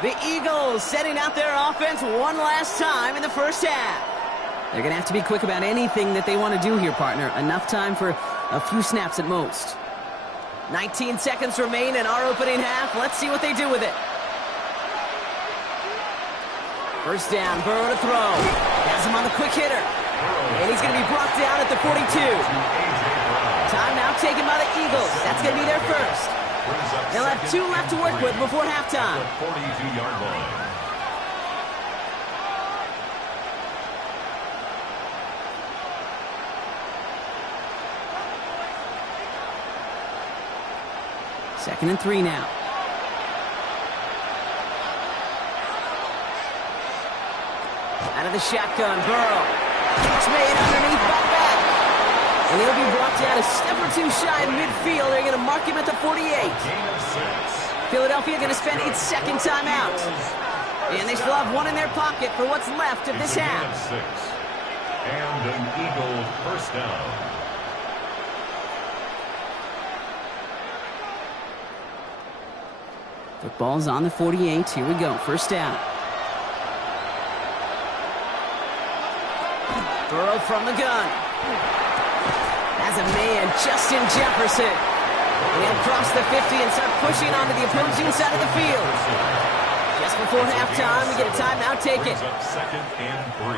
The Eagles setting out their offense one last time in the first half. They're going to have to be quick about anything that they want to do here, partner. Enough time for a few snaps at most. 19 seconds remain in our opening half. Let's see what they do with it. First down, Burrow to throw. Has him on the quick hitter. And he's going to be brought down at the 42. Timeout taken by the Eagles. That's going to be their first. They'll have 2 left to work with before halftime. 42-yard line. Second and 3 now. Out of the shotgun, Burrow. Catch made underneath by back. And he'll be brought down a step or 2 shy in midfield. They're going to mark him at the 48. Philadelphia going to spend its second timeout. And they still have 1 in their pocket for what's left of this half. And an Eagle first down. Football's on the 48. Here we go. First down. Burrow from the gun. As a man, Justin Jefferson. And he'll cross the 50 and start pushing onto the opposing side of the field. Just before halftime, we get a timeout taken. Second and 3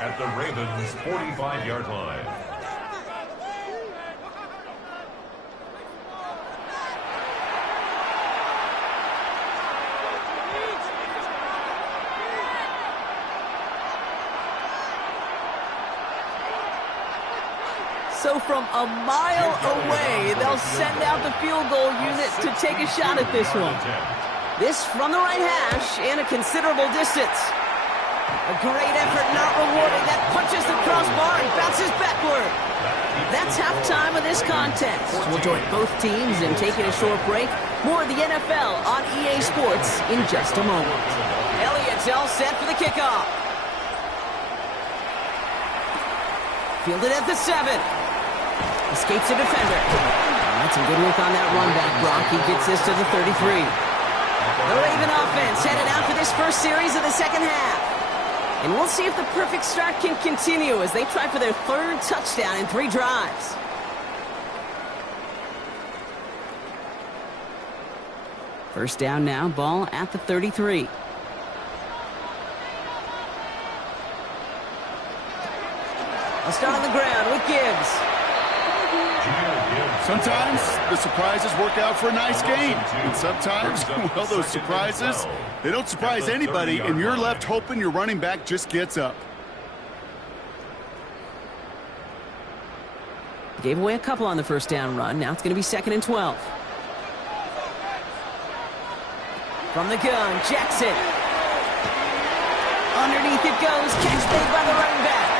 at the Ravens' 45-yard line. So from a mile away, they'll send out the field goal unit to take a shot at this one. This from the right hash and a considerable distance. A great effort not rewarded. That punches the crossbar and bounces backward. That's halftime of this contest. We'll join both teams in taking a short break. More of the NFL on EA Sports in just a moment. Elliott's all set for the kickoff. Fielded at the 7. Escapes a defender. That's some good work on that run back, Brock. He gets this to the 33. The Raven offense headed out for this first series of the second half. And we'll see if the perfect start can continue as they try for their 3rd touchdown in 3 drives. First down now, ball at the 33. I'll start on the ground with Gibbs. Sometimes the surprises work out for a nice game. And sometimes, well, those surprises, they don't surprise anybody, and you're left hoping your running back just gets up. Gave away a couple on the first down run. Now it's going to be 2nd and 12. From the gun, Jackson. Underneath it goes. Catch made by the running back.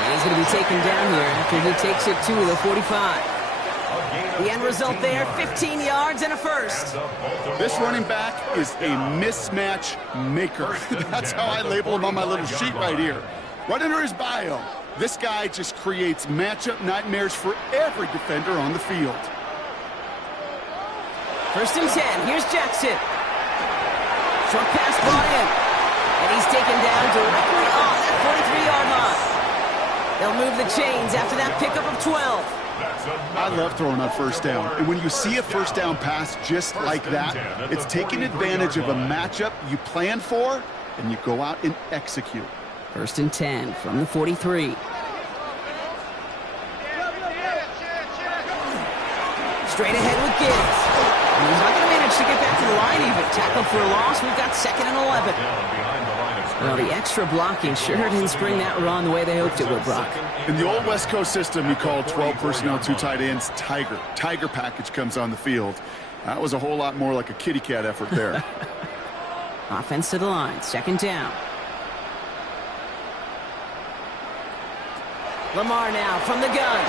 And he's going to be taken down here after he takes it to the 45. The end result there, 15 yards and a first. This running back is a mismatch maker. That's how I label him on my little sheet right here. Right under his bio, this guy just creates matchup nightmares for every defender on the field. 1st and 10, here's Jackson. Short pass brought in. And he's taken down directly off that 43-yard line. They'll move the chains after that pickup of 12. I love throwing on first down. And when you see a first down pass just like that, it's taking advantage of a matchup you planned for, and you go out and execute. 1st and 10 from the 43. Straight ahead with Gibbs. And he's not going to manage to get back to the line even. Tackle for a loss. We've got 2nd and 11. Well, the extra blocking sure didn't spring that run the way they hoped it would, Brock. In the old West Coast system, we called 12 personnel, 2 tight ends, Tiger. Tiger package comes on the field. That was a whole lot more like a kitty cat effort there. Offense to the line. 2nd down. Lamar now from the gun.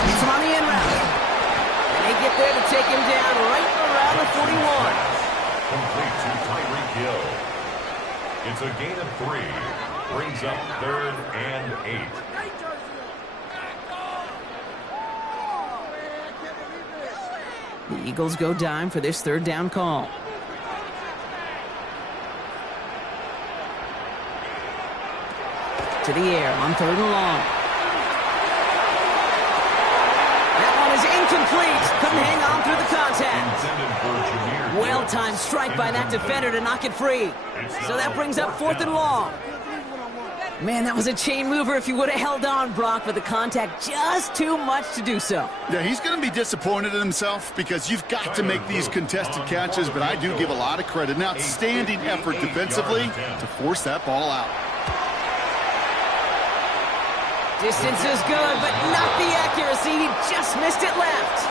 He's on the in route. And they get there to take him down right around the 41. Complete to Tyreek Hill. It's a gain of 3. Brings up 3rd and 8. The Eagles go dime for this 3rd down call. To the air on 3rd and long. That one is incomplete. Couldn't hang on through the contact. Well-timed strike by that defender to knock it free. So that brings up 4th and long. Man, that was a chain mover if he would have held on, Brock, but the contact just too much to do so. Yeah, he's going to be disappointed in himself because you've got to make these contested catches, but I do give a lot of credit. An outstanding effort defensively to force that ball out. Distance is good, but not the accuracy. He just missed it left.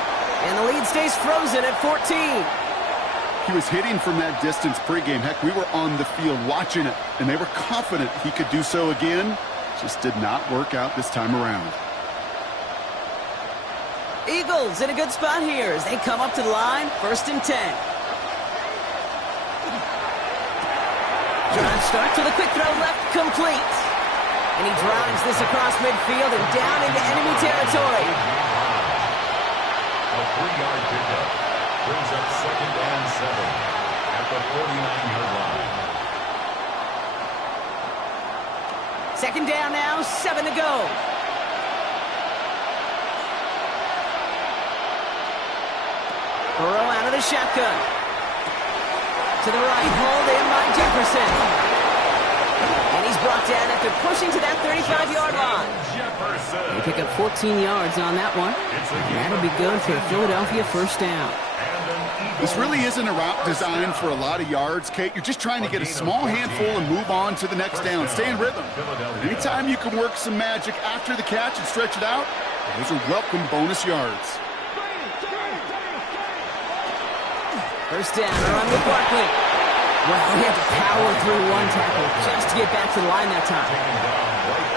And the lead stays frozen at 14. He was hitting from that distance pregame. Heck, we were on the field watching it, and they were confident he could do so again. Just did not work out this time around. Eagles in a good spot here as they come up to the line. 1st and 10. Drive start to the quick throw left, complete. And he drives this across midfield and down into enemy territory. A 3-yard pickup. Brings up 2nd and 7 at the 49-yard line. 2nd down now, 7 to go. Burrow out of the shotgun. To the right, hold in by Jefferson. And he's brought down after pushing to that 35-yard line. They pick up 14 yards on that one. And that'll be good for a Philadelphia 1st down. This really isn't a route designed for a lot of yards, Kate. You're just trying to get a small handful and move on to the next down. Stay in rhythm. Anytime you can work some magic after the catch and stretch it out, those are welcome bonus yards. 1st down, run with Barkley. Well, he had to power through one tackle just to get back to the line that time.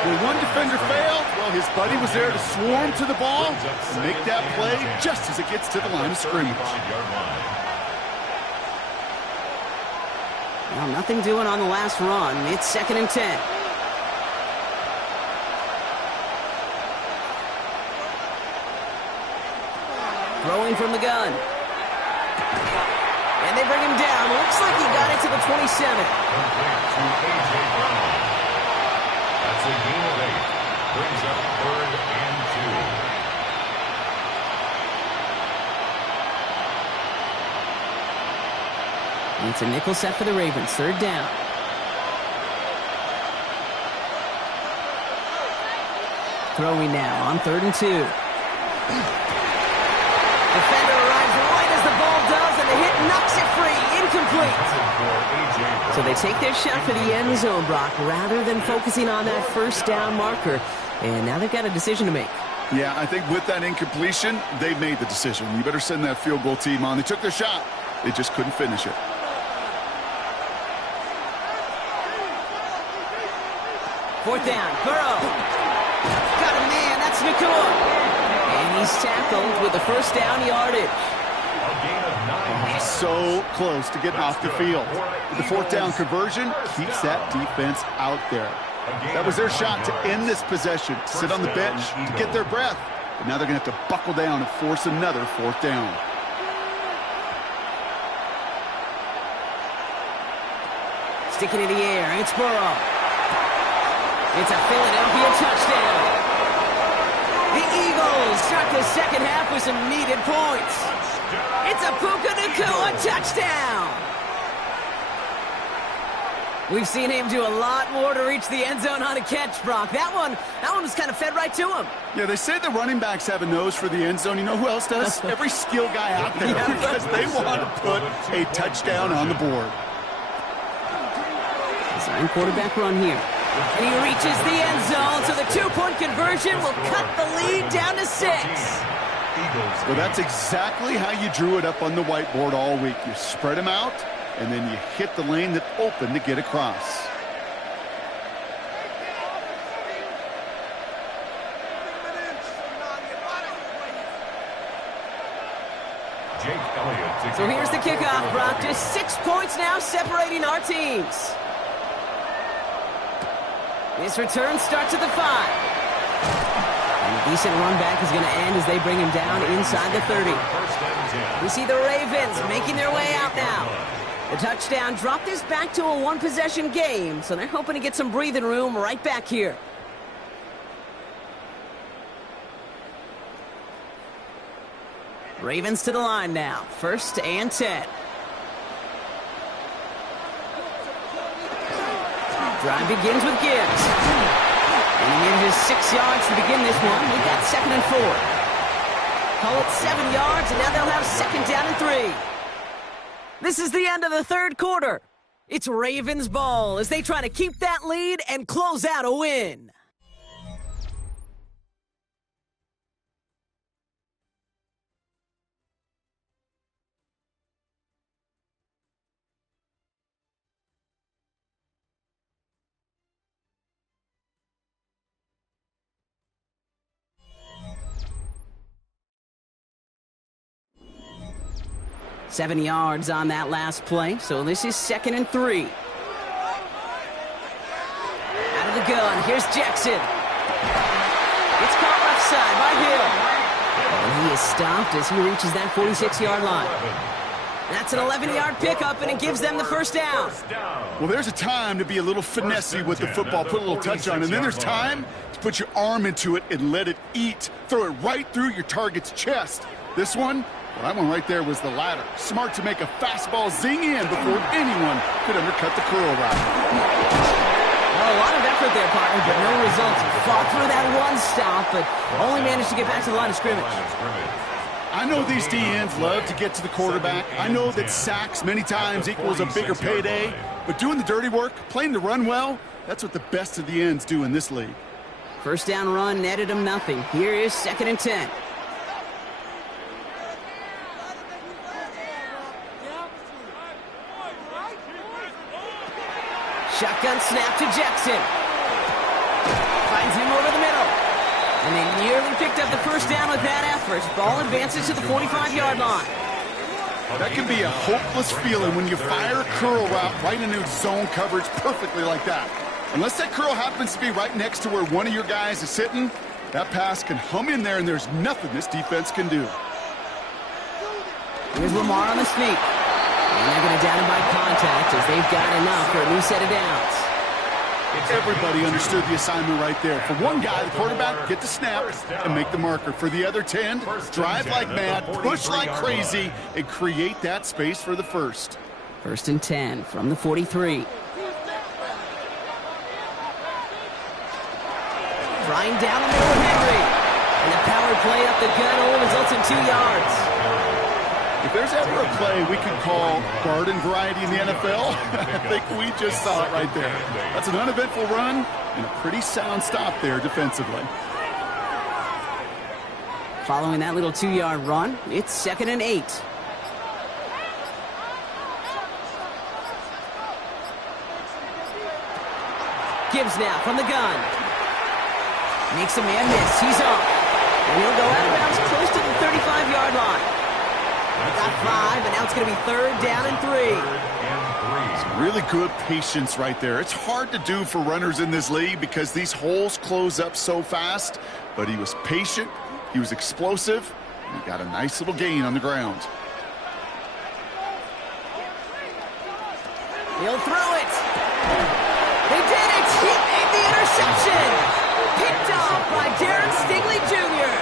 When one defender failed, well, his buddy was there to swarm to the ball and make that play just as it gets to the line of scrimmage. Well, nothing doing on the last run. It's 2nd and 10. Throwing from the gun. And they bring him down. Looks like he got it to the 27. That's a gain of 8. Brings up 3rd and 2. It's a nickel set for the Ravens. 3rd down. Throwing now on 3rd and 2. Defender arrives right as the ball does, and the hit knocks it free. Incomplete. So they take their shot for the end zone, Brock, rather than focusing on that 1st down marker. And now they've got a decision to make. Yeah, I think with that incompletion, they made the decision. You better send that field goal team on. They took their shot. They just couldn't finish it. Fourth down, Burrow. Got a man, that's Nakua. And he's tackled with the 1st down yardage. So close to getting off the field. The 4th down conversion keeps that defense out there. That was their shot to end this possession, to sit on the bench, to get their breath. But now they're going to have to buckle down and force another 4th down. Sticking in the air, it's Burrow. It's a Philadelphia touchdown. The Eagles start the second half with some needed points. It's a Puka Nacua touchdown. We've seen him do a lot more to reach the end zone on a catch, Brock. That one was kind of fed right to him. Yeah, they say the running backs have a nose for the end zone. You know who else does? Every skill guy out there, because they want to put a touchdown on the board. Design quarterback run here. And he reaches the end zone, so the two-point conversion will cut the lead down to 6. Well, that's exactly how you drew it up on the whiteboard all week. You spread them out, and then you hit the lane that opened to get across. So here's the kickoff, Brock. Just 6 points now separating our teams. This return starts at the 5. And a decent run back is going to end as they bring him down inside the 30. We see the Ravens making their way out now. The touchdown dropped this back to a one-possession game, so they're hoping to get some breathing room right back here. Ravens to the line now. 1st and 10. Drive begins with Gibbs. And he needed just 6 yards to begin this one. He got 2nd and 4. Call it 7 yards, and now they'll have 2nd down and 3. This is the end of the 3rd quarter. It's Ravens ball as they try to keep that lead and close out a win. Seven yards on that last play, so this is 2nd and 3. Out of the gun, here's Jackson. It's caught left side by Hill. And he is stopped as he reaches that 46-yard line. That's an 11-yard pickup, and it gives them the 1st down. Well, there's a time to be a little finessey with the football, put a little touch on, and then there's time to put your arm into it and let it eat. Throw it right through your target's chest. This one, well, that one right there was the latter. Smart to make a fastball zing in before anyone could undercut the curl route. Well, a lot of effort there, partner, but no results. Fought through that one stop, but only managed to get back to the line of scrimmage. I know these DNs love to get to the quarterback. I know that sacks many times equals a bigger payday, but doing the dirty work, playing the run well, that's what the best of the ends do in this league. 1st down run netted him nothing. Here is 2nd and 10. Shotgun snap to Jackson. Finds him over the middle. And they nearly picked up the 1st down with that effort. Ball advances to the 45-yard line. That can be a hopeless feeling when you fire a curl route right into zone coverage perfectly like that. Unless that curl happens to be right next to where one of your guys is sitting, that pass can hum in there and there's nothing this defense can do. Here's Lamar on the sneak. And they're going to down him by contact as they've got enough for a new set of downs. Everybody understood the assignment right there. For one guy, the quarterback, get the snap and make the marker. For the other 10, drive like mad, push like crazy, and create that space for the 1st. 1st and 10 from the 43. Flying down the middle of Henry. And the power play up the gut only results in 2 yards. If there's ever a play we could call garden variety in the NFL, I think we just saw it right there. That's an uneventful run and a pretty sound stop there defensively. Following that little 2-yard run, it's 2nd and 8. Gibbs now from the gun. Makes a man miss. He's off. And he'll go out of bounds close to the 35-yard line. Got 5, and now it's going to be 3rd down and 3. Some really good patience right there. It's hard to do for runners in this league because these holes close up so fast. But he was patient, he was explosive, and he got a nice little gain on the ground. He'll throw it. They did it! He made the interception! Picked off by Darren Stingley Jr.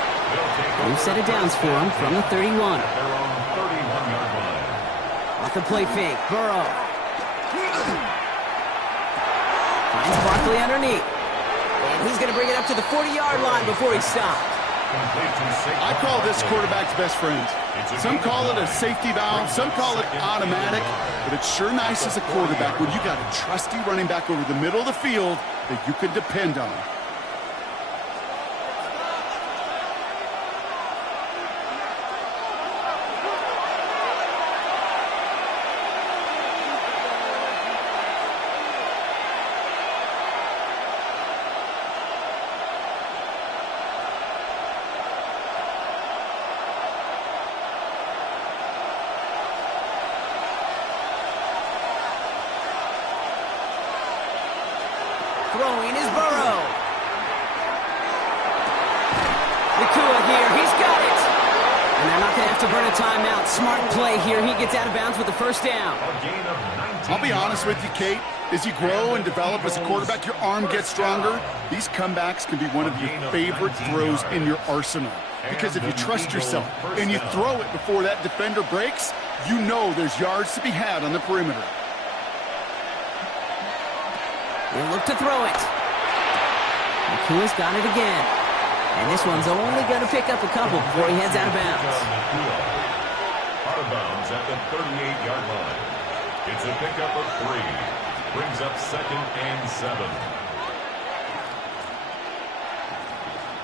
New set of downs for him from the 31. Off the play fake, Burrow. Finds Barkley underneath. And he's going to bring it up to the 40-yard line before he stops. I call this quarterback's best friend. Some call it a safety valve, some call it automatic, but it's sure nice as a quarterback when you got a trusty running back over the middle of the field that you can depend on. Throwing is Burrow. Nakua here, he's got it. And they're not going to have to burn a timeout. Smart play here. He gets out of bounds with the first down. I'll be honest with you, Kate. As you grow and develop as a quarterback, your arm gets stronger. These comebacks can be one of your favorite throws in your arsenal. Because if you trust yourself and you throw it before that defender breaks, you know there's yards to be had on the perimeter. He'll look to throw it. Nakua's got it again. And this one's only going to pick up a couple before he heads out of bounds. Out of bounds at the 38-yard line. It's a pickup of 3. Brings up 2nd and 7.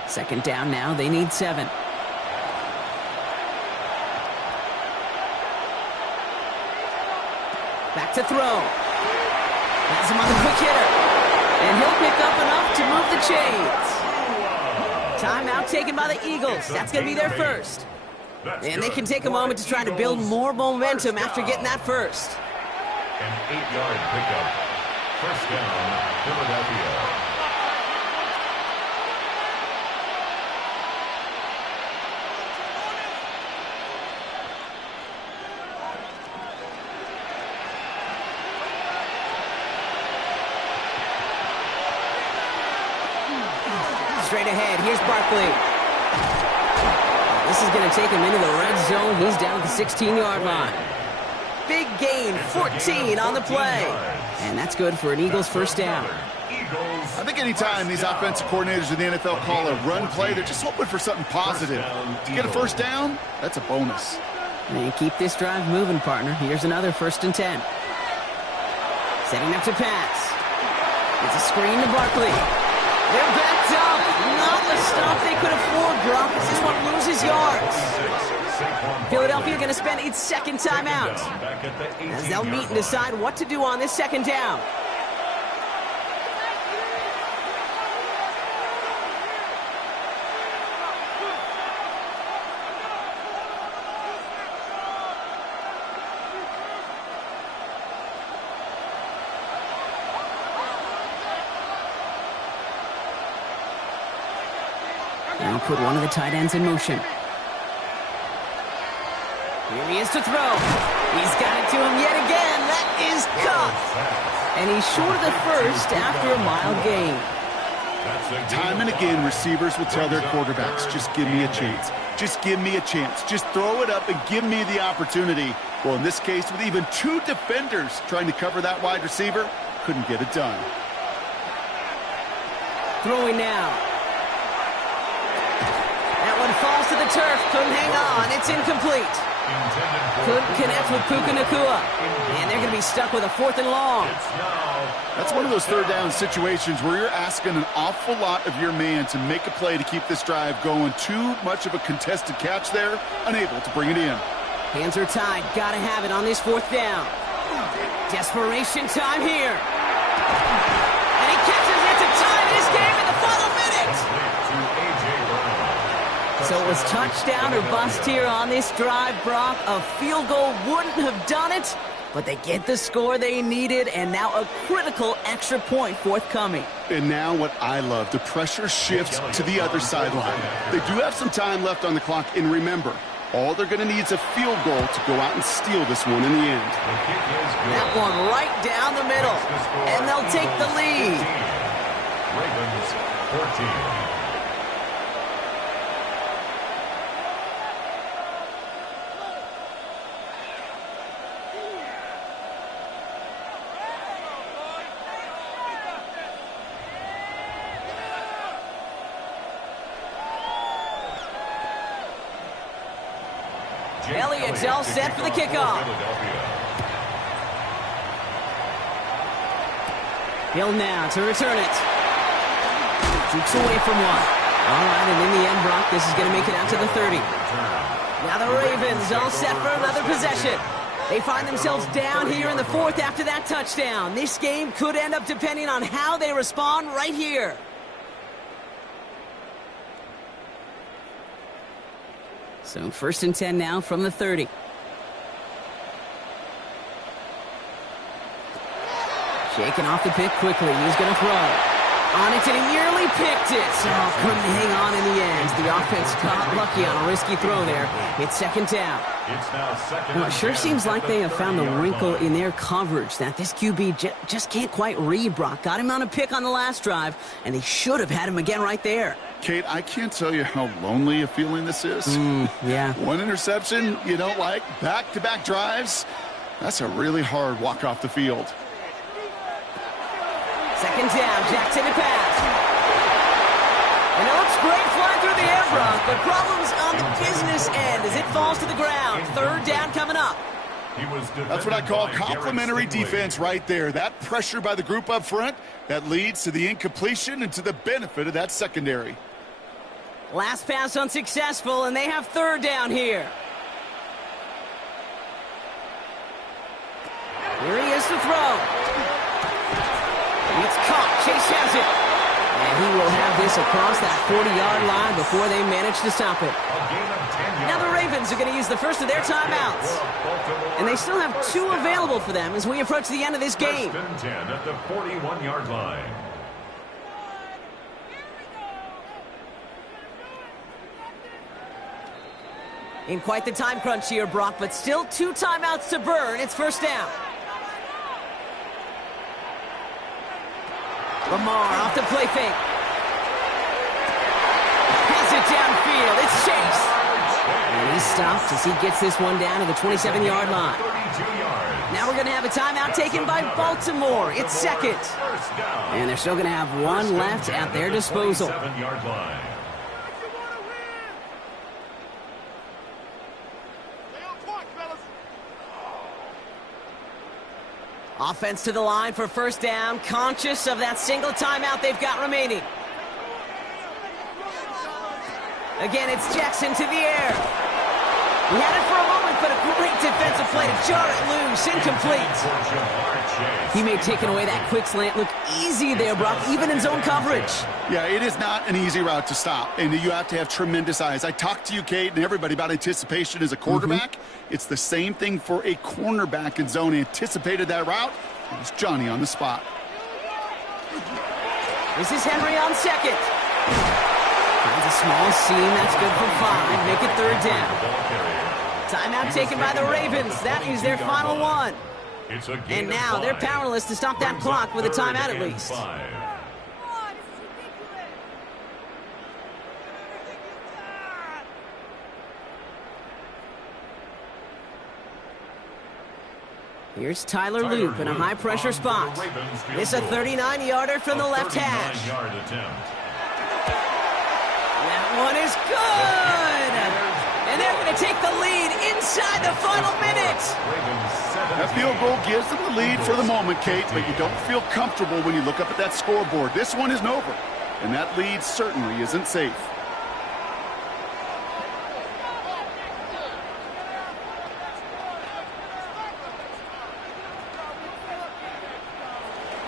Second down now. They need 7. Back to throw. Has him on the quick hitter. And he'll pick up enough to move the chains. Timeout taken by the Eagles. That's going to be their first. And they can take a moment to try to build more momentum after getting that first. An 8-yard pickup. First down, Philadelphia. Straight ahead, here's Barkley. This is going to take him into the red zone. He's down at the 16-yard line. Big gain, 14 on the play. And that's good for an Eagles first down. I think anytime these offensive coordinators in the NFL call a run play, they're just hoping for something positive. To get a first down, that's a bonus. And keep this drive moving, partner. Here's another 1st and 10. Setting up to pass. It's a screen to Barkley. They're backed up. Not the stop they could afford, Brock, as this one loses yards. Philadelphia going to spend its second timeout, as they'll meet and decide what to do on this second down. Now put one of the tight ends in motion. Here he is to throw. He's got it to him yet again. That is caught. And he's short of the first after a mild gain. Time and again, receivers will tell their quarterbacks, just give me a chance. Just give me a chance. Just throw it up and give me the opportunity. Well, in this case, with even 2 defenders trying to cover that wide receiver, couldn't get it done. Throwing now. That one falls to the turf. Couldn't hang on. It's incomplete. Couldn't connect with Puka Nacua. And they're going to be stuck with a 4th and long. That's one of those third down situations where you're asking an awful lot of your man to make a play to keep this drive going. Too much of a contested catch there, unable to bring it in. Hands are tied. Got to have it on this 4th down. Desperation time here. And he catches it to tie this game in the final minute. So it was touchdown or bust here on this drive, Brock. A field goal wouldn't have done it, but they get the score they needed, and now a critical extra point forthcoming. And now what I love, the pressure shifts to the other sideline. They do have some time left on the clock, and remember, All they're going to need is a field goal to go out and steal this one in the end. That one right down the middle, and they'll take the lead. Ravens 14. Elliott's all set for the kickoff. Hill now to return it. Jukes away from one. All right, and in the end, Brock, this is going to make it out to the 30. Now the Ravens all set for another possession. They find themselves down here in the fourth after that touchdown. This game could end up depending on how they respond right here. So 1st and 10 now from the 30. Shaking off the pick quickly. He's going to throw. On it, and he nearly picked it. Oh, couldn't hang on in the end. The offense got lucky on a risky throw there. It's 2nd down. Well, it sure seems like they have found the wrinkle in their coverage that this QB just can't quite read, Brock. Got him on a pick on the last drive, and they should have had him again right there. Kate, I can't tell you how lonely a feeling this is. Yeah. One interception you don't like, back-to-back drives. That's a really hard walk off the field. 2nd down, Jackson to pass. And it looks great flying through the air, Brock, but problems on the business end as it falls to the ground. 3rd down coming up. That's what I call complimentary defense right there. That pressure by the group up front, that leads to the incompletion and to the benefit of that secondary. Last pass unsuccessful, and they have 3rd down here. Here he is to throw. It's caught. Chase has it. And he will have this across that 40-yard line before they manage to stop it. Now the Ravens are going to use the first of their timeouts. And they still have 2 available for them as we approach the end of this game. 1st and 10 at the 41-yard line. In quite the time crunch here, Brock, but still 2 timeouts to burn. It's 1st down. Lamar off the play fake. Pass it downfield. It's Chase. And he stops as he gets this one down to the 27-yard line. Now we're going to have a timeout taken by Baltimore. It's 2nd. And they're still going to have 1 left at their disposal. 7-yard line. Offense to the line for 1st down, conscious of that single timeout they've got remaining. Again, it's Jackson to the air. He had it for a moment, but a great defensive play to jar it loose, incomplete. He may have taken away that quick slant. Look easy there, Brock, even in zone coverage. Yeah, it is not an easy route to stop, and you have to have tremendous eyes. I talked to you, Kate, and everybody about anticipation as a quarterback. It's the same thing for a cornerback in zone. Anticipated that route. It was Johnny on the spot. This is Henry on 2nd. Finds a small seam. That's good for 5. Make it 3rd down. Timeout taken by the Ravens. That is their final one. And now they're powerless to stop that clock with a timeout at least. Here's Tyler Loop in a high-pressure spot. It's a 39-yarder from the left hash. That one is good! And they're going to take the lead inside the final minute. That field goal gives them the lead for the moment, Kate, but you don't feel comfortable when you look up at that scoreboard. This one isn't over, and that lead certainly isn't safe.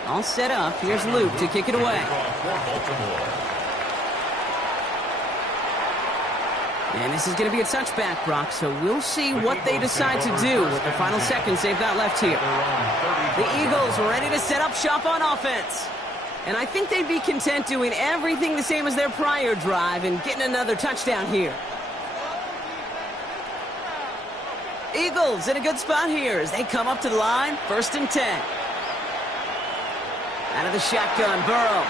All set up. Here's Luke to kick it away. And this is going to be a touchback, Brock, so we'll see what they decide to do with the final seconds they've got left here. The Eagles ready to set up shop on offense. And I think they'd be content doing everything the same as their prior drive and getting another touchdown here. Eagles in a good spot here as they come up to the line, 1st and 10. Out of the shotgun, Burrow.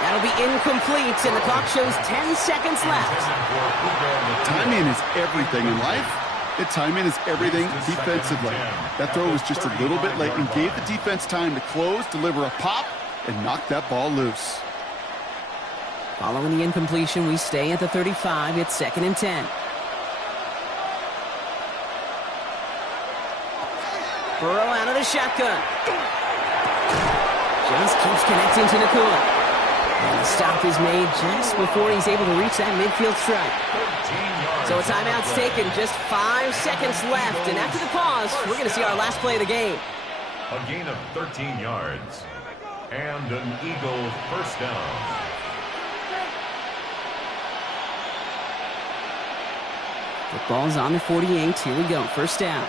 That'll be incomplete, and the clock shows 10 seconds left. Timing is everything in life. And timing is everything defensively. That throw was just a little bit late and gave the defense time to close, deliver a pop, and knock that ball loose. Following the incompletion, we stay at the 35. It's 2nd and 10. Burrow out of the shotgun. Just keeps connecting to Nakua. And the stop is made just before he's able to reach that midfield strike. So a timeout's taken, just 5 seconds left. And after the pause, we're going to see our last play of the game. A gain of 13 yards. And an Eagle first down. The ball's on the 48. Here we go. First down.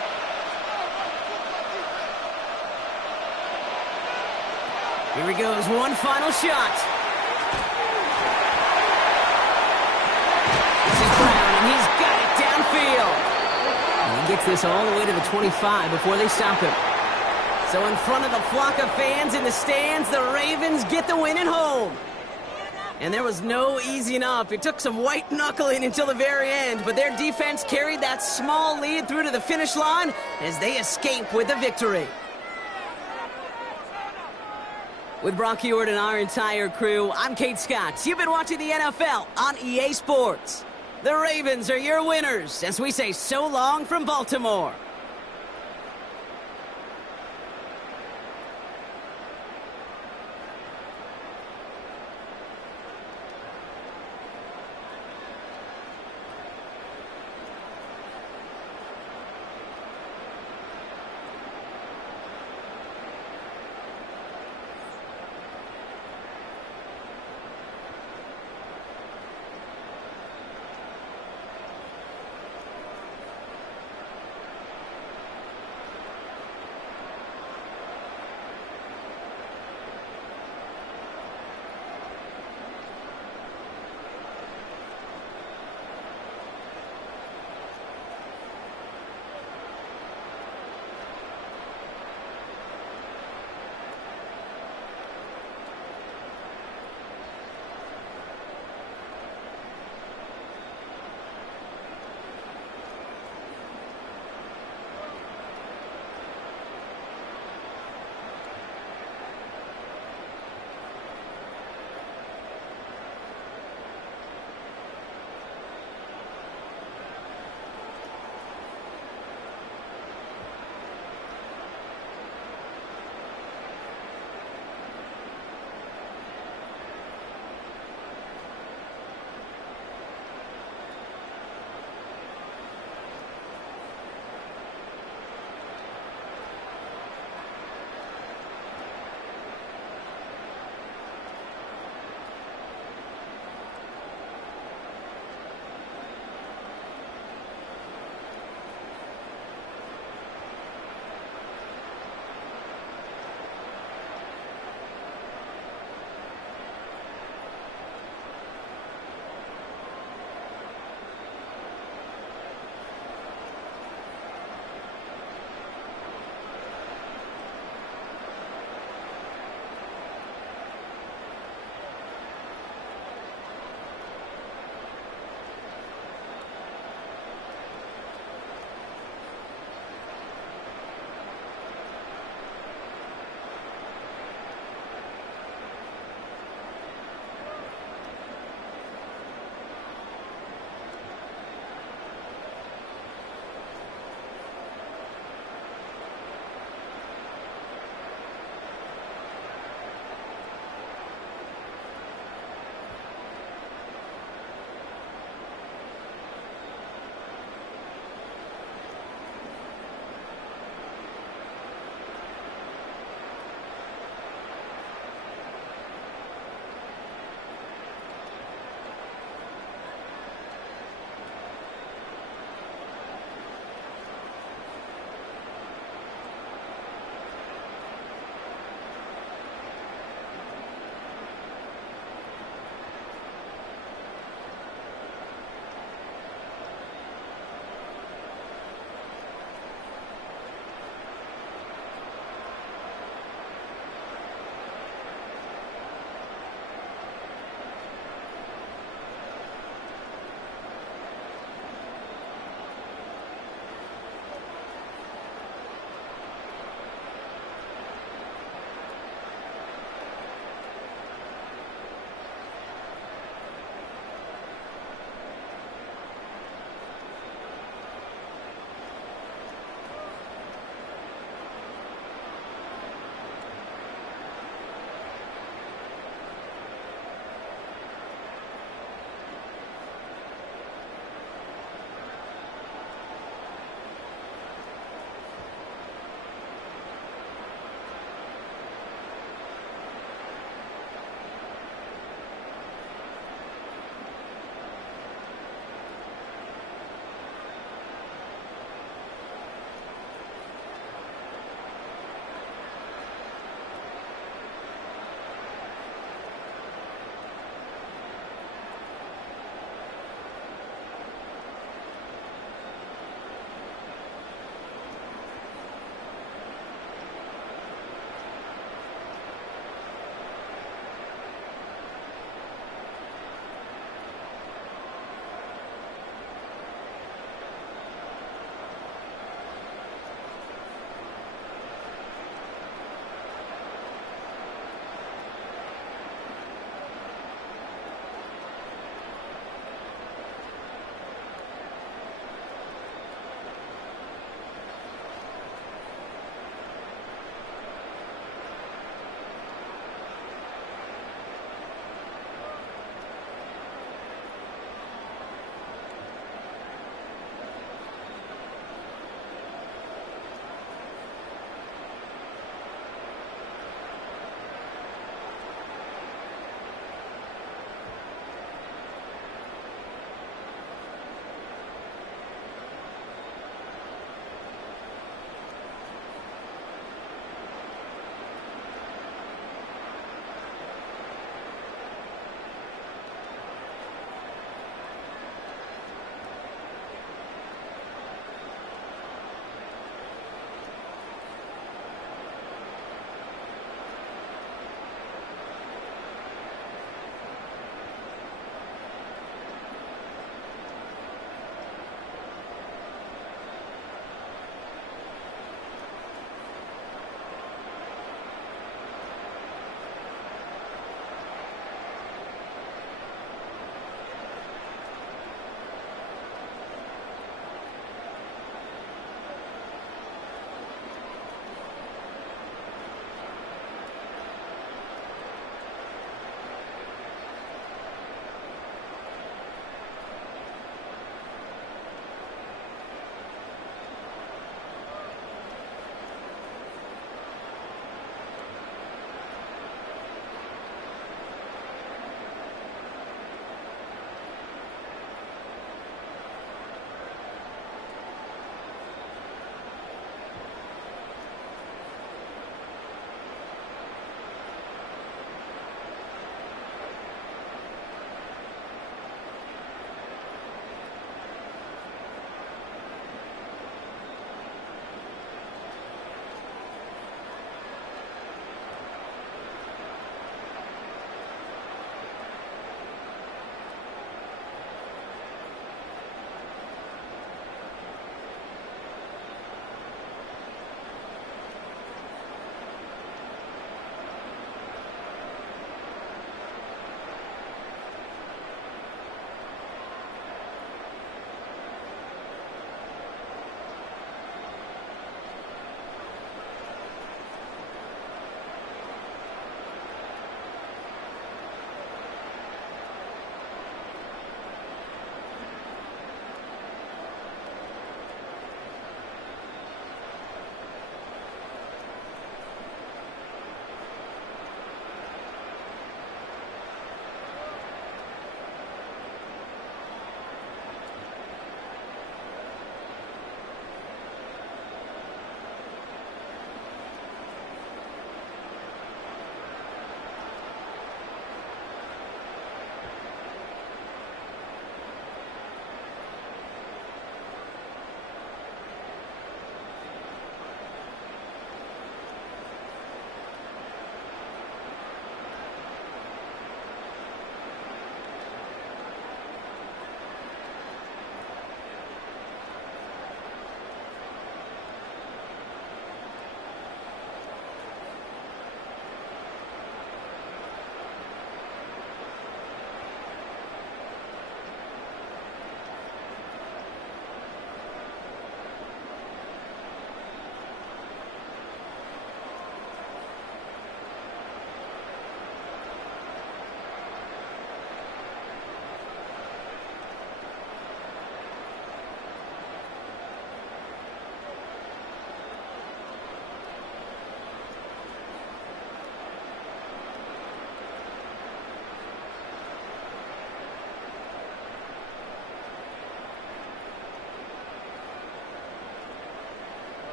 Here he goes. One final shot. This is Brown, and he's got it downfield. And he gets this all the way to the 25 before they stop him. So in front of the flock of fans in the stands, the Ravens get the win at home. And there was no easing up. It took some white knuckling until the very end, but their defense carried that small lead through to the finish line as they escape with the victory. With Brock Huard and our entire crew, I'm Kate Scott. You've been watching the NFL on EA Sports. The Ravens are your winners as we say so long from Baltimore.